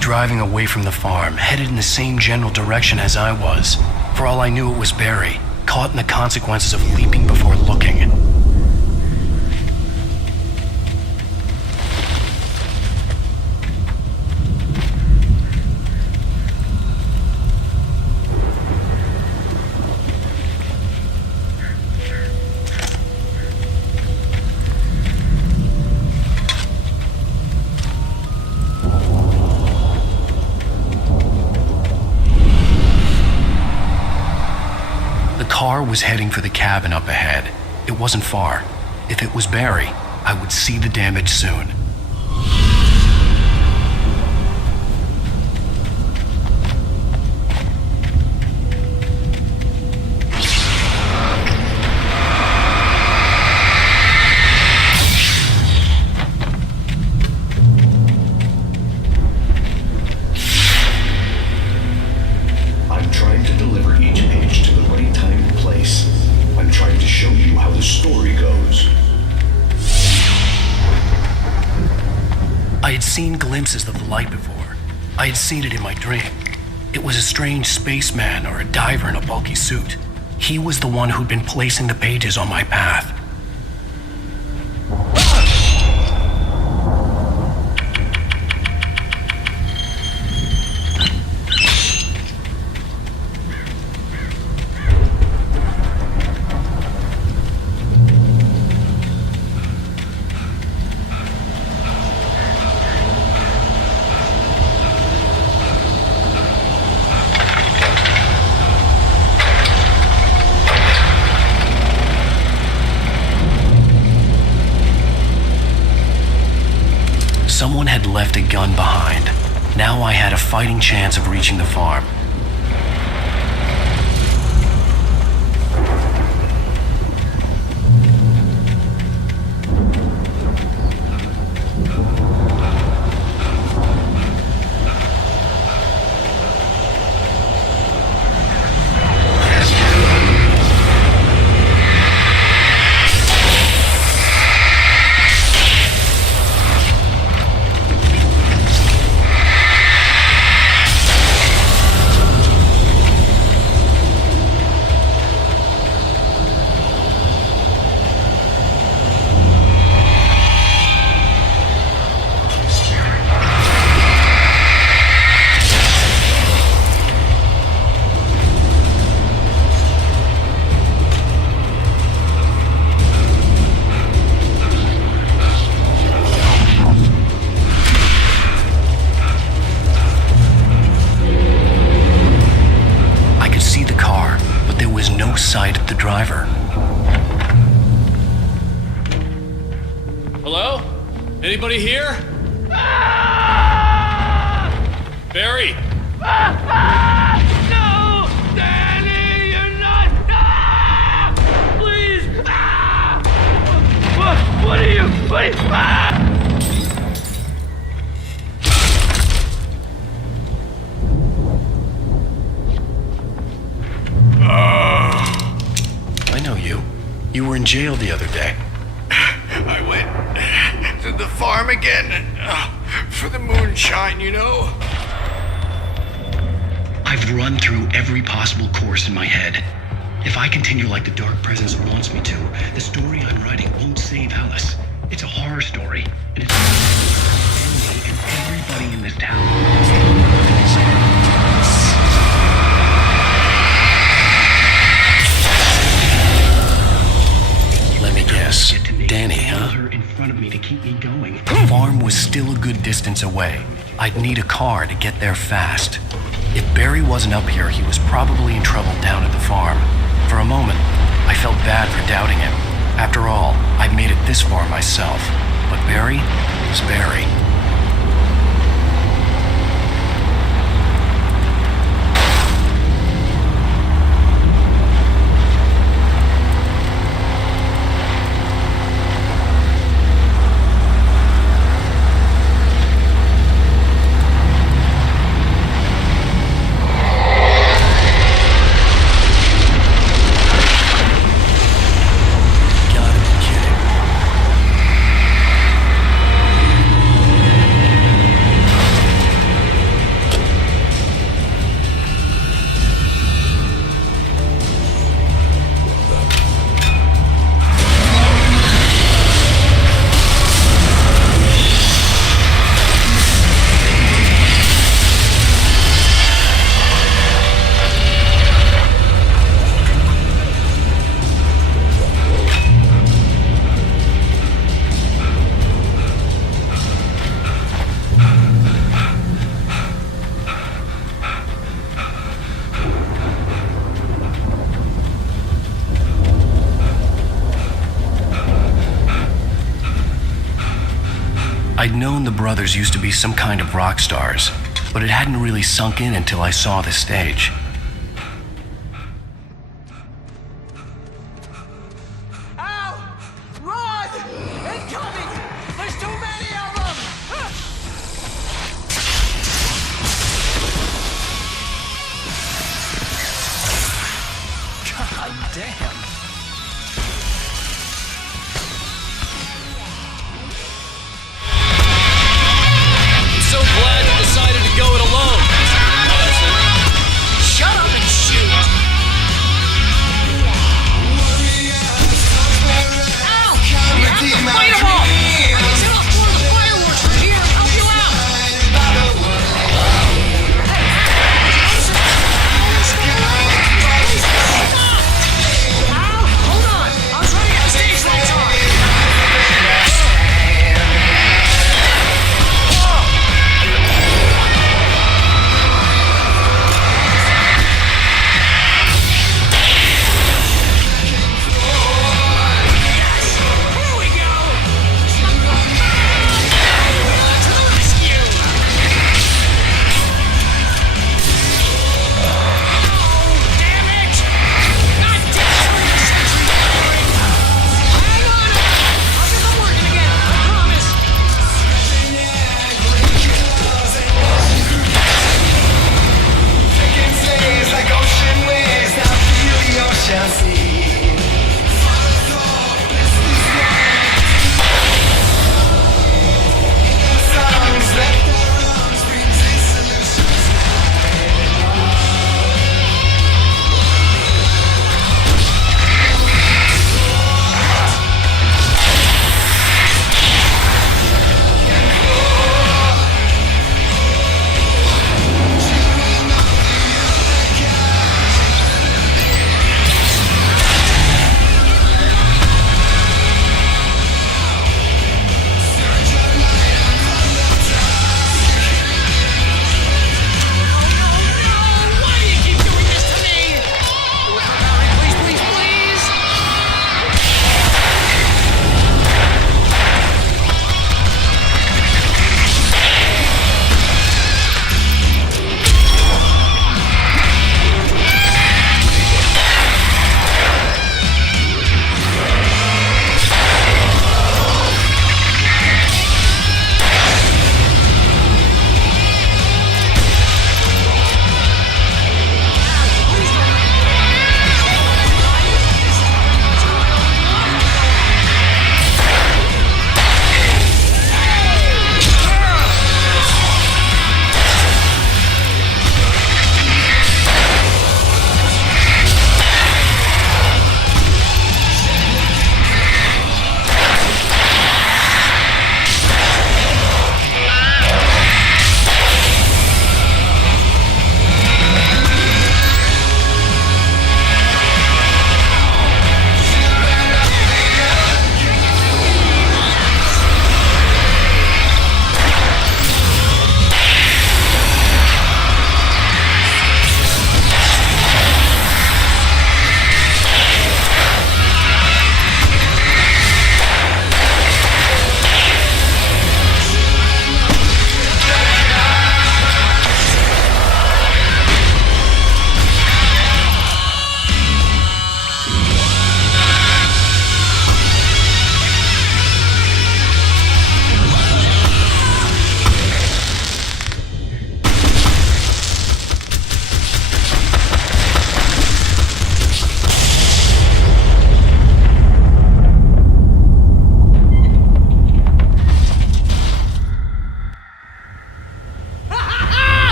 Driving away from the farm, headed in the same general direction as I was. For all I knew, it was Barry, caught in the consequences of leaping before looking. The car was heading for the cabin up ahead. It wasn't far. If it was Barry, I would see the damage soon. I'm trying to deliver each page to the right time and place. I'm trying to show you how the story goes. I had seen glimpses of the light before. I had seen it in my dream. It was a strange spaceman or a diver in a bulky suit. He was the one who'd been placing the pages on my path. Someone had left a gun behind. Now I had a fighting chance of reaching the farm. Sight of the driver. Hello? Anybody here? Barry! No! Danny, you're not! Please! What are you? I know you. You were in jail the other day. I went to the farm again for the moonshine, you know? I've run through every possible course in my head. If I continue like the Dark Presence wants me to, the story I'm writing won't save Alice. It's a horror story, and it's and me and everybody in this town. Let me guess. Danny, huh? Her in front of me to keep me going. The farm was still a good distance away. I'd need a car to get there fast. If Barry wasn't up here, he was probably in trouble down at the farm. For a moment, I felt bad for doubting him. After all, I'd made it this far myself. But Barry was Barry. I'd known the brothers used to be some kind of rock stars, but it hadn't really sunk in until I saw the stage. Ow! Run! Incoming! There's too many of them! God damn. So glad you decided to go it alone, Mr. Madison. Shut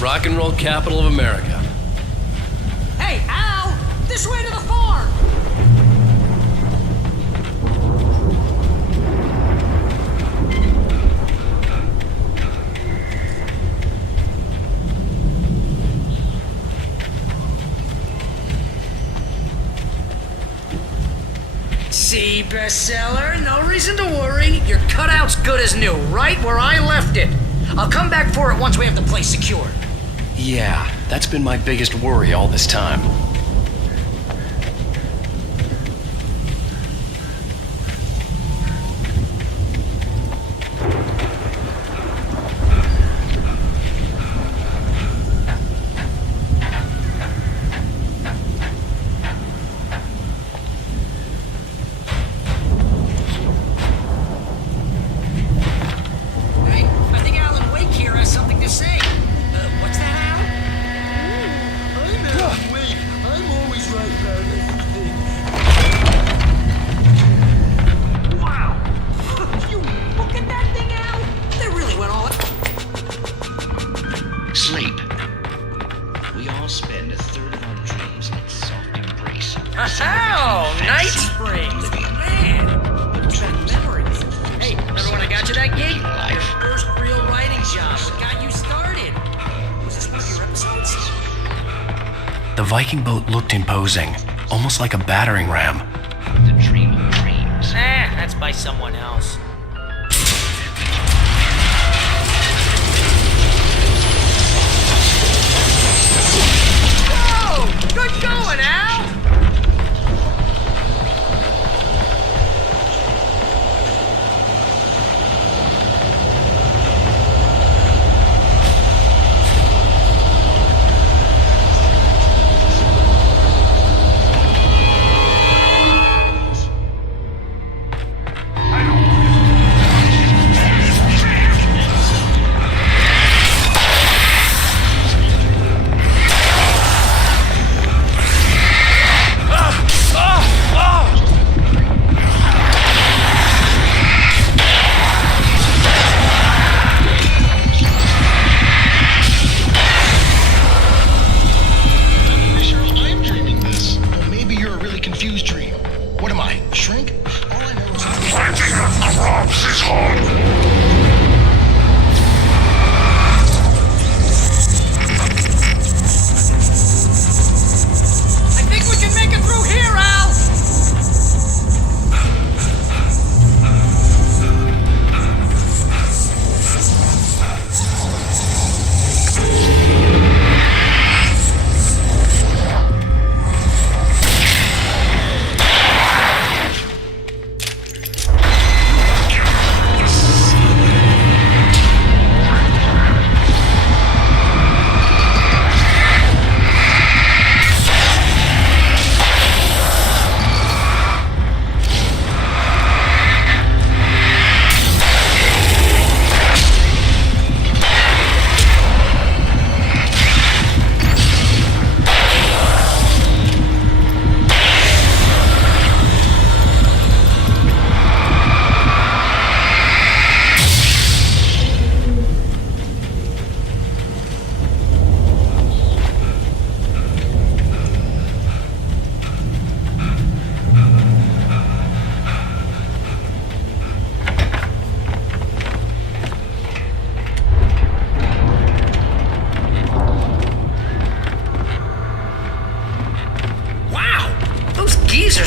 rock and roll capital of America. Hey, Al! This way to the farm! See, bestseller, no reason to worry. Your cutout's good as new, right where I left it. I'll come back for it once we have the place secured. Yeah, that's been my biggest worry all this time. Sleep. We all spend a third of our dreams in its soft embrace. Oh, Night Springs! Man, good memories. Hey, remember when I got you that gig? Your first real writing job. What got you started? Was this one of your episodes? The Viking boat looked imposing, almost like a battering ram. The dream of dreams. That's by someone else. Good going, Al!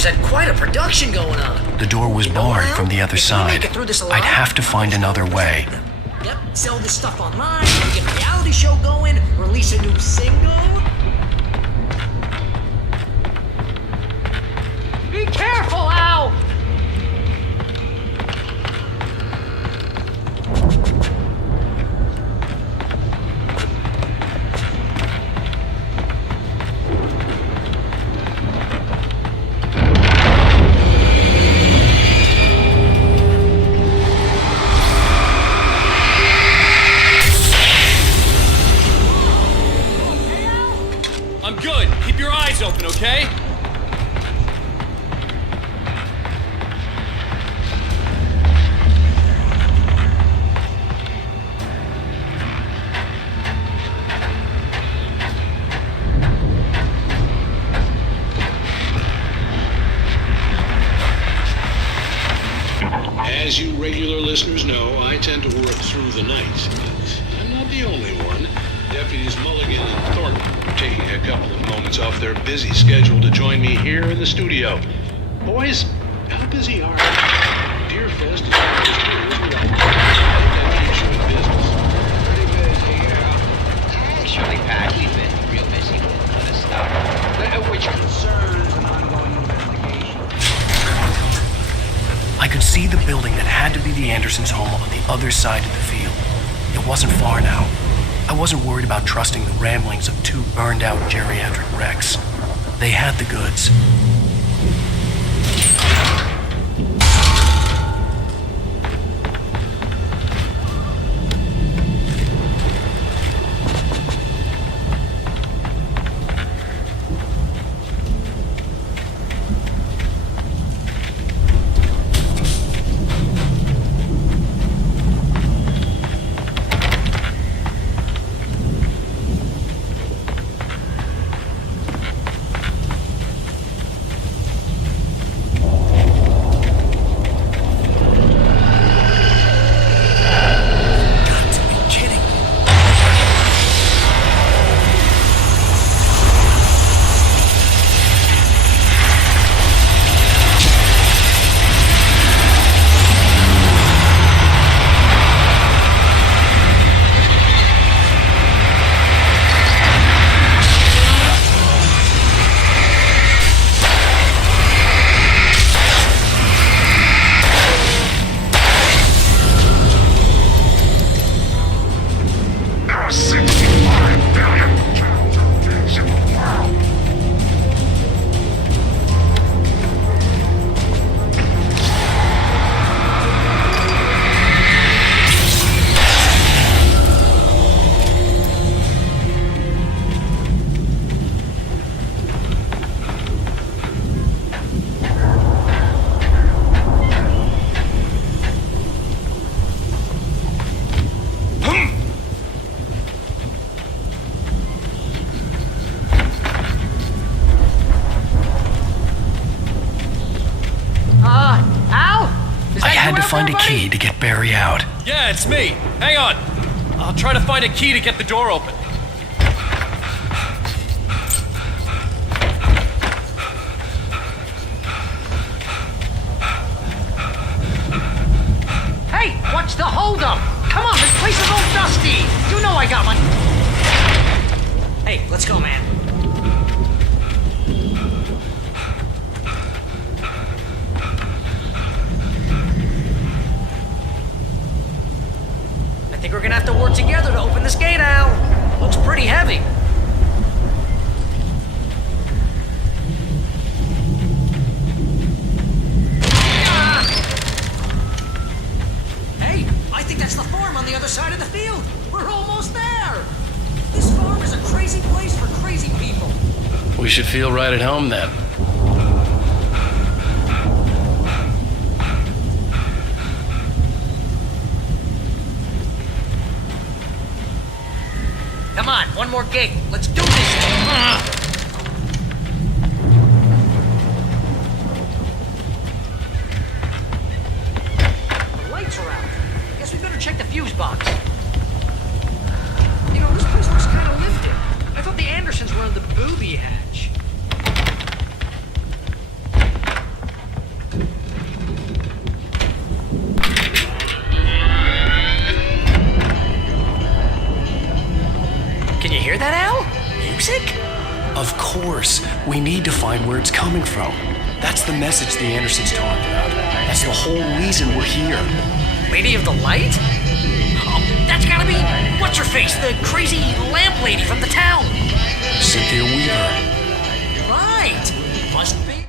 Had quite a production going on. The door was barred from the other side. I'd have to find another way. Yep, sell this stuff online, get a reality show going, release a new single. Be careful, Al! As you regular listeners know, I tend to work through the night. But I'm not the only one. Deputies Mulligan and Thornton are taking a couple of moments off their busy schedule to join me here in the studio. Boys, how busy are you? Deerfest is one of those tours where I think that keeps you in business. Pretty busy, yeah. Actually, Pat, we've been real busy with other stuff, which concerns an ongoing investigation. I could see the building that had to be the Andersons' home on the other side of the field. It wasn't far now. I wasn't worried about trusting the ramblings of two burned-out geriatric wrecks. They had the goods. Find a key to get Barry out. Yeah, it's me. Hang on. I'll try to find a key to get the door open. Hey, what's the holdup? Come on, this place is all dusty. You know I got one. Hey, let's go, man. I think we're gonna have to work together to open this gate, Al. Looks pretty heavy. Hey, I think that's the farm on the other side of the field. We're almost there. This farm is a crazy place for crazy people. We should feel right at home then. Come on, one more gate. Let's do this. The lights are out. Guess we better check the fuse box. You know, this place looks kind of lifted. I thought the Andersons were in the booby hatch. Can you hear that, Al? Music? Of course. We need to find where it's coming from. That's the message the Andersons talked about. That's the whole reason we're here. Lady of the Light? Oh, that's gotta be... What's-her-face? The crazy lamp lady from the town. Cynthia Weaver. Right. Must be.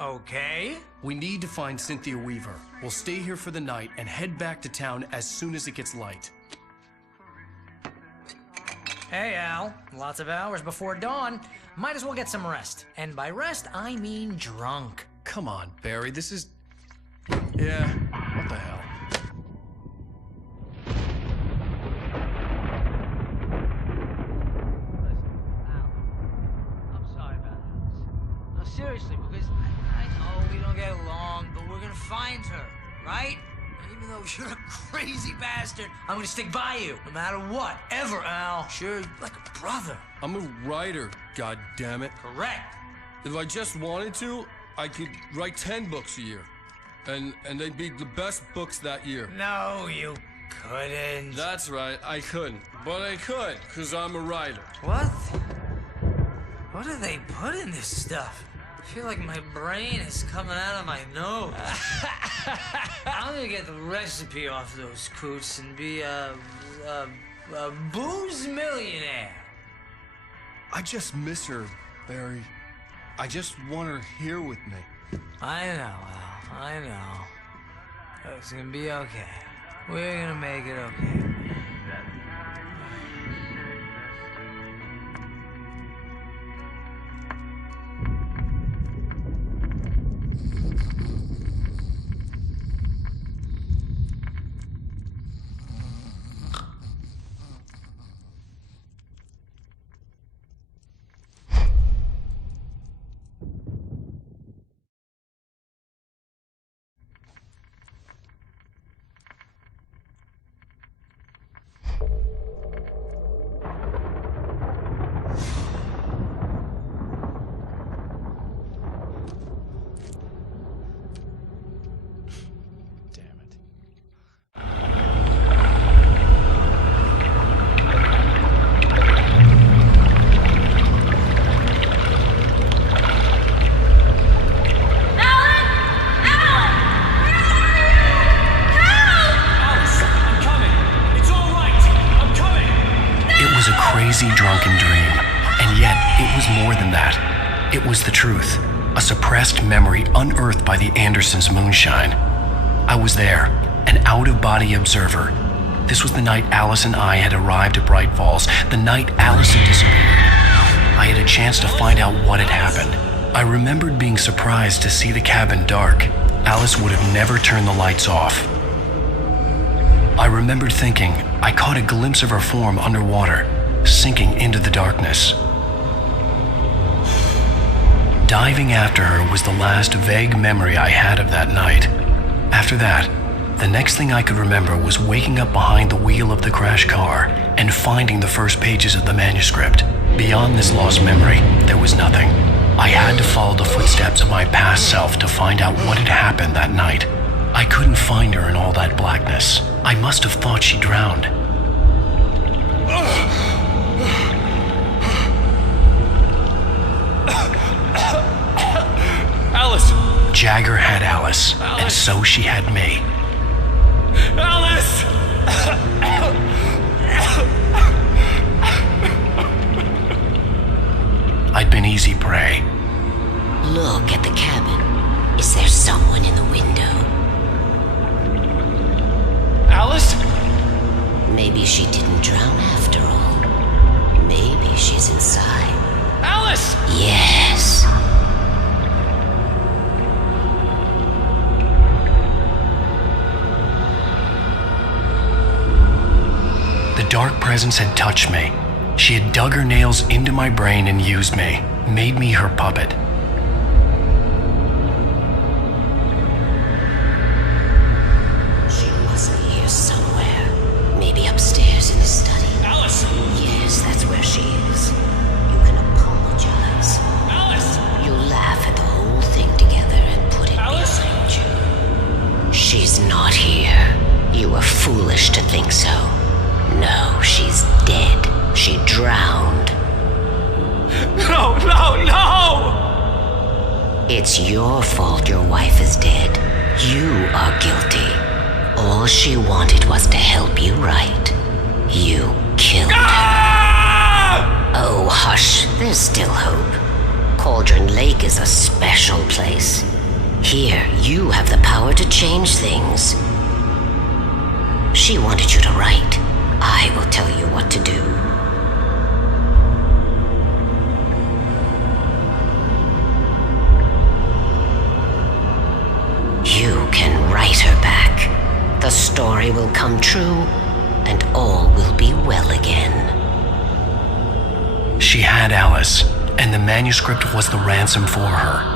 Okay. We need to find Cynthia Weaver. We'll stay here for the night and head back to town as soon as it gets light. Hey, Al. Lots of hours before dawn. Might as well get some rest. And by rest, I mean drunk. Come on, Barry, this is... Yeah, what the hell? I'm sorry about this. No, seriously, because I know we don't get along, but we're gonna find her, right? And even though you're a crazy bastard, I'm gonna stick by you, no matter what, ever, Al. Sure, like a brother. I'm a writer, goddammit. Correct. If I just wanted to, I could write 10 books a year. And they'd be the best books that year. No, you couldn't. That's right, I couldn't. But I could, because I'm a writer. What? What do they put in this stuff? I feel like my brain is coming out of my nose. I'm gonna get the recipe off those coots and be a booze millionaire. I just miss her, Barry. I just want her here with me. I know, Al. I know. It's gonna be okay. We're gonna make it okay. Drunken dream, and yet it was more than that. It was the truth, a suppressed memory unearthed by the Andersons' moonshine. I was there, an out-of-body observer. This was the night Alice and I had arrived at Bright Falls, the night Alice had disappeared. I had a chance to find out what had happened. I remembered being surprised to see the cabin dark. Alice would have never turned the lights off. I remembered thinking I caught a glimpse of her form underwater, sinking into the darkness. Diving after her was the last vague memory I had of that night. After that, the next thing I could remember was waking up behind the wheel of the crash car and finding the first pages of the manuscript. Beyond this lost memory, there was nothing. I had to follow the footsteps of my past self to find out what had happened that night. I couldn't find her in all that blackness. I must have thought she drowned. Alice! Jagger had Alice, and so she had me. Alice! I'd been easy prey. Look at the cabin. Is there someone in the window? Alice? Maybe she didn't drown after all. Maybe she's inside. Alice! Yes. The dark presence had touched me. She had dug her nails into my brain and used me, made me her puppet. She must be here somewhere. Maybe upstairs in the study. Alice! Yes, that's where she is. You can apologize. Alice! You laugh at the whole thing together and put it behind you. She's not here. You were foolish to think so. No, she's dead. She drowned. No, no, no! It's your fault your wife is dead. You are guilty. All she wanted was to help you right. You killed her. Oh, hush. There's still hope. Cauldron Lake is a special place. Here, you have the power to change things. She wanted you to write. I will tell you what to do. come true, and all will be well again. She had Alice, and the manuscript was the ransom for her.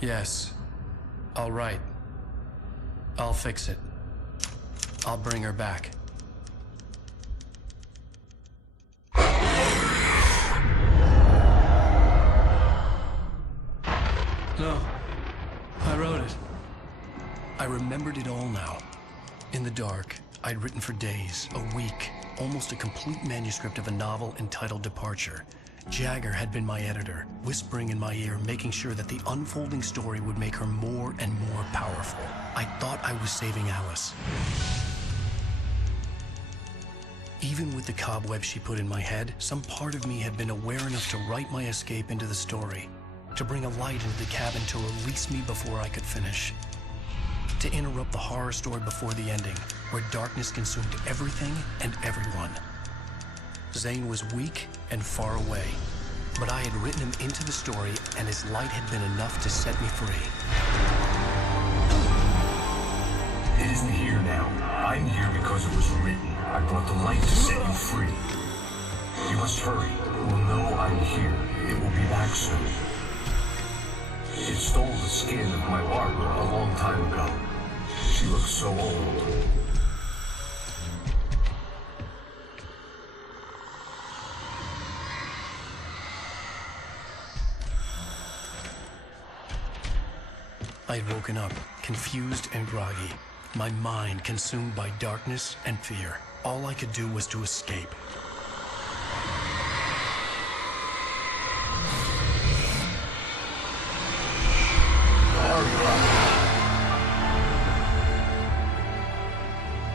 Yes. All right. I'll fix it. I'll bring her back. No. I wrote it. I remembered it all now. In the dark, I'd written for days, a week, almost a complete manuscript of a novel entitled Departure. Jagger had been my editor, whispering in my ear, making sure that the unfolding story would make her more and more powerful. I thought I was saving Alice. Even with the cobweb she put in my head, some part of me had been aware enough to write my escape into the story, to bring a light into the cabin to release me before I could finish, to interrupt the horror story before the ending, where darkness consumed everything and everyone. Zane was weak and far away, but I had written him into the story, and his light had been enough to set me free. It isn't here now. I'm here because it was written. I brought the light to set you free. You must hurry. It will know I'm here. It will be back soon. It stole the skin of my Barbara a long time ago. She looks so old. I had woken up, confused and groggy, my mind consumed by darkness and fear. All I could do was to escape.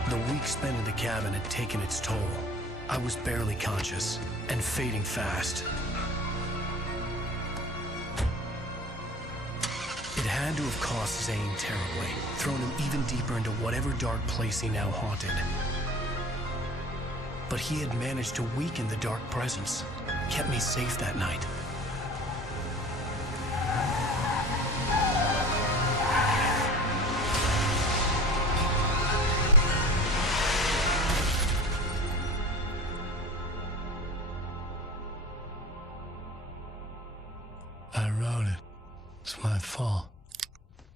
The week spent in the cabin had taken its toll. I was barely conscious and fading fast. It had to have cost Zane terribly, thrown him even deeper into whatever dark place he now haunted. But he had managed to weaken the dark presence, kept me safe that night. I wrote it. It's my fault.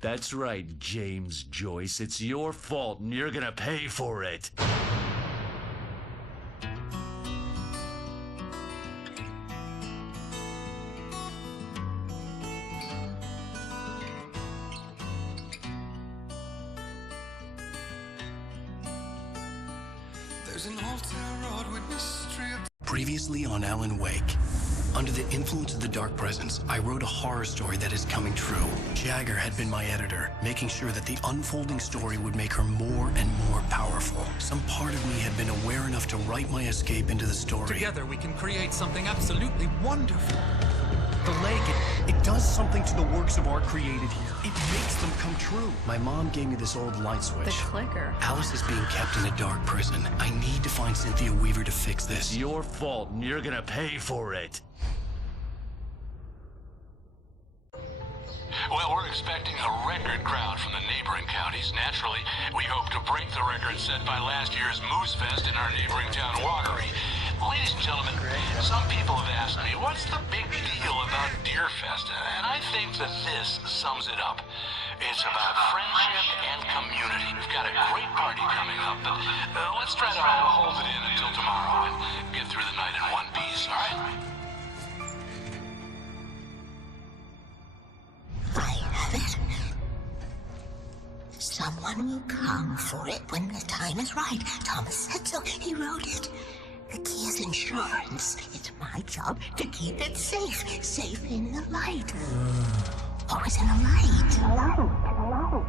That's right, James Joyce. It's your fault, and you're gonna pay for it. There's an old town road with mystery of... Previously on Alan Wake. Under the influence of the dark presence, I wrote a horror story that is coming true. Jagger had been my editor, making sure that the unfolding story would make her more and more powerful. Some part of me had been aware enough to write my escape into the story. Together we can create something absolutely wonderful. The lake, it does something to the works of art created here. It makes them come true. My mom gave me this old light switch. The clicker. Alice is being kept in a dark prison. I need to find Cynthia Weaver to fix this. It's your fault, and you're gonna pay for it. Well, we're expecting a record crowd from the neighboring counties. Naturally, we hope to break the record set by last year's Moose Fest in our neighboring town, Watery. Ladies and gentlemen, some people have asked me, what's the big deal about Deerfest? And I think that this sums it up. It's about friendship and community. We've got a great party coming up, but let's try to hold it in until tomorrow and get through the night in one piece, all right? I have it. Someone will come for it when the time is right. Thomas said so. He wrote it. The key is insurance. It's my job to keep it safe. Safe in the light. Always in the light. Hello.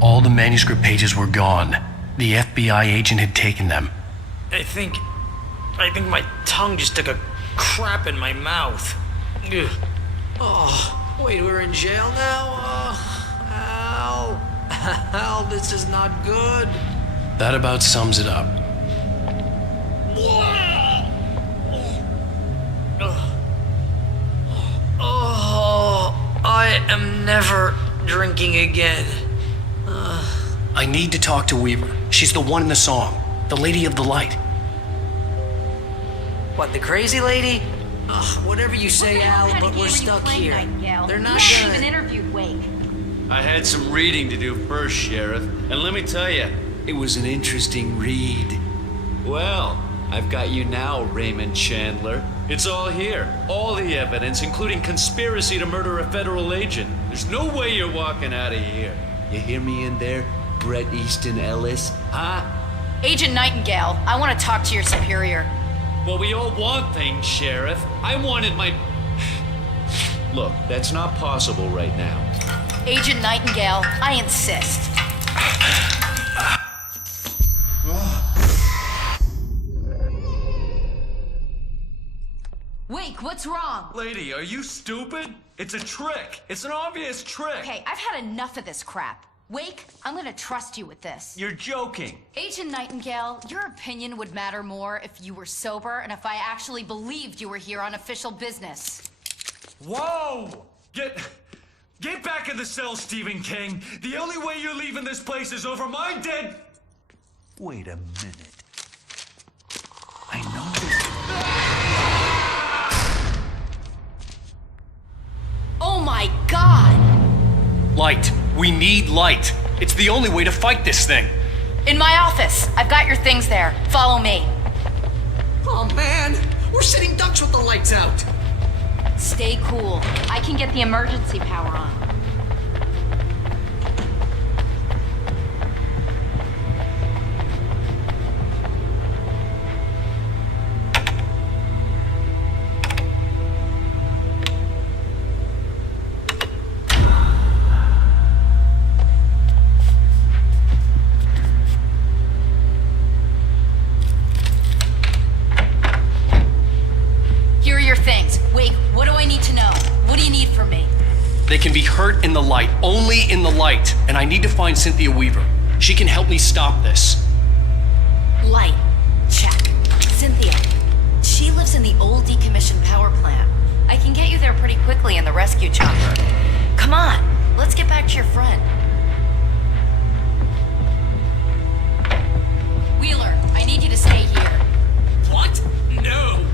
All the manuscript pages were gone. The FBI agent had taken them. I think my tongue just took a crap in my mouth. Ugh. Oh, wait, we're in jail now? Oh, Al, this is not good. That about sums it up. Oh, I am never drinking again. I need to talk to Weaver. She's the one in the song. The Lady of the Light. What, the crazy lady? Ugh, whatever you say, Al, but we're stuck here. They're not You gonna... even interviewed Wake. I had some reading to do first, Sheriff, and let me tell you, it was an interesting read. Well, I've got you now, Raymond Chandler. It's all here. All the evidence, including conspiracy to murder a federal agent. There's no way you're walking out of here. You hear me in there, Bret Easton Ellis? Huh? Agent Nightingale, I want to talk to your superior. Well, we all want things, Sheriff. I wanted my... Look, that's not possible right now. Agent Nightingale, I insist. Wake, what's wrong? Lady, are you stupid? It's a trick. It's an obvious trick. Okay, I've had enough of this crap. Wake, I'm gonna trust you with this. You're joking. Agent Nightingale, your opinion would matter more if you were sober and if I actually believed you were here on official business. Whoa! Get back in the cell, Stephen King. The only way you're leaving this place is over my dead... Wait a minute. I know this... Oh my God! Light. We need light. It's the only way to fight this thing. In my office. I've got your things there. Follow me. Oh man, we're sitting ducks with the lights out. Stay cool. I can get the emergency power on. Here are your things. Wait, what do I need to know? What do you need from me? They can be hurt in the light, only in the light. And I need to find Cynthia Weaver. She can help me stop this. Light. Check. Cynthia. She lives in the old decommissioned power plant. I can get you there pretty quickly in the rescue chopper. Come on, let's get back to your friend. Wheeler, I need you to stay here. What? No.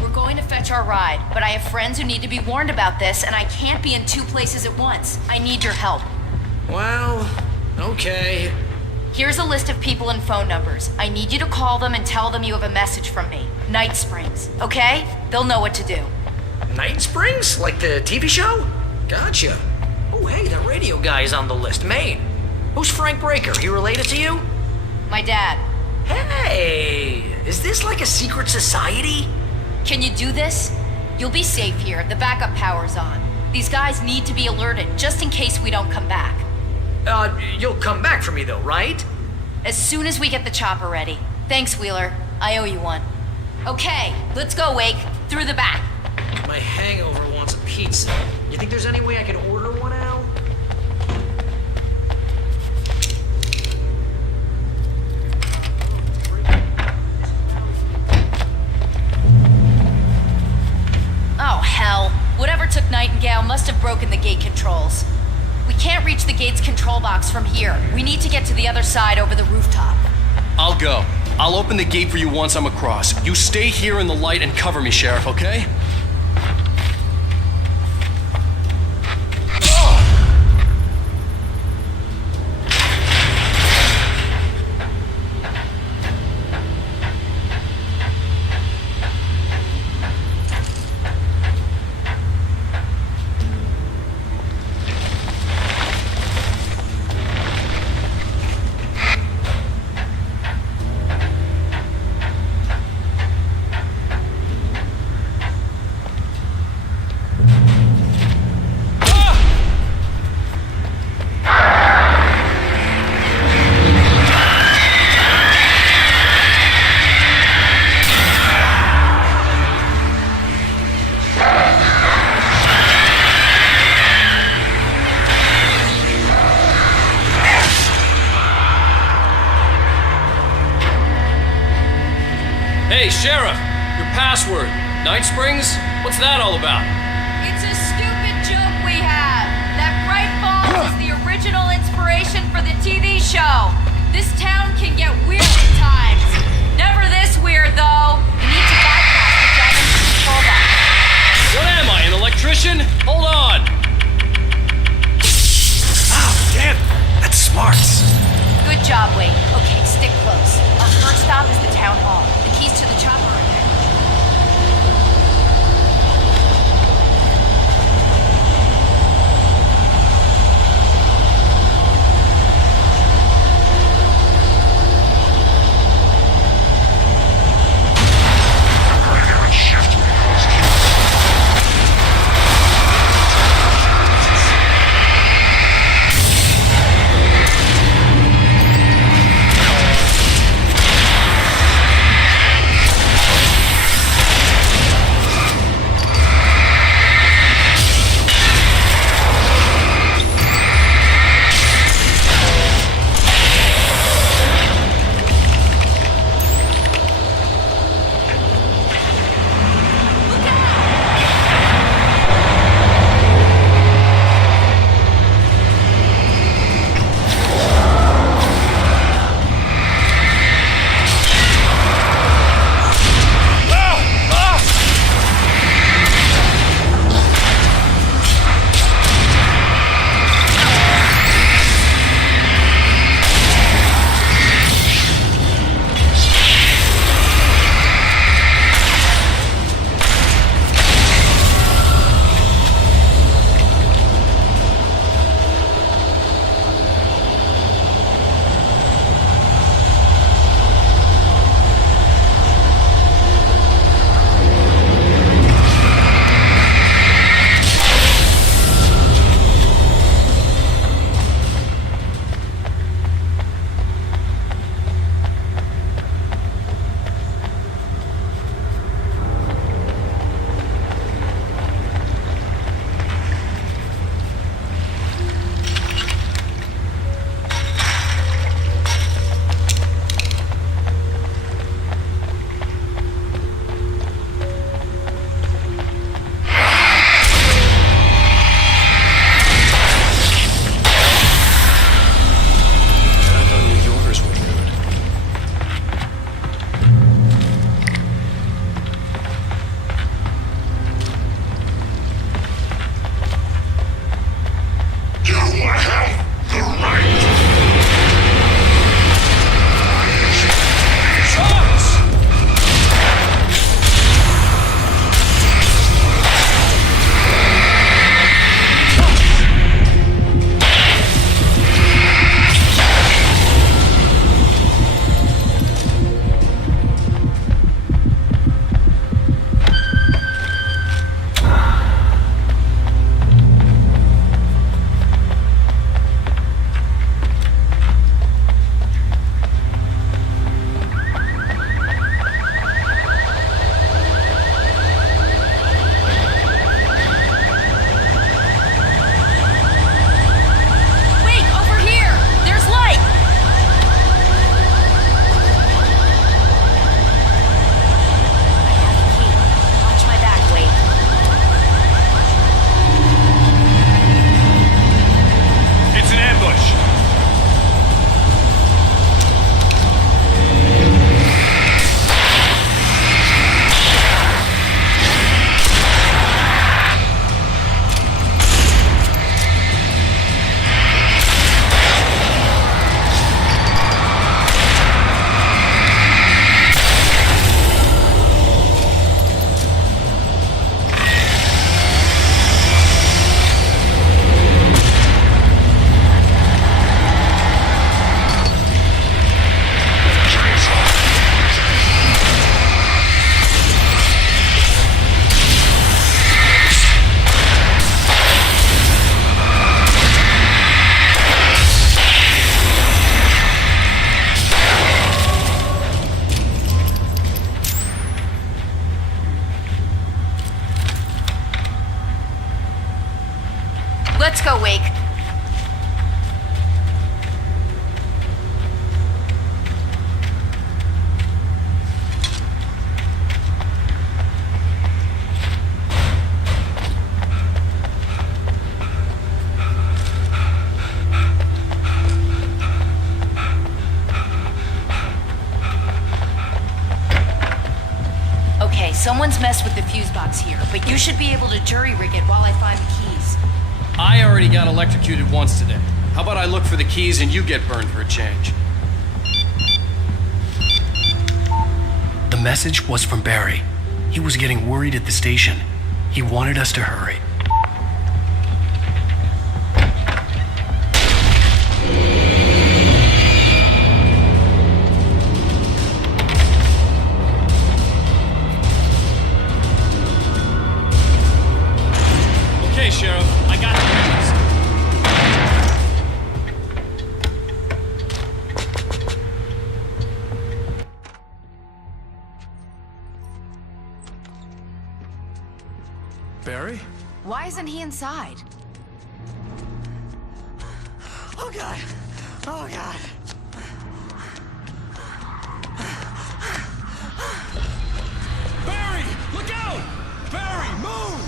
We're going to fetch our ride, but I have friends who need to be warned about this, and I can't be in two places at once. I need your help. Well, okay. Here's a list of people and phone numbers. I need you to call them and tell them you have a message from me. Night Springs, okay? They'll know what to do. Night Springs? Like the TV show? Gotcha. Oh, hey, that radio guy is on the list. Maine. Who's Frank Breaker? He related to you? My dad. Hey, is this like a secret society? Can you do this? You'll be safe here. The backup power's on. These guys need to be alerted, just in case we don't come back. You'll come back for me though, right? As soon as we get the chopper ready. Thanks, Wheeler. I owe you one. Okay, let's go, Wake. Through the back. My hangover wants a pizza. You think there's any way I can order one, Al? Oh, hell. Whatever took Nightingale must have broken the gate controls. We can't reach the gate's control box from here. We need to get to the other side over the rooftop. I'll go. I'll open the gate for you once I'm across. You stay here in the light and cover me, Sheriff, okay? Sheriff, your password. Night Springs? What's that all about? It's a stupid joke we have. That Bright Falls is the original inspiration for the TV show. This town can get weird at times. Never this weird, though. You need to bypass the giant control box. What am I, an electrician? Hold on. Oh, damn. That's smart. Good job, Wade. Okay, stick close. Our first stop is the town hall. The keys to the chopper are there. Let's go, Wake. one's messed with the fuse box here, but you should be able to jury rig it while I find the keys. I already got electrocuted once today. How about I look for the keys and you get burned for a change? The message was from Barry. He was getting worried at the station. He wanted us to hurry. Okay, Sheriff, I got the keys. Barry? Why isn't he inside? Oh God! Oh God! Barry! Look out! Barry, move!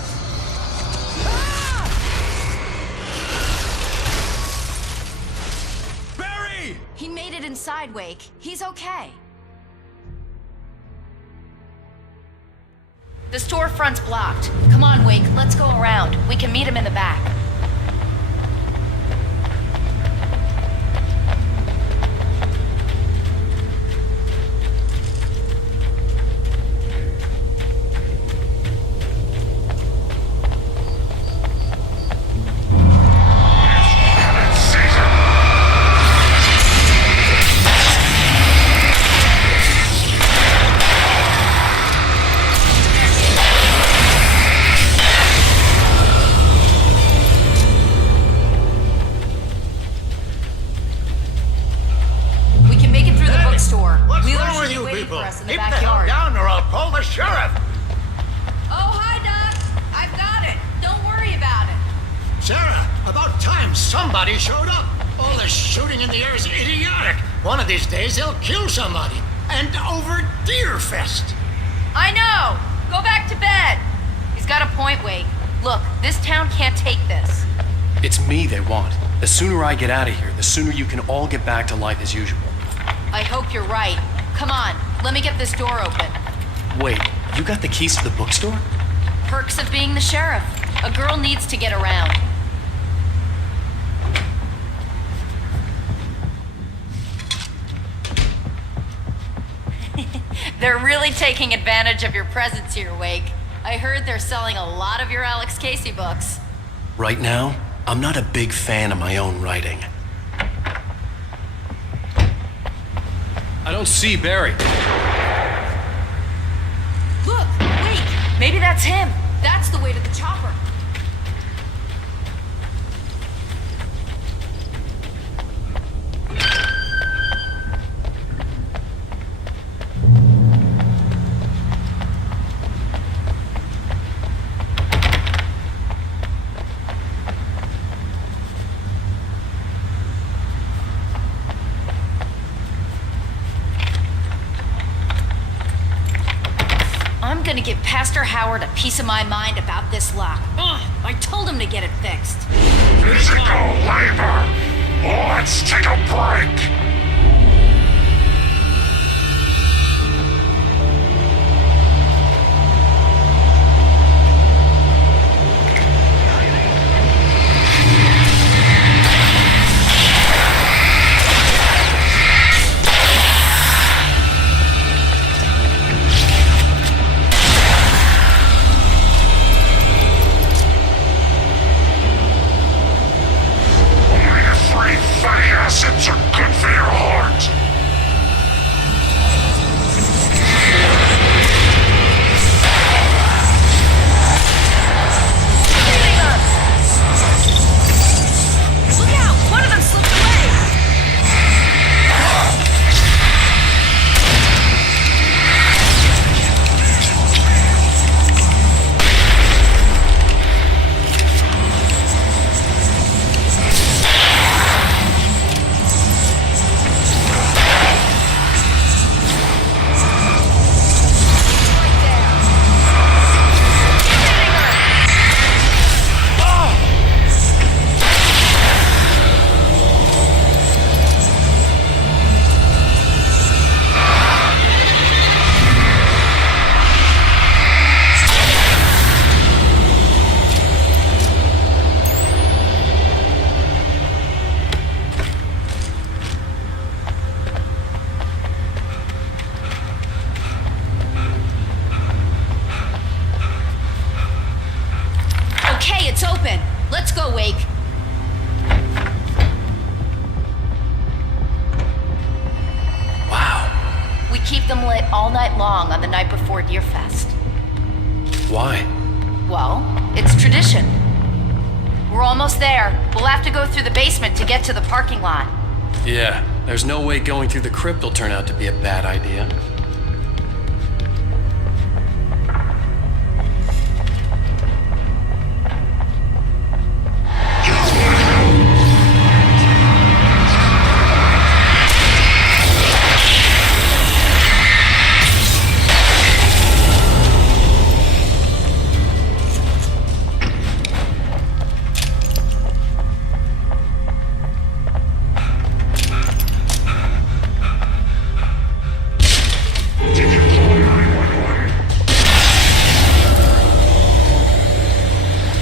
Barry! He made it inside, Wake. He's okay. The storefront's blocked. Come on, Wake, let's go around. We can meet him in the back. What's wrong with you people? Keep the hell down or I'll call the sheriff! Oh, hi, Doc. I've got it. Don't worry about it. Sarah, about time somebody showed up. All this shooting in the air is idiotic. One of these days they'll kill somebody. And over Deerfest. I know. Go back to bed. He's got a point, Wake. Look, this town can't take this. It's me they want. The sooner I get out of here, the sooner you can all get back to life as usual. I hope you're right. Come on, let me get this door open. Wait, you got the keys to the bookstore? Perks of being the sheriff. A girl needs to get around. They're really taking advantage of your presence here, Wake. I heard they're selling a lot of your Alex Casey books. Right now, I'm not a big fan of my own writing. I don't see Barry. Look, wait, maybe that's him. That's the way to the chopper. I'm gonna give Pastor Howard a piece of my mind about this lock. Ugh, I told him to get it fixed. Physical labor! Let's take a break! Acids are good for your open. Let's go, Wake. Wow. We keep them lit all night long on the night before Deerfest. Why? Well, it's tradition. We're almost there. We'll have to go through the basement to get to the parking lot. Yeah, there's no way going through the crypt will turn out to be a bad idea.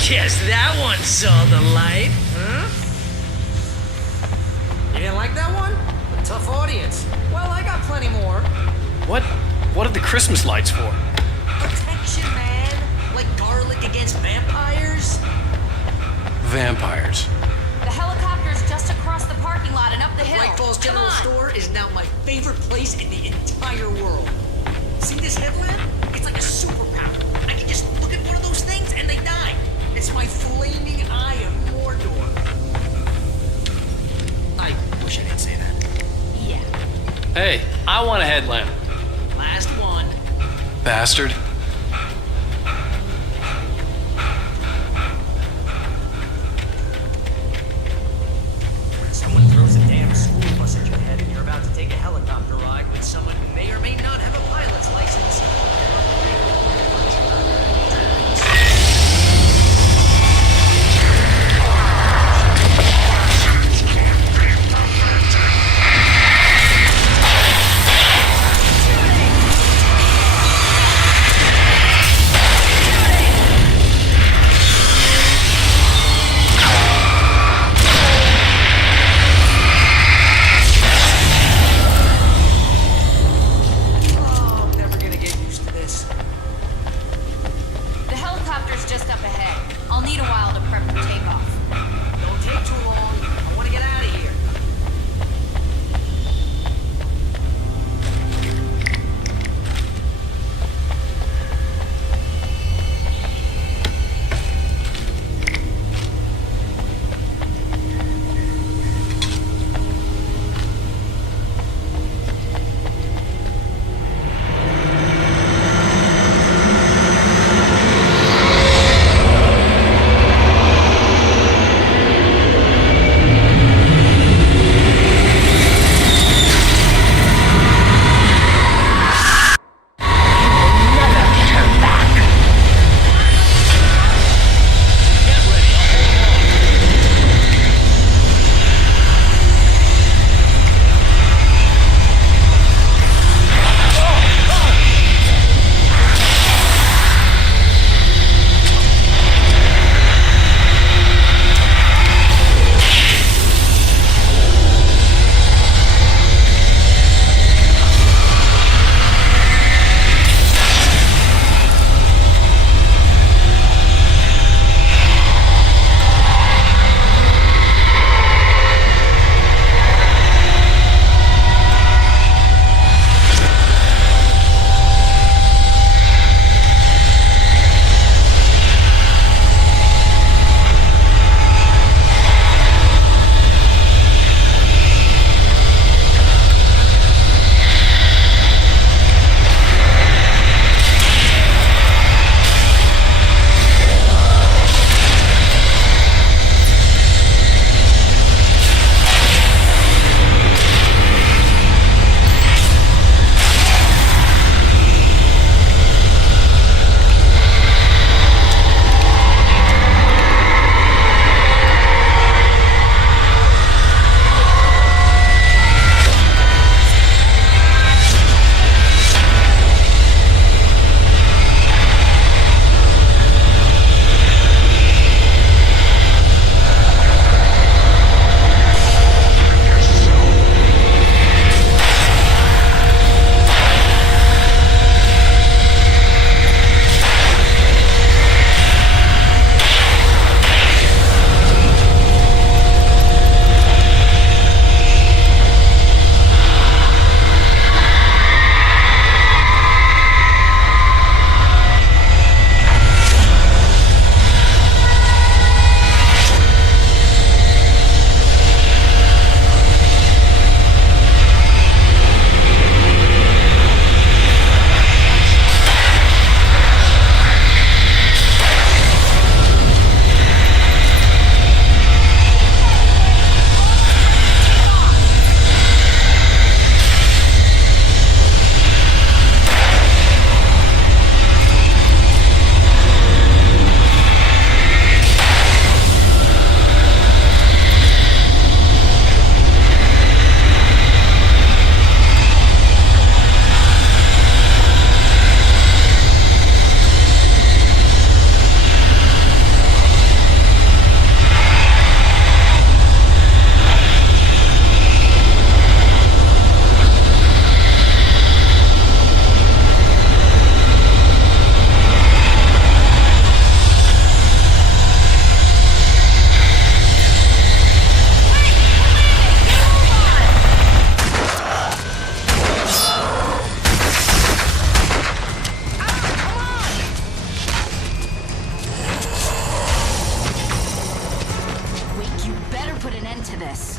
Guess that one saw the light, huh? You didn't like that one? A tough audience. Well, I got plenty more. What are the Christmas lights for? Protection, man. Like garlic against vampires. Vampires. The helicopter's just across the parking lot and up the hill. Bright Falls Come General on. Store is now my favorite place in the entire world. See this headlamp? It's like a superpower. I can just look at one of those things and they die. It's my flaming eye of Mordor. I wish I didn't say that. Yeah. Hey, I want a headlamp. Last one. Bastard. When someone throws a damn school bus at your head and you're about to take a helicopter ride with someone who may or may not have a pilot's license.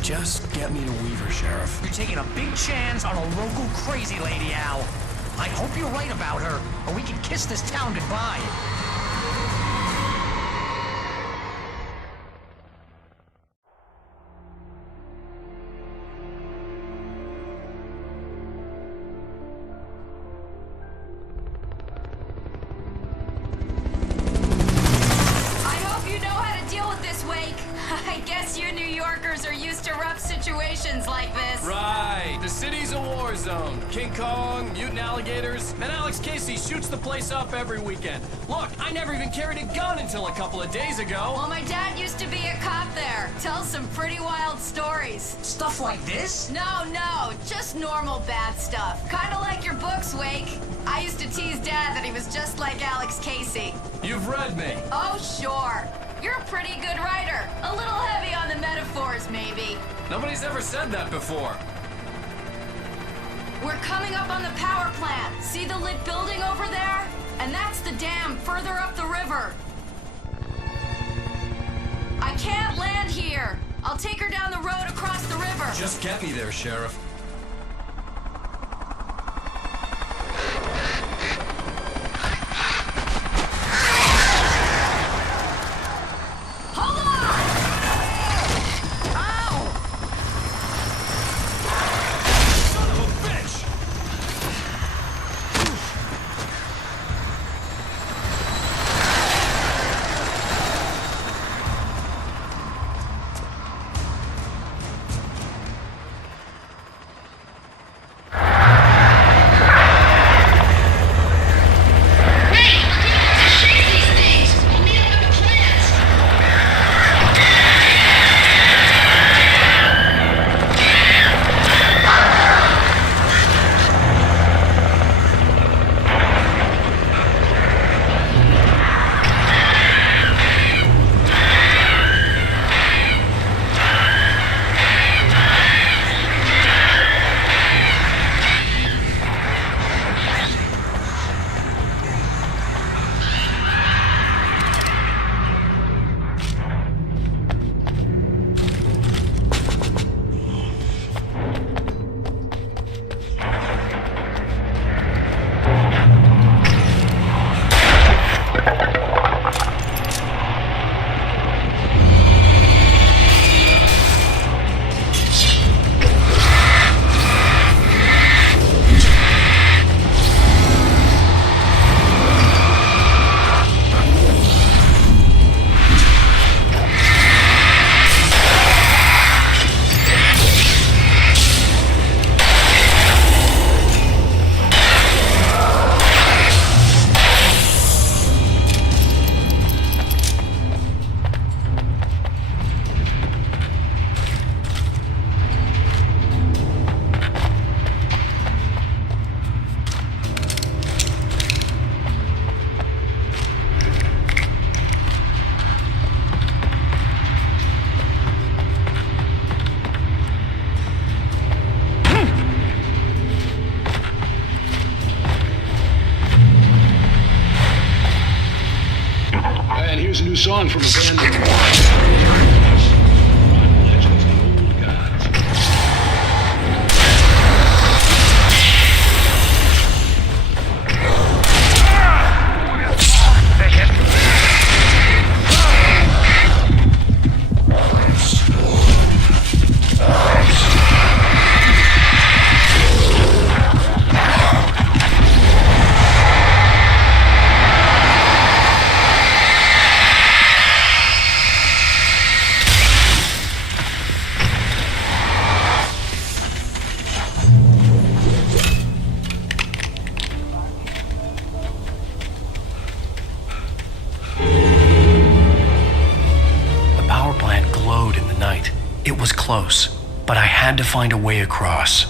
Just get me to Weaver, Sheriff. You're taking a big chance on a local crazy lady, Al. I hope you're right about her, or we can kiss this town goodbye. I hope you know how to deal with this, Wake. I guess you New Yorkers are used to rough situations like this. Right. The city's a war zone. King Kong, mutant alligators, and Alex Casey shoots the place up every weekend. Look, I never even carried a gun until a couple of days ago. Well, my dad used to be a cop there. Tells some pretty wild stories. Stuff like this? No, just normal bad stuff. Kinda like your books, Wake. I used to tease Dad that he was just like Alex Casey. You've read me. Oh, sure. You're a pretty good writer. A little heavy on the metaphors, maybe. Nobody's ever said that before. We're coming up on the power plant. See the lit building over there? And that's the dam further up the river. I can't land here. I'll take her down the road across the river. Just get me there, Sheriff. Hold on! Ow! Son of a bitch! And here's a new song from a band named Legends, the Old Gods. It was close, but I had to find a way across.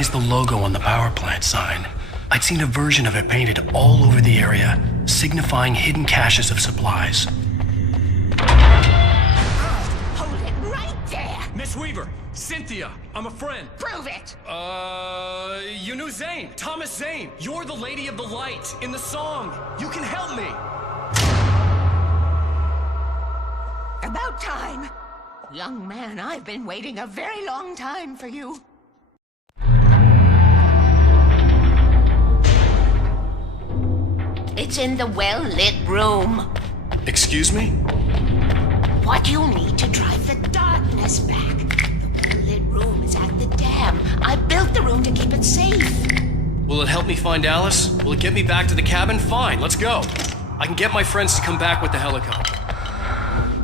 recognized the logo on the power plant sign. I'd seen a version of it painted all over the area, signifying hidden caches of supplies. Hold it right there! Miss Weaver, Cynthia, I'm a friend. Prove it! You knew Zane, Thomas Zane. You're the Lady of the Light in the song. You can help me. About time! Young man, I've been waiting a very long time for you. It's in the well-lit room. Excuse me? What you need to drive the darkness back. The well-lit room is at the dam. I built the room to keep it safe. Will it help me find Alice? Will it get me back to the cabin? Fine, let's go. I can get my friends to come back with the helicopter.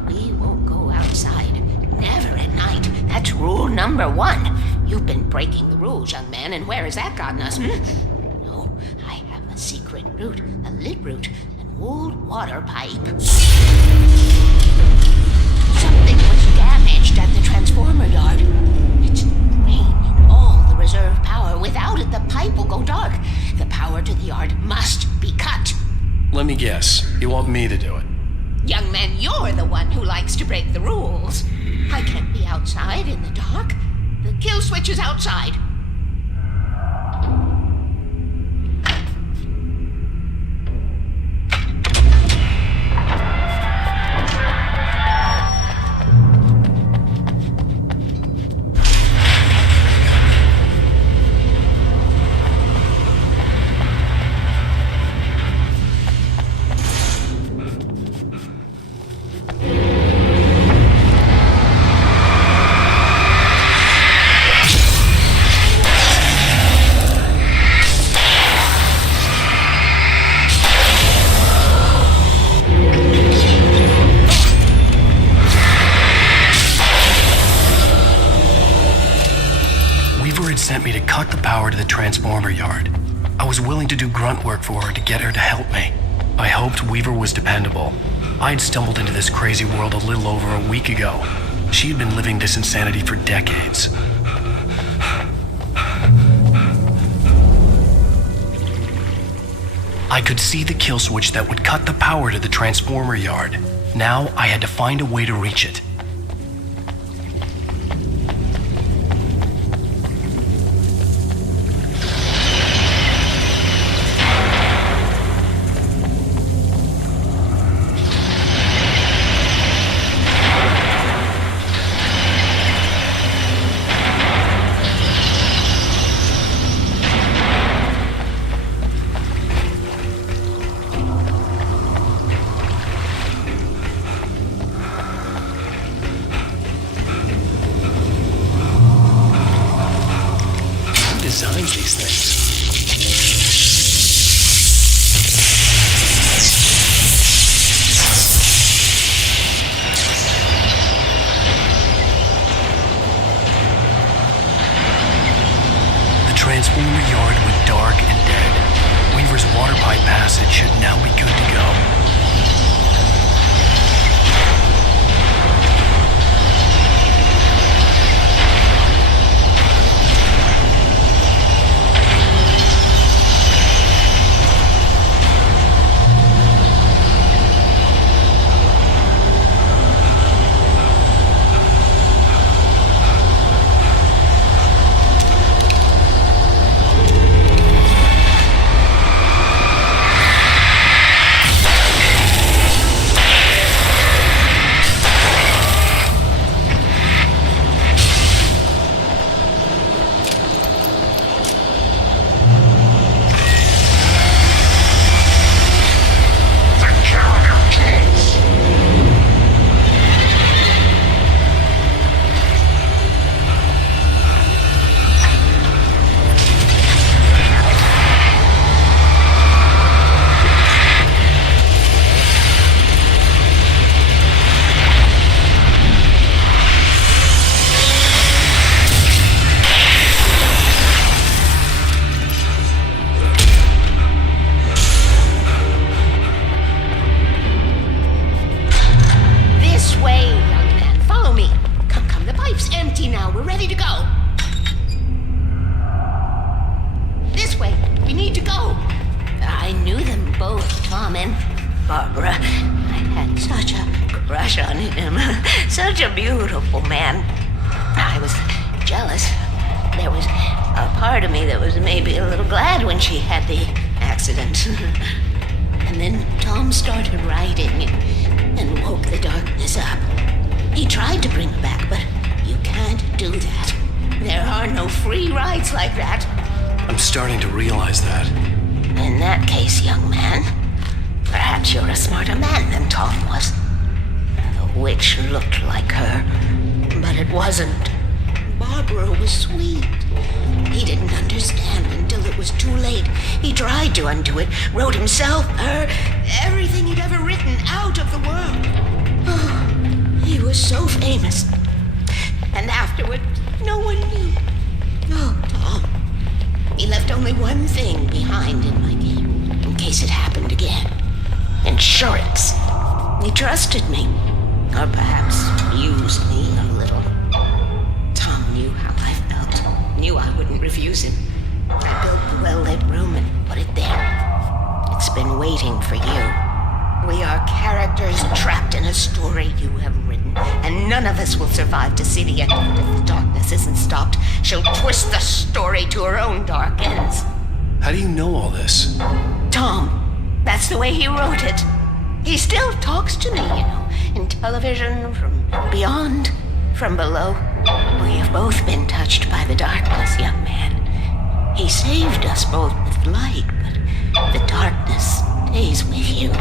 We won't go outside. Never at night. That's rule number 1. You've been breaking the rules, young man, and where has that gotten us, No, I have a secret route, a lit route, an old water pipe. Something was damaged at the transformer yard. It's draining all the reserve power. Without it, the pipe will go dark. The power to the yard must be cut. Let me guess. You want me to do it? Young man, you're the one who likes to break the rules. I can't be outside in the dark. The kill switch is outside. Sent me to cut the power to the transformer yard. I was willing to do grunt work for her to get her to help me. I hoped Weaver was dependable. I'd stumbled into this crazy world a little over a week ago. She had been living this insanity for decades. I could see the kill switch that would cut the power to the transformer yard. Now I had to find a way to reach it. Designed these things. The transformer yard went dark and dead. Weaver's water pipe passage should now be good to go. I had such a crush on him. Such a beautiful man. I was jealous. There was a part of me that was maybe a little glad when she had the accident. And then Tom started writing and woke the darkness up. He tried to bring her back, but you can't do that. There are no free rides like that. I'm starting to realize that. In that case, young man, perhaps you're a smarter man than Tom was. The witch looked like her, but it wasn't. Barbara was sweet. He didn't understand until it was too late. He tried to undo it, wrote himself, her, everything he'd ever written out of the world. Oh, he was so famous. And afterward, no one knew. Oh, Tom. He left only one thing behind in my game, in case it happened again. Insurance. He trusted me. Or perhaps used me a little. Tom knew how I felt. Knew I wouldn't refuse him. I built the well-lit room and put it there. It's been waiting for you. We are characters trapped in a story you have written, and none of us will survive to see the end of it if the darkness isn't stopped. She'll twist the story to her own dark ends. How do you know all this? Tom, that's the way he wrote it. He still talks to me, in television, from beyond, from below. We have both been touched by the darkness, young man. He saved us both with light, but the darkness stays with you.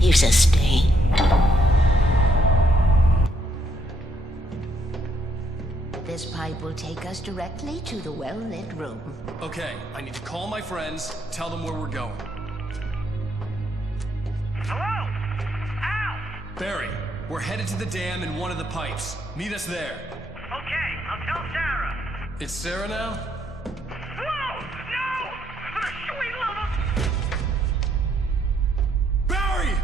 Leaves a stain. This pipe will take us directly to the well-lit room. Okay, I need to call my friends, tell them where we're going. Hello? Al! Barry, we're headed to the dam in one of the pipes. Meet us there. Okay, I'll tell Sarah. It's Sarah now? Whoa! No! For the sweet love of... Barry!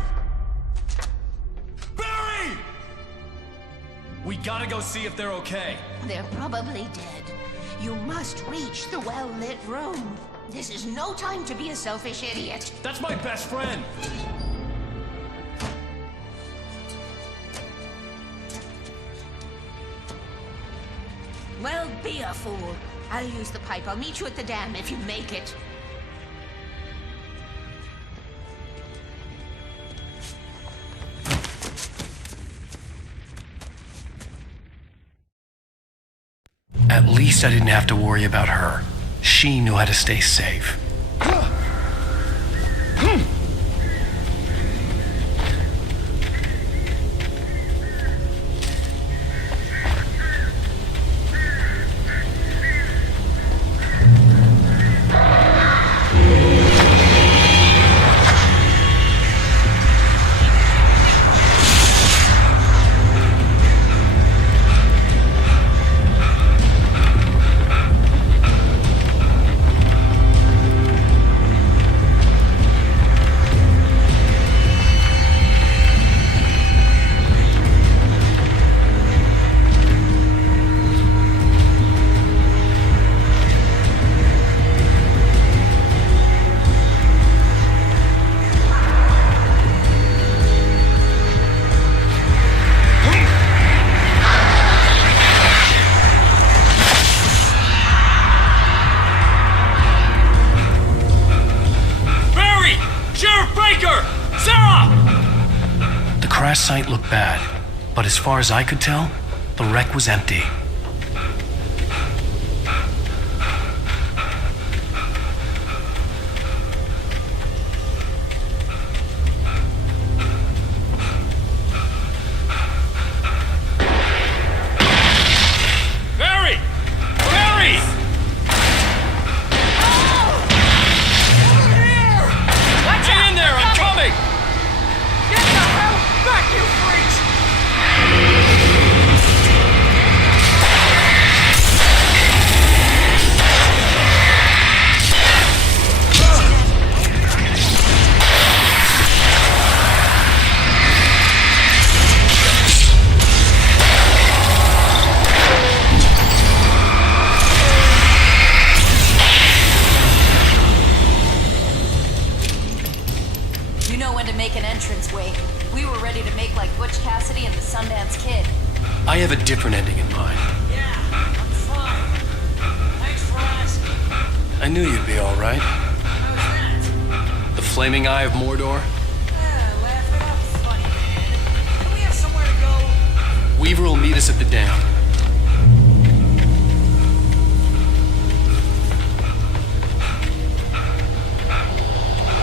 Barry! We gotta go see if they're okay. They're probably dead. You must reach the well-lit room. This is no time to be a selfish idiot. That's my best friend. Well, be a fool. I'll use the pipe. I'll meet you at the dam if you make it. At least I didn't have to worry about her. She knew how to stay safe. crash site looked bad, but as far as I could tell, the wreck was empty. Cassidy and the Sundance Kid. I have a different ending in mind. Yeah, I'm fine. Thanks for asking. I knew you'd be all right. How's that? The flaming eye of Mordor? Laugh it up, funny man. Do we have somewhere to go? Weaver will meet us at the dam.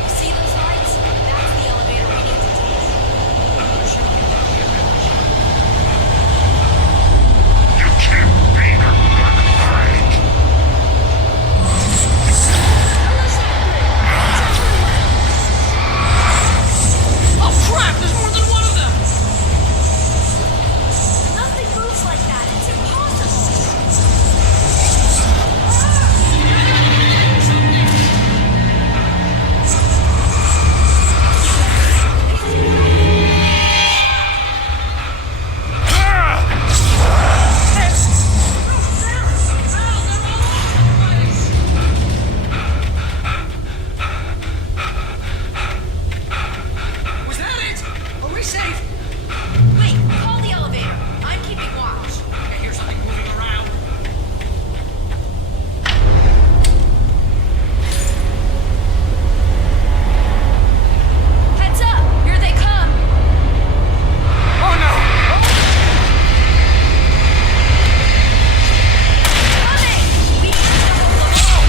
See those lights? That's the elevator we need to take. You can't beat a good fight. Oh crap, there's more than one of them! Nothing moves like that. It's impossible. Was that it? Are we safe? Wait, call the elevator. I'm keeping watch. I hear something moving around. Heads up! Here they come! Oh no! Coming! We need to hold them all!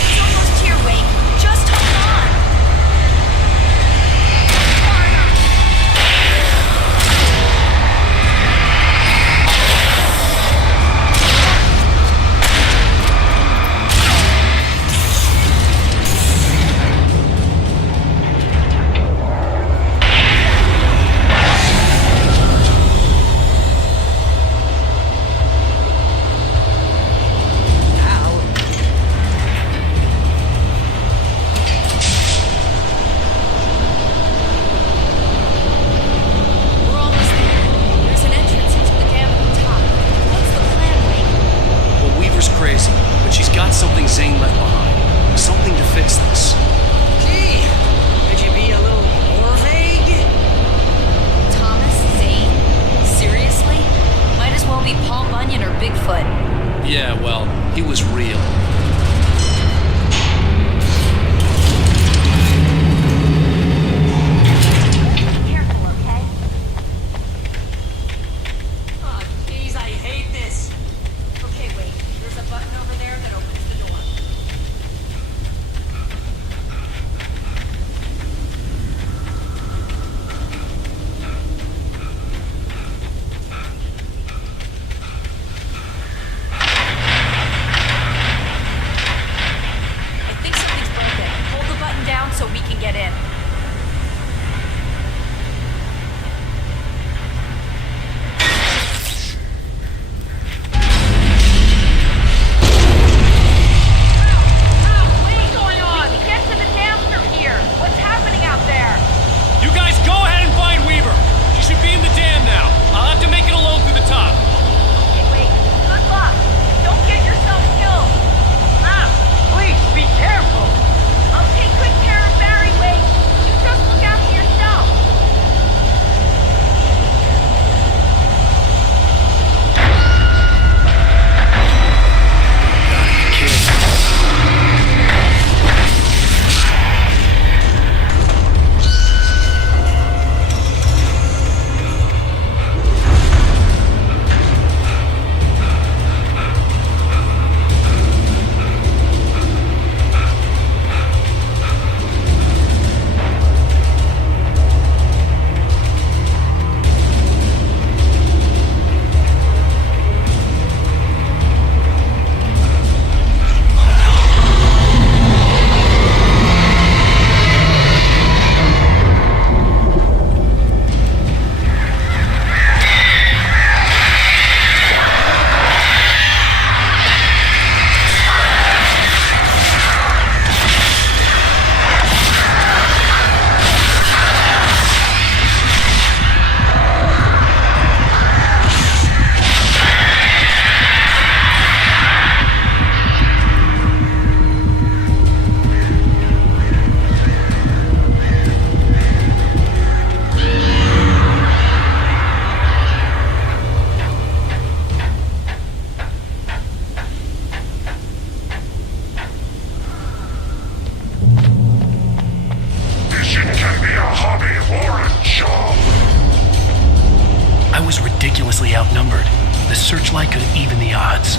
It's almost here, Wayne. Just hold on! We're almost there. There's an entrance into the dam at the top. What's the plan, Wayne? Well, Weaver's crazy, but she's got something Zane left behind. Something to fix this. Gee, could you be a little more vague? Thomas Zane? Seriously? Might as well be Paul Bunyan or Bigfoot. Yeah, well, he was real. Careful, okay? Oh, jeez, I hate this. Okay, wait. There's a button over there that opens the door. discovered. The searchlight could even the odds.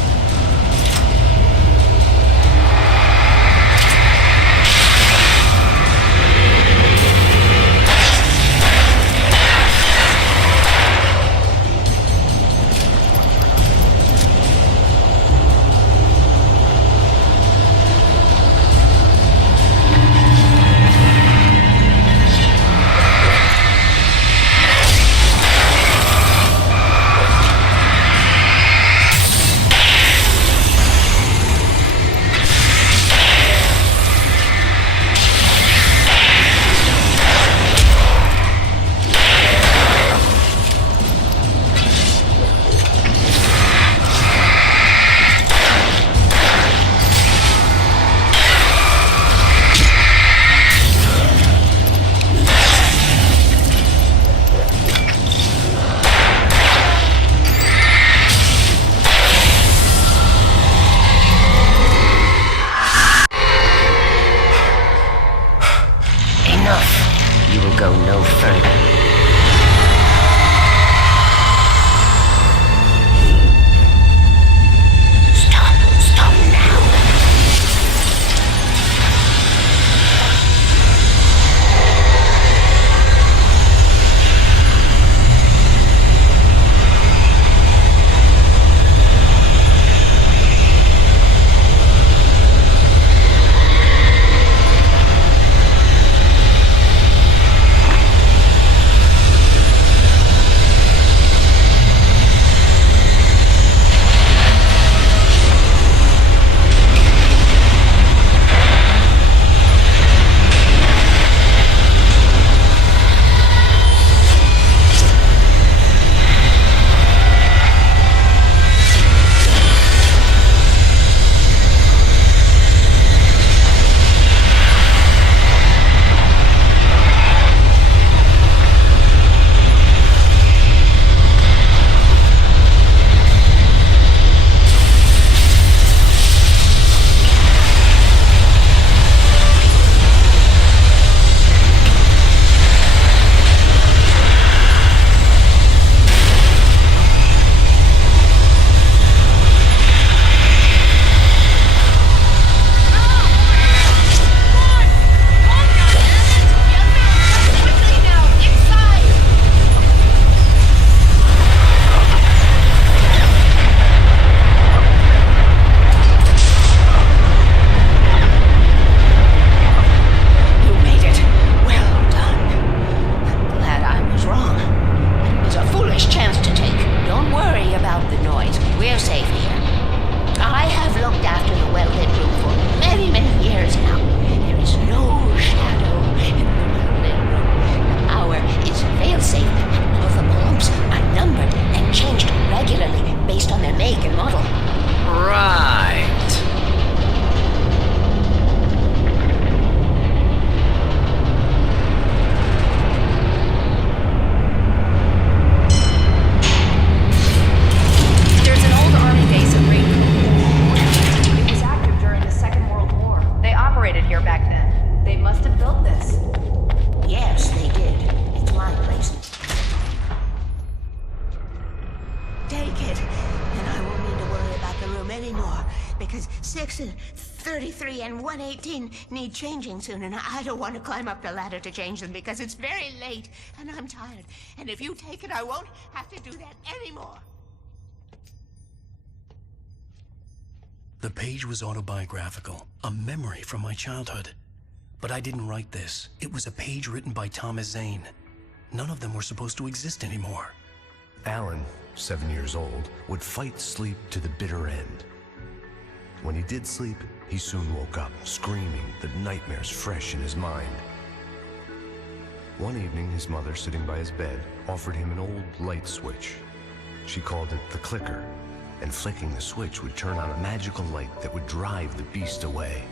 You will go no further. Stop now. Because 6 and 33 and 118 need changing soon, and I don't want to climb up the ladder to change them because it's very late and I'm tired. And if you take it, I won't have to do that anymore. The page was autobiographical, a memory from my childhood. But I didn't write this. It was a page written by Thomas Zane. None of them were supposed to exist anymore. Alan, 7 years old, would fight sleep to the bitter end. When he did sleep, he soon woke up, screaming, the nightmares fresh in his mind. One evening, his mother, sitting by his bed, offered him an old light switch. She called it the clicker, and flicking the switch would turn on a magical light that would drive the beast away.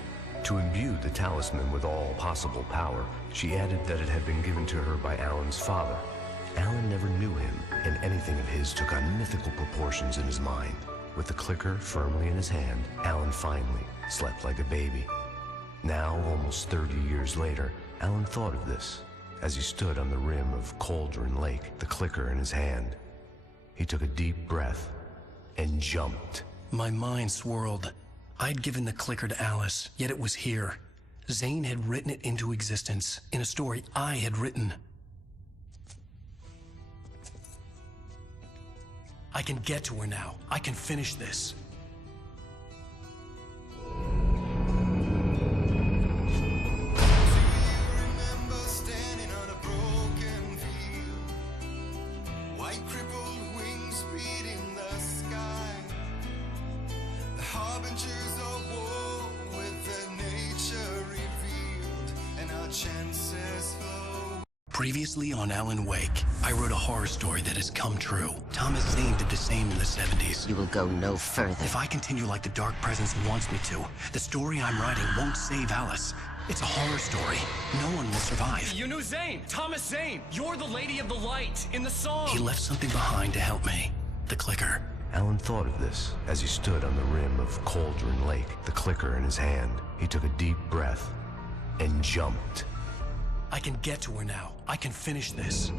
To imbue the talisman with all possible power, she added that it had been given to her by Alan's father. Alan never knew him, and anything of his took on mythical proportions in his mind. With the clicker firmly in his hand, Alan finally slept like a baby. Now, almost 30 years later, Alan thought of this as he stood on the rim of Cauldron Lake, the clicker in his hand. He took a deep breath and jumped. My mind swirled. I'd given the clicker to Alice, yet it was here. Zane had written it into existence in a story I had written. I can get to her now. I can finish this. Previously on Alan Wake, I wrote a horror story that has come true. Thomas Zane did the same in the 70s. You will go no further. If I continue like the Dark Presence wants me to, the story I'm writing won't save Alice. It's a horror story. No one will survive. You knew Zane! Thomas Zane! You're the Lady of the Light in the song! He left something behind to help me. The clicker. Alan thought of this as he stood on the rim of Cauldron Lake, the clicker in his hand. He took a deep breath and jumped. I can get to her now. I can finish this.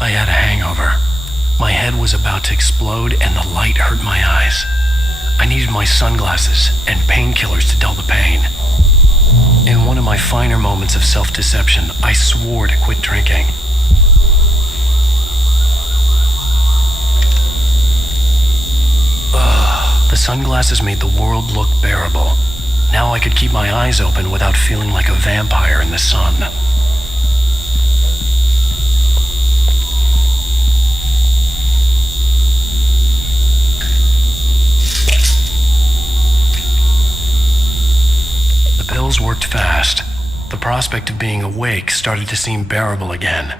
I had a hangover. My head was about to explode and the light hurt my eyes. I needed my sunglasses and painkillers to dull the pain. In one of my finer moments of self-deception, I swore to quit drinking. The sunglasses made the world look bearable. Now I could keep my eyes open without feeling like a vampire in the sun. The pills worked fast. The prospect of being awake started to seem bearable again.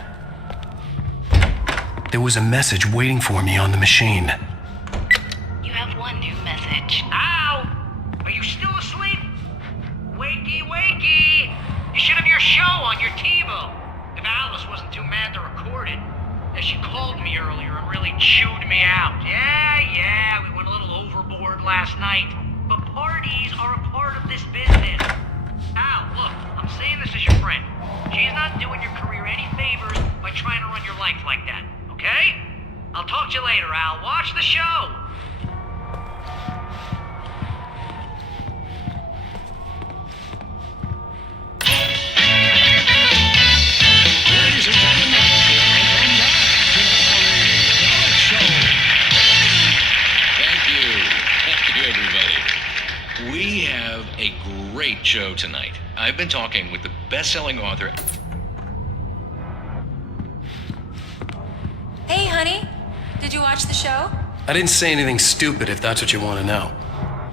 There was a message waiting for me on the machine. You have one new message. Ow! Are you still asleep? Wakey, wakey! You should have your show on your TiVo. If Alice wasn't too mad to record it. As she called me earlier and really chewed me out. Yeah, we went a little overboard last night. But parties are a part of this business. Al, look, I'm saying this as your friend. She's not doing your career any favors by trying to run your life like that, okay? I'll talk to you later, Al. Watch the show! Ladies and gentlemen, welcome back to the Harry Alex Show. Thank you, everybody. We have a great show tonight. I've been talking with the best-selling author. Hey, honey. Did you watch the show? I didn't say anything stupid if that's what you want to know.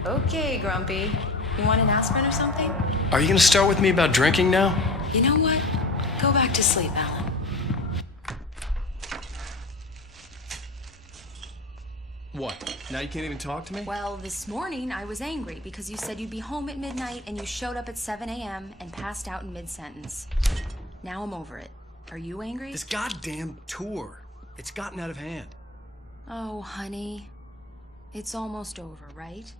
Okay, Grumpy. You want an aspirin or something? Are you going to start with me about drinking now? You know what? Go back to sleep, Alan. What? Now you can't even talk to me? Well, this morning I was angry because you said you'd be home at midnight and you showed up at 7 a.m. and passed out in mid-sentence. Now I'm over it. Are you angry? This goddamn tour. It's gotten out of hand. Oh, honey. It's almost over, right?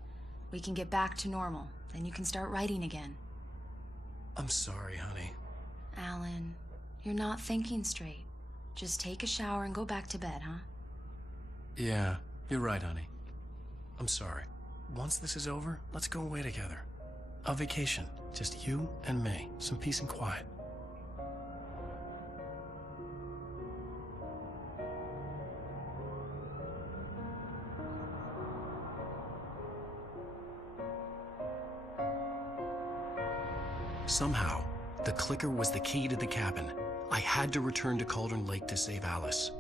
We can get back to normal. Then you can start writing again. I'm sorry, honey. Alan, you're not thinking straight. Just take a shower and go back to bed, huh? Yeah, you're right, honey. I'm sorry. Once this is over, let's go away together. A vacation. Just you and me. Some peace and quiet. Somehow, the clicker was the key to the cabin. I had to return to Cauldron Lake to save Alice.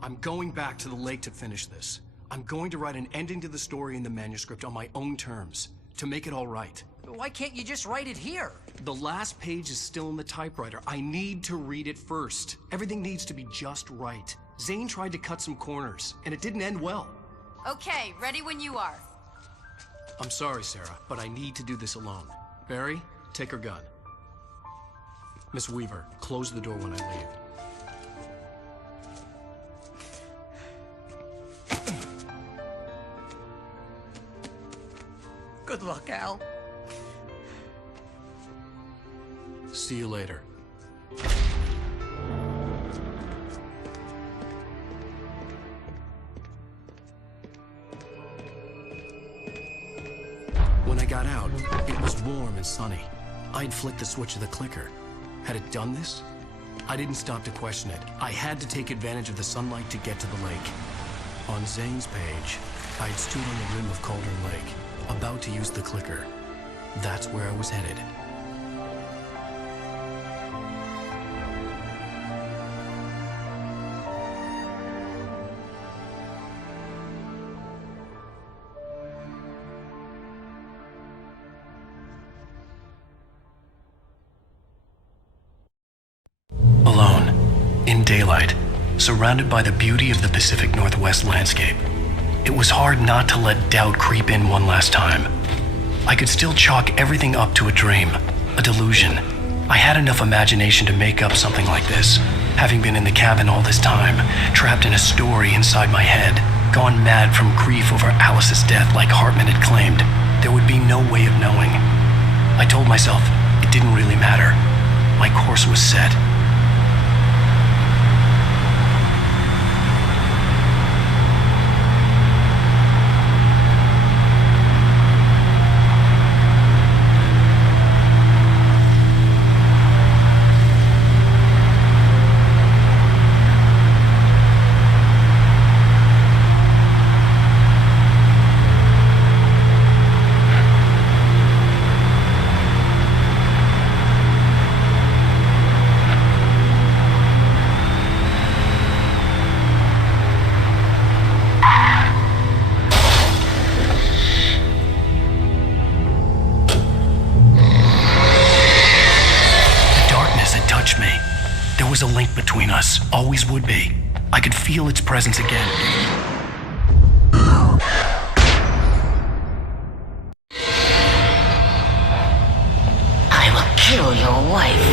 I'm going back to the lake to finish this. I'm going to write an ending to the story in the manuscript on my own terms, to make it all right. Why can't you just write it here? The last page is still in the typewriter. I need to read it first. Everything needs to be just right. Zane tried to cut some corners, and it didn't end well. Okay, ready when you are. I'm sorry, Sarah, but I need to do this alone. Barry, take her gun. Miss Weaver, close the door when I leave. Good luck, Al. See you later. When I got out, it was warm and sunny. I'd flicked the switch of the clicker. Had it done this? I didn't stop to question it. I had to take advantage of the sunlight to get to the lake. On Zane's page, I'd stood on the rim of Cauldron Lake, about to use the clicker. That's where I was headed. Alone, in daylight, surrounded by the beauty of the Pacific Northwest landscape, it was hard not to let doubt creep in one last time. I could still chalk everything up to a dream, a delusion. I had enough imagination to make up something like this, having been in the cabin all this time, trapped in a story inside my head, gone mad from grief over Alice's death like Hartman had claimed. There would be no way of knowing. I told myself it didn't really matter. My course was set. A link between us, always would be. I could feel its presence again. I will kill your wife.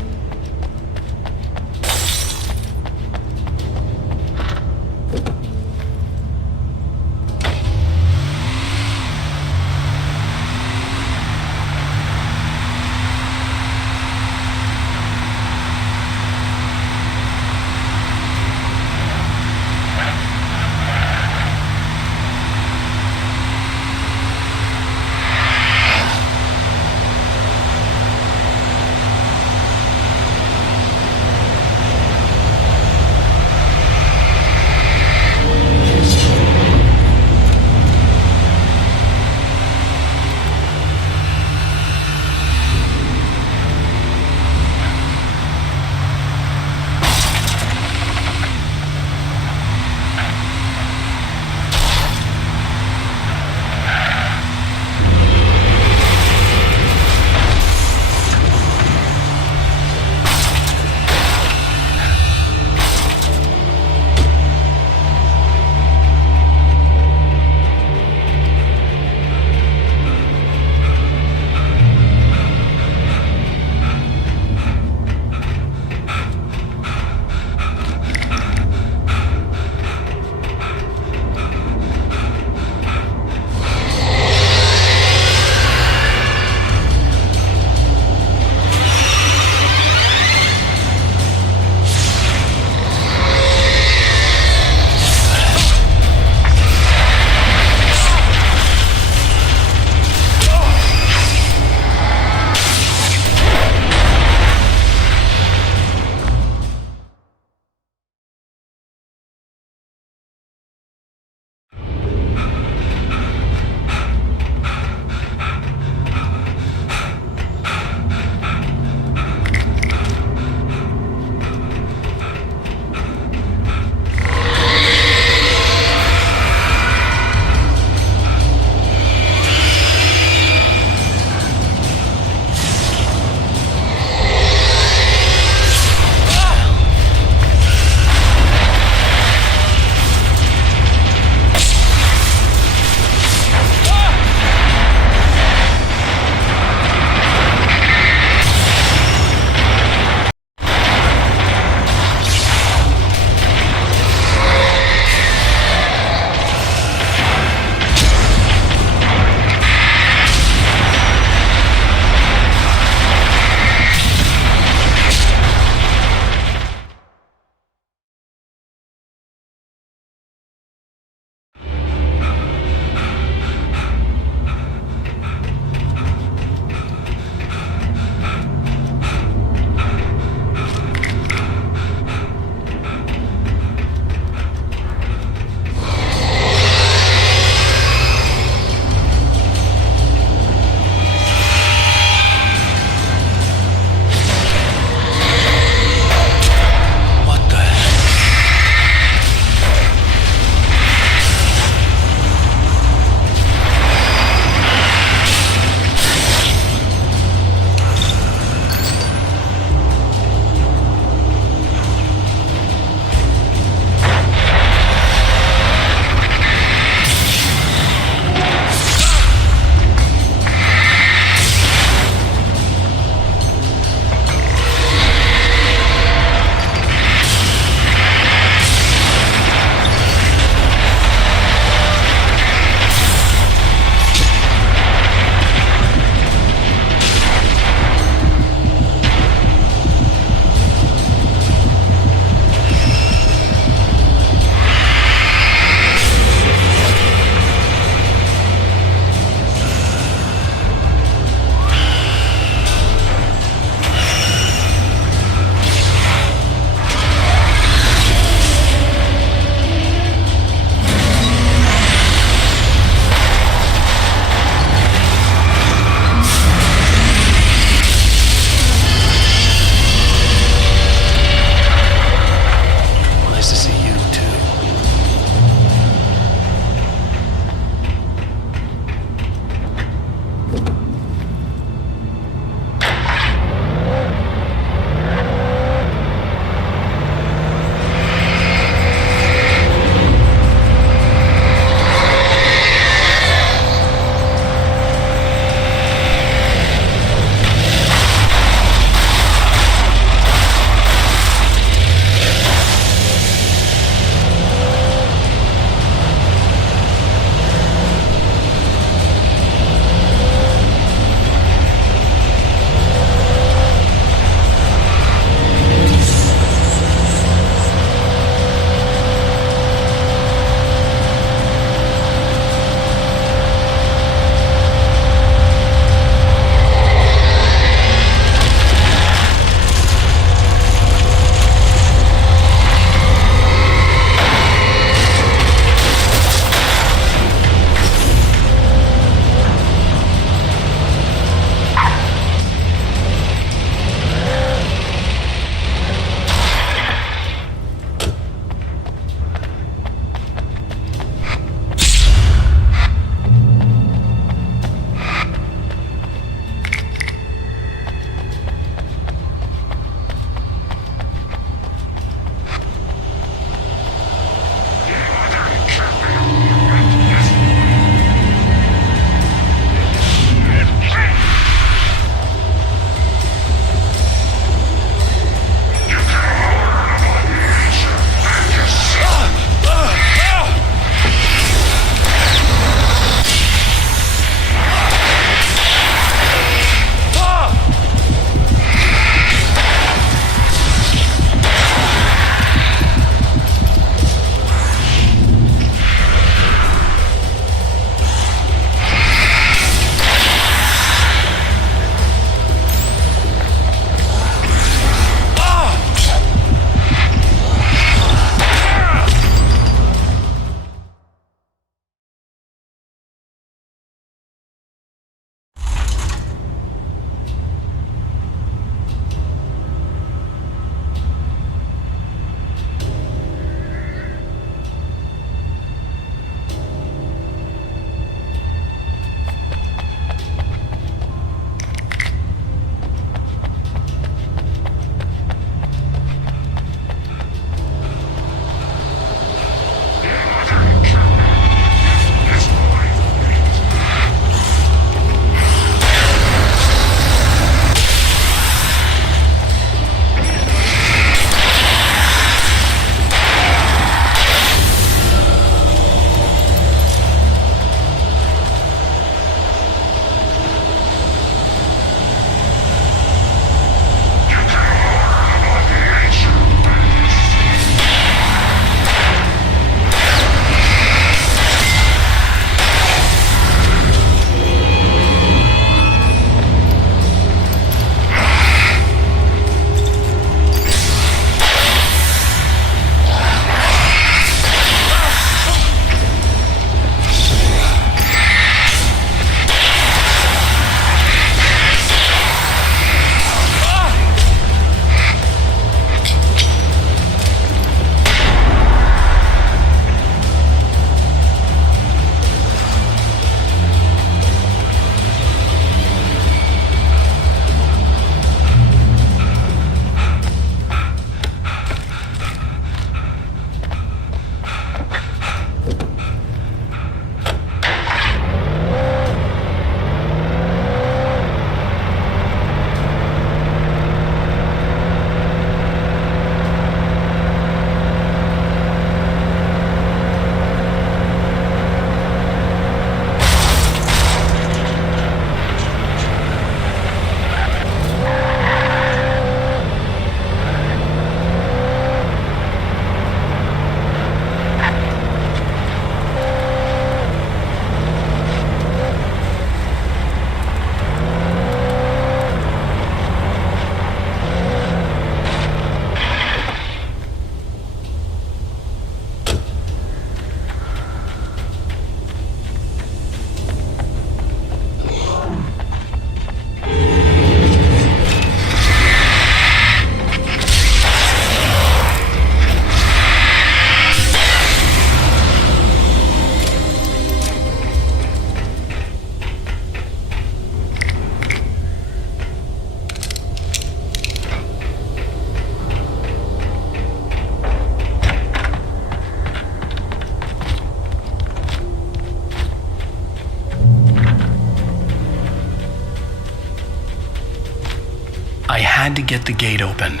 had to get the gate open.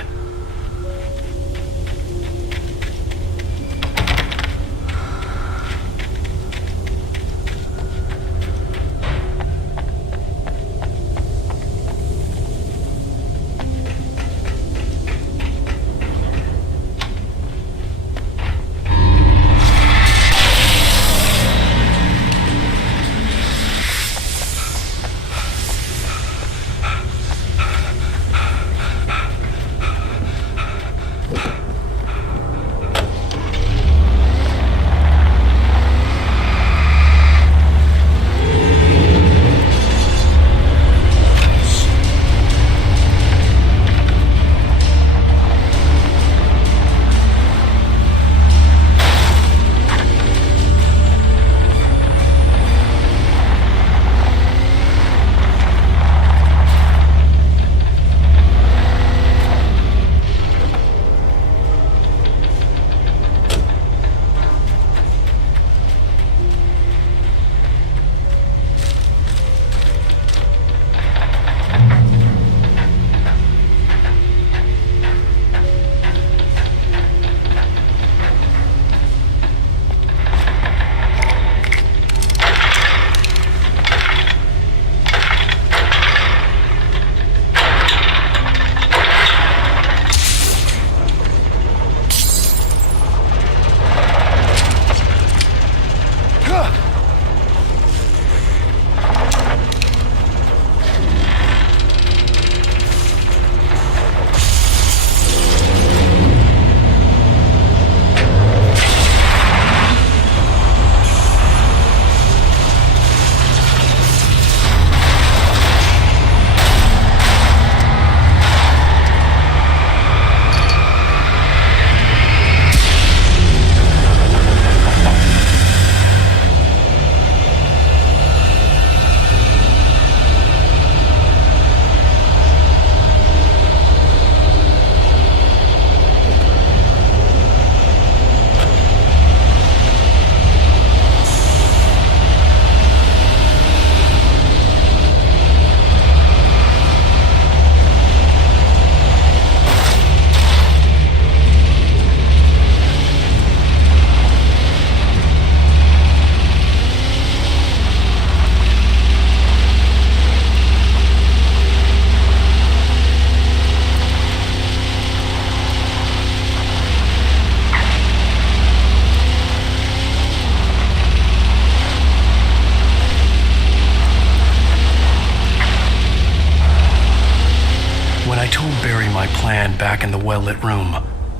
Back in the well-lit room,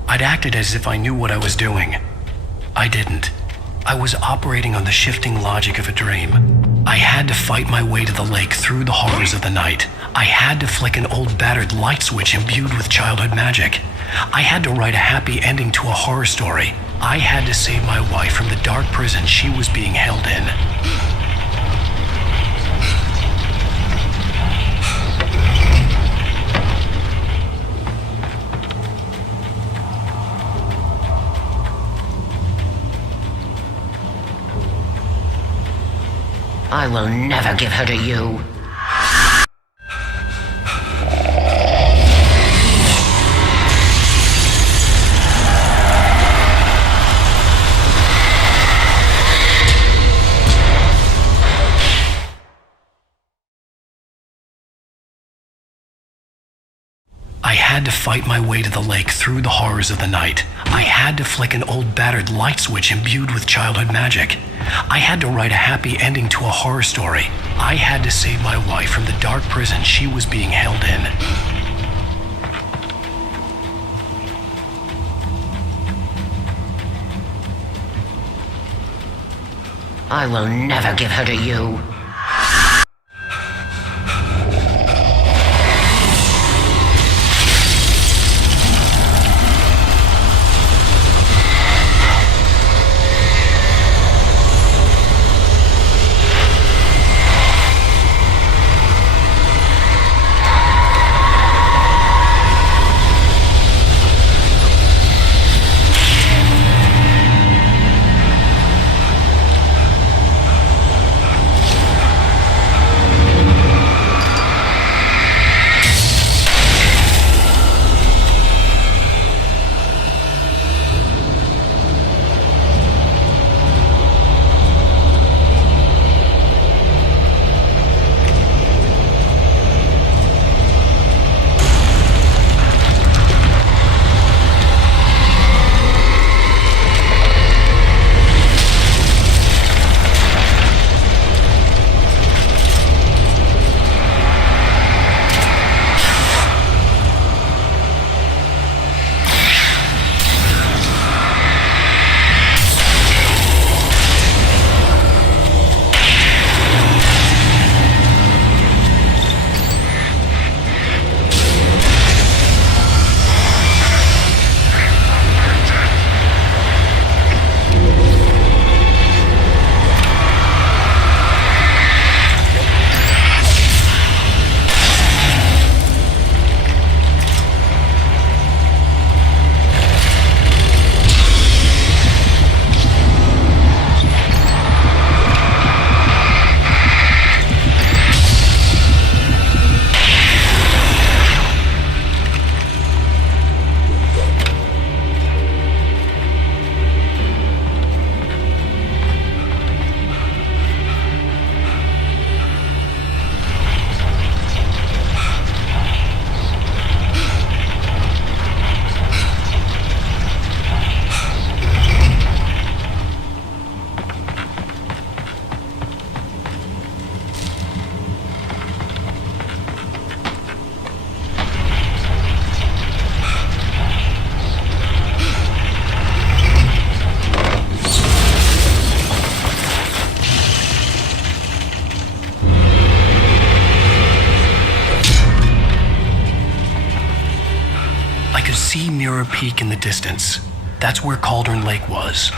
I'd acted as if I knew what I was doing. I didn't. I was operating on the shifting logic of a dream. I had to fight my way to the lake through the horrors of the night. I had to flick an old battered light switch imbued with childhood magic. I had to write a happy ending to a horror story. I had to save my wife from the dark prison she was being held in. I will never give her to you. I had to fight my way to the lake through the horrors of the night. I had to flick an old battered light switch imbued with childhood magic. I had to write a happy ending to a horror story. I had to save my wife from the dark prison she was being held in. I will never give her to you. see Mirror Peak in the distance. That's where Cauldron Lake was.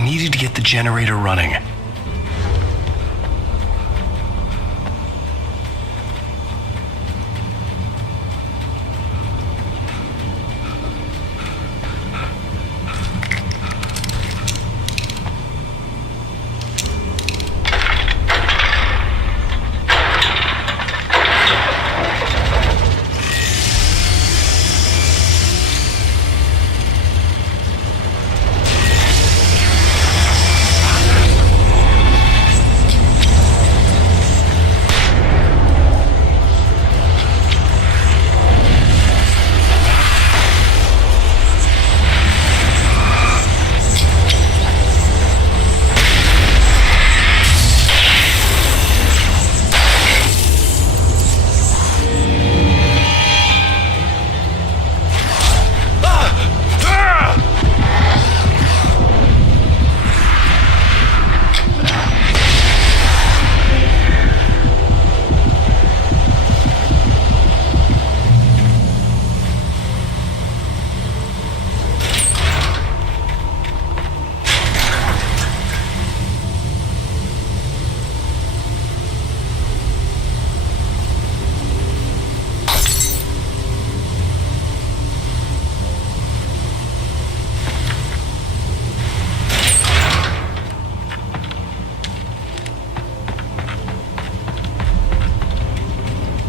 needed to get the generator running.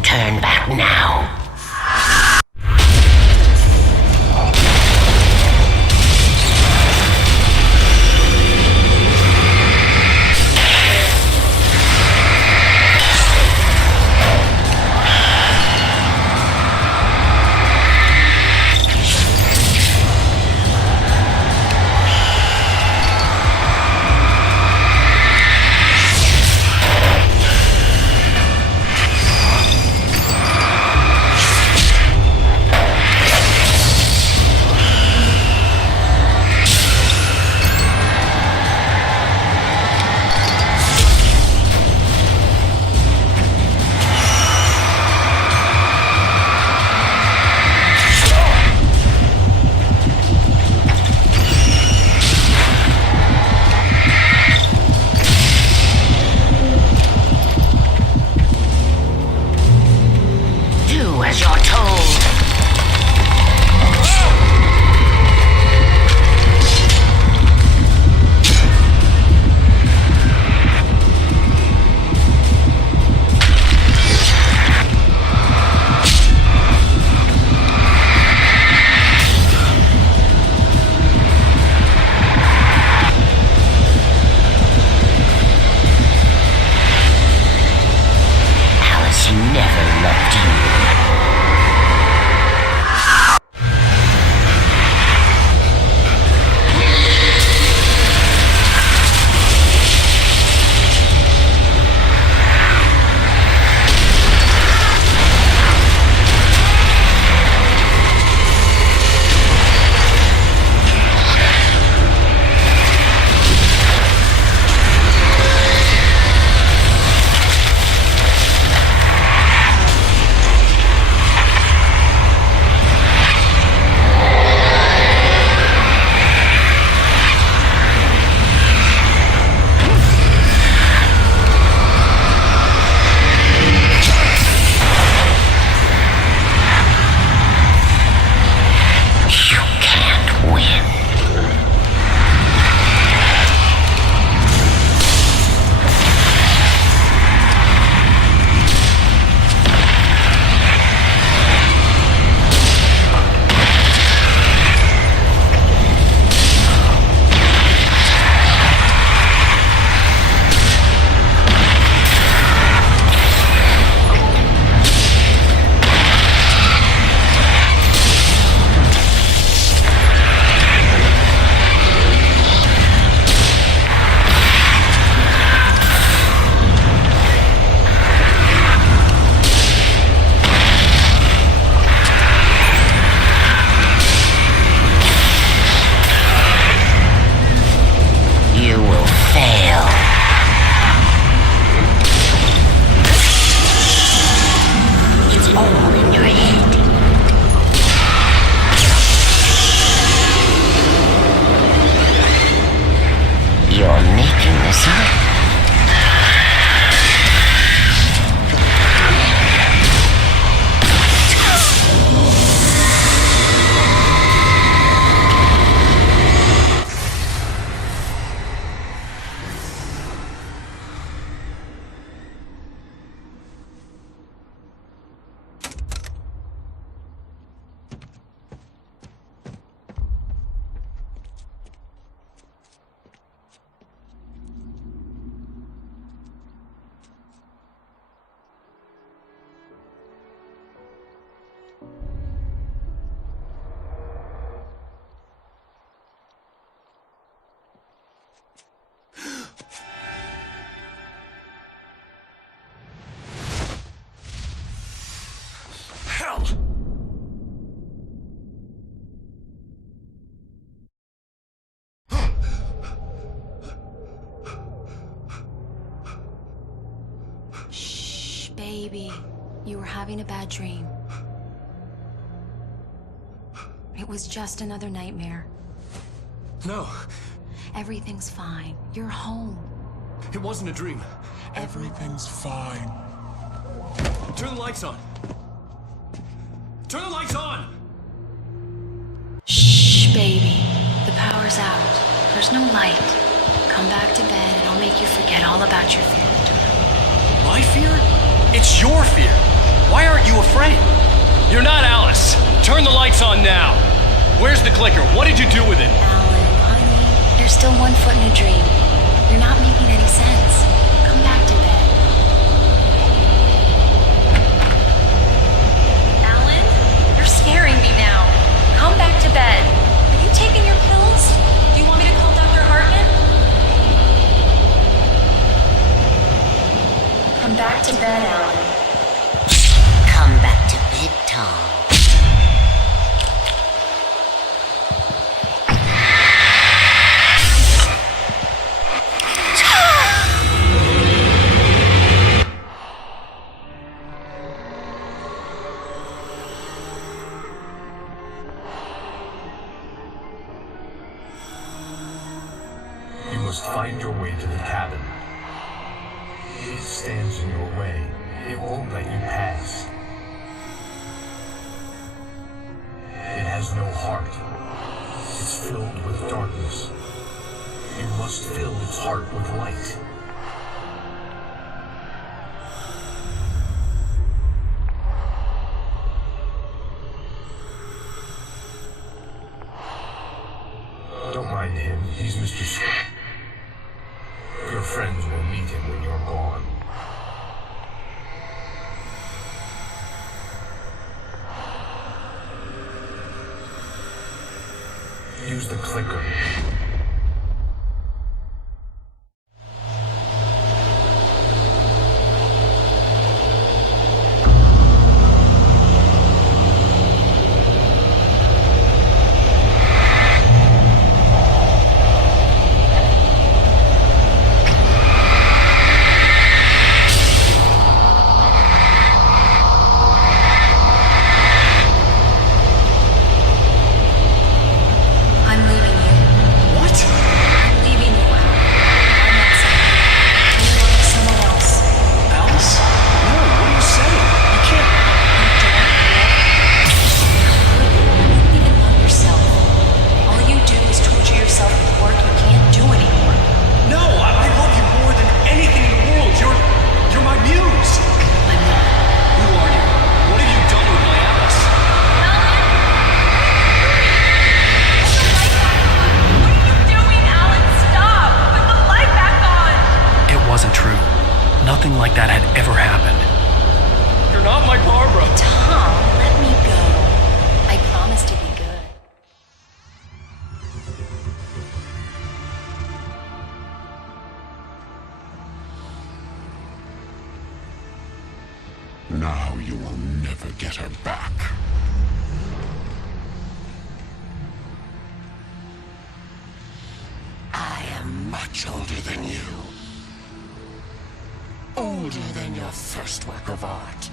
Turn back now. As you're told. Alice never loved you. out. Shh, baby. You were having a bad dream. It was just another nightmare. No, Everything's fine. You're home. it wasn't a dream. Everything's fine. Turn the lights on. Turn the lights on! Shh, baby. The power's out. There's no light. Come back to bed and I'll make you forget all about your fear. My fear? It's your fear. Why aren't you afraid? You're not Alice. Turn the lights on now. Where's the clicker? What did you do with it? Alan, honey, you're still 1 foot in a dream. You're not making any sense. Come back to bed. Alan, you're scaring me now. Come back to bed. Are you taking your pills? Do you want me to call Dr. Hartman? Come back to bed, Alan. Come back to bed, Tom. You must find your way to the cabin. It stands in your way. It won't let you pass. It has no heart. It's filled with darkness. You must fill its heart with light. Don't mind him. He's Mr. Scott. Your friends will meet him when you're gone. Use the clicker. I'm leaving you. What? I'm leaving you, Alan. I'm not saying. I'm going to someone else. Alice? No, what are you saying? You can't. You don't even love yourself. All you do is torture yourself with work you can't do anymore. No, I love you more than anything in the world. You're my muse. I'm not. Who are you? What have you done with my Alice? It wasn't true. Nothing like that had ever happened. You're not my Barbara. Tom, let me go. I promise to be good. Now you will never get her back. I am much older than you. Older than your first work of art.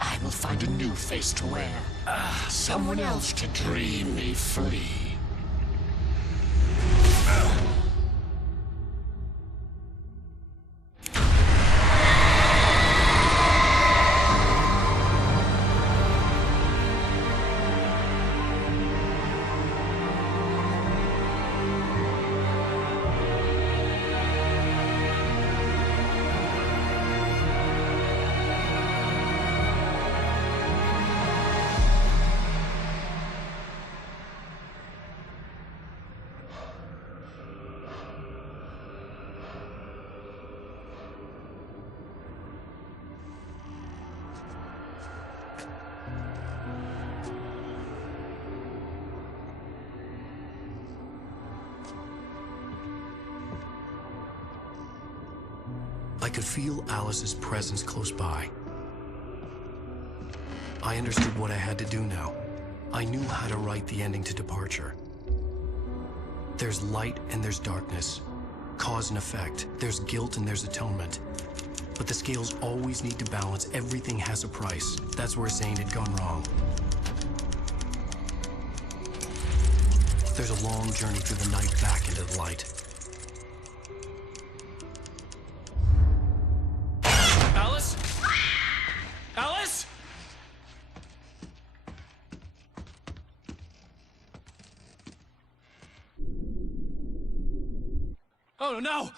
I will find a new face to wear. Someone else to dream me free. I could feel Alice's presence close by. I understood what I had to do now. I knew how to write the ending to Departure. There's light and there's darkness. Cause and effect. There's guilt and there's atonement. But the scales always need to balance. Everything has a price. That's where Zane had gone wrong. There's a long journey through the night back into the light. Alice? Alice? Oh no!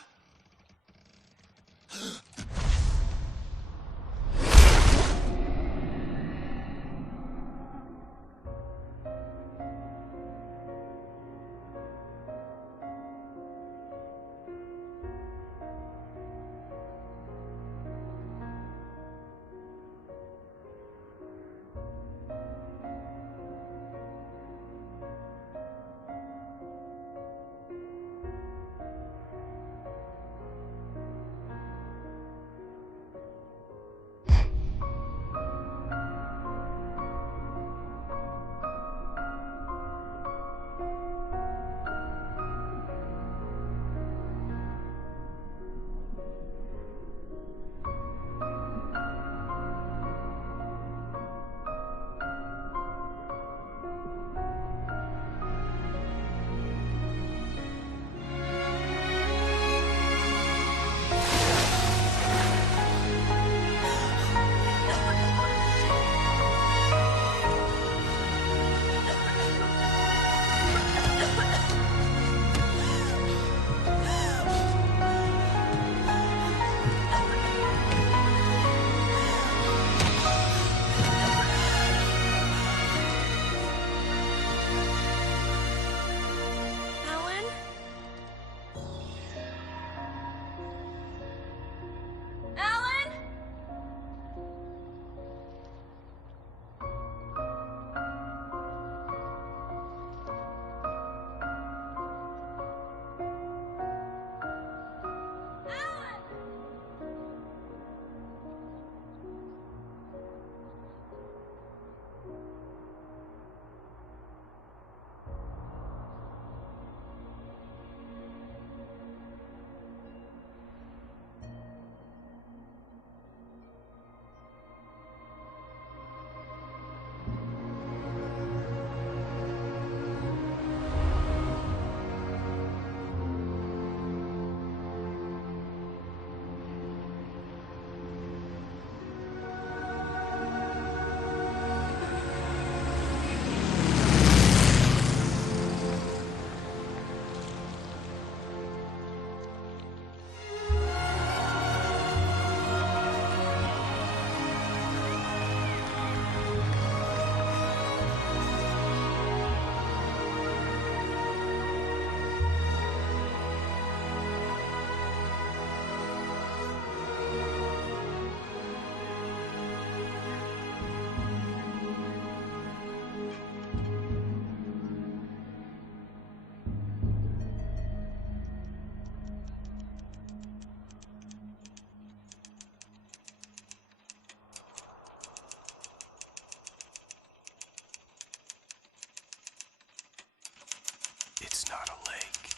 It's not a lake.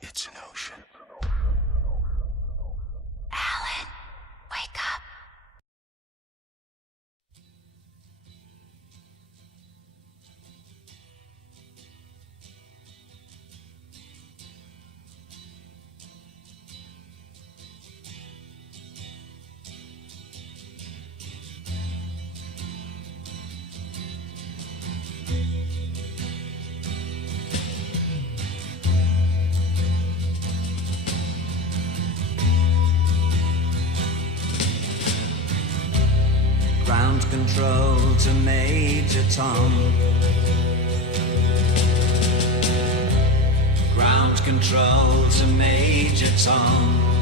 It's an ocean. Alan, wake up. Ground control to Major Tom. Ground control to Major Tom.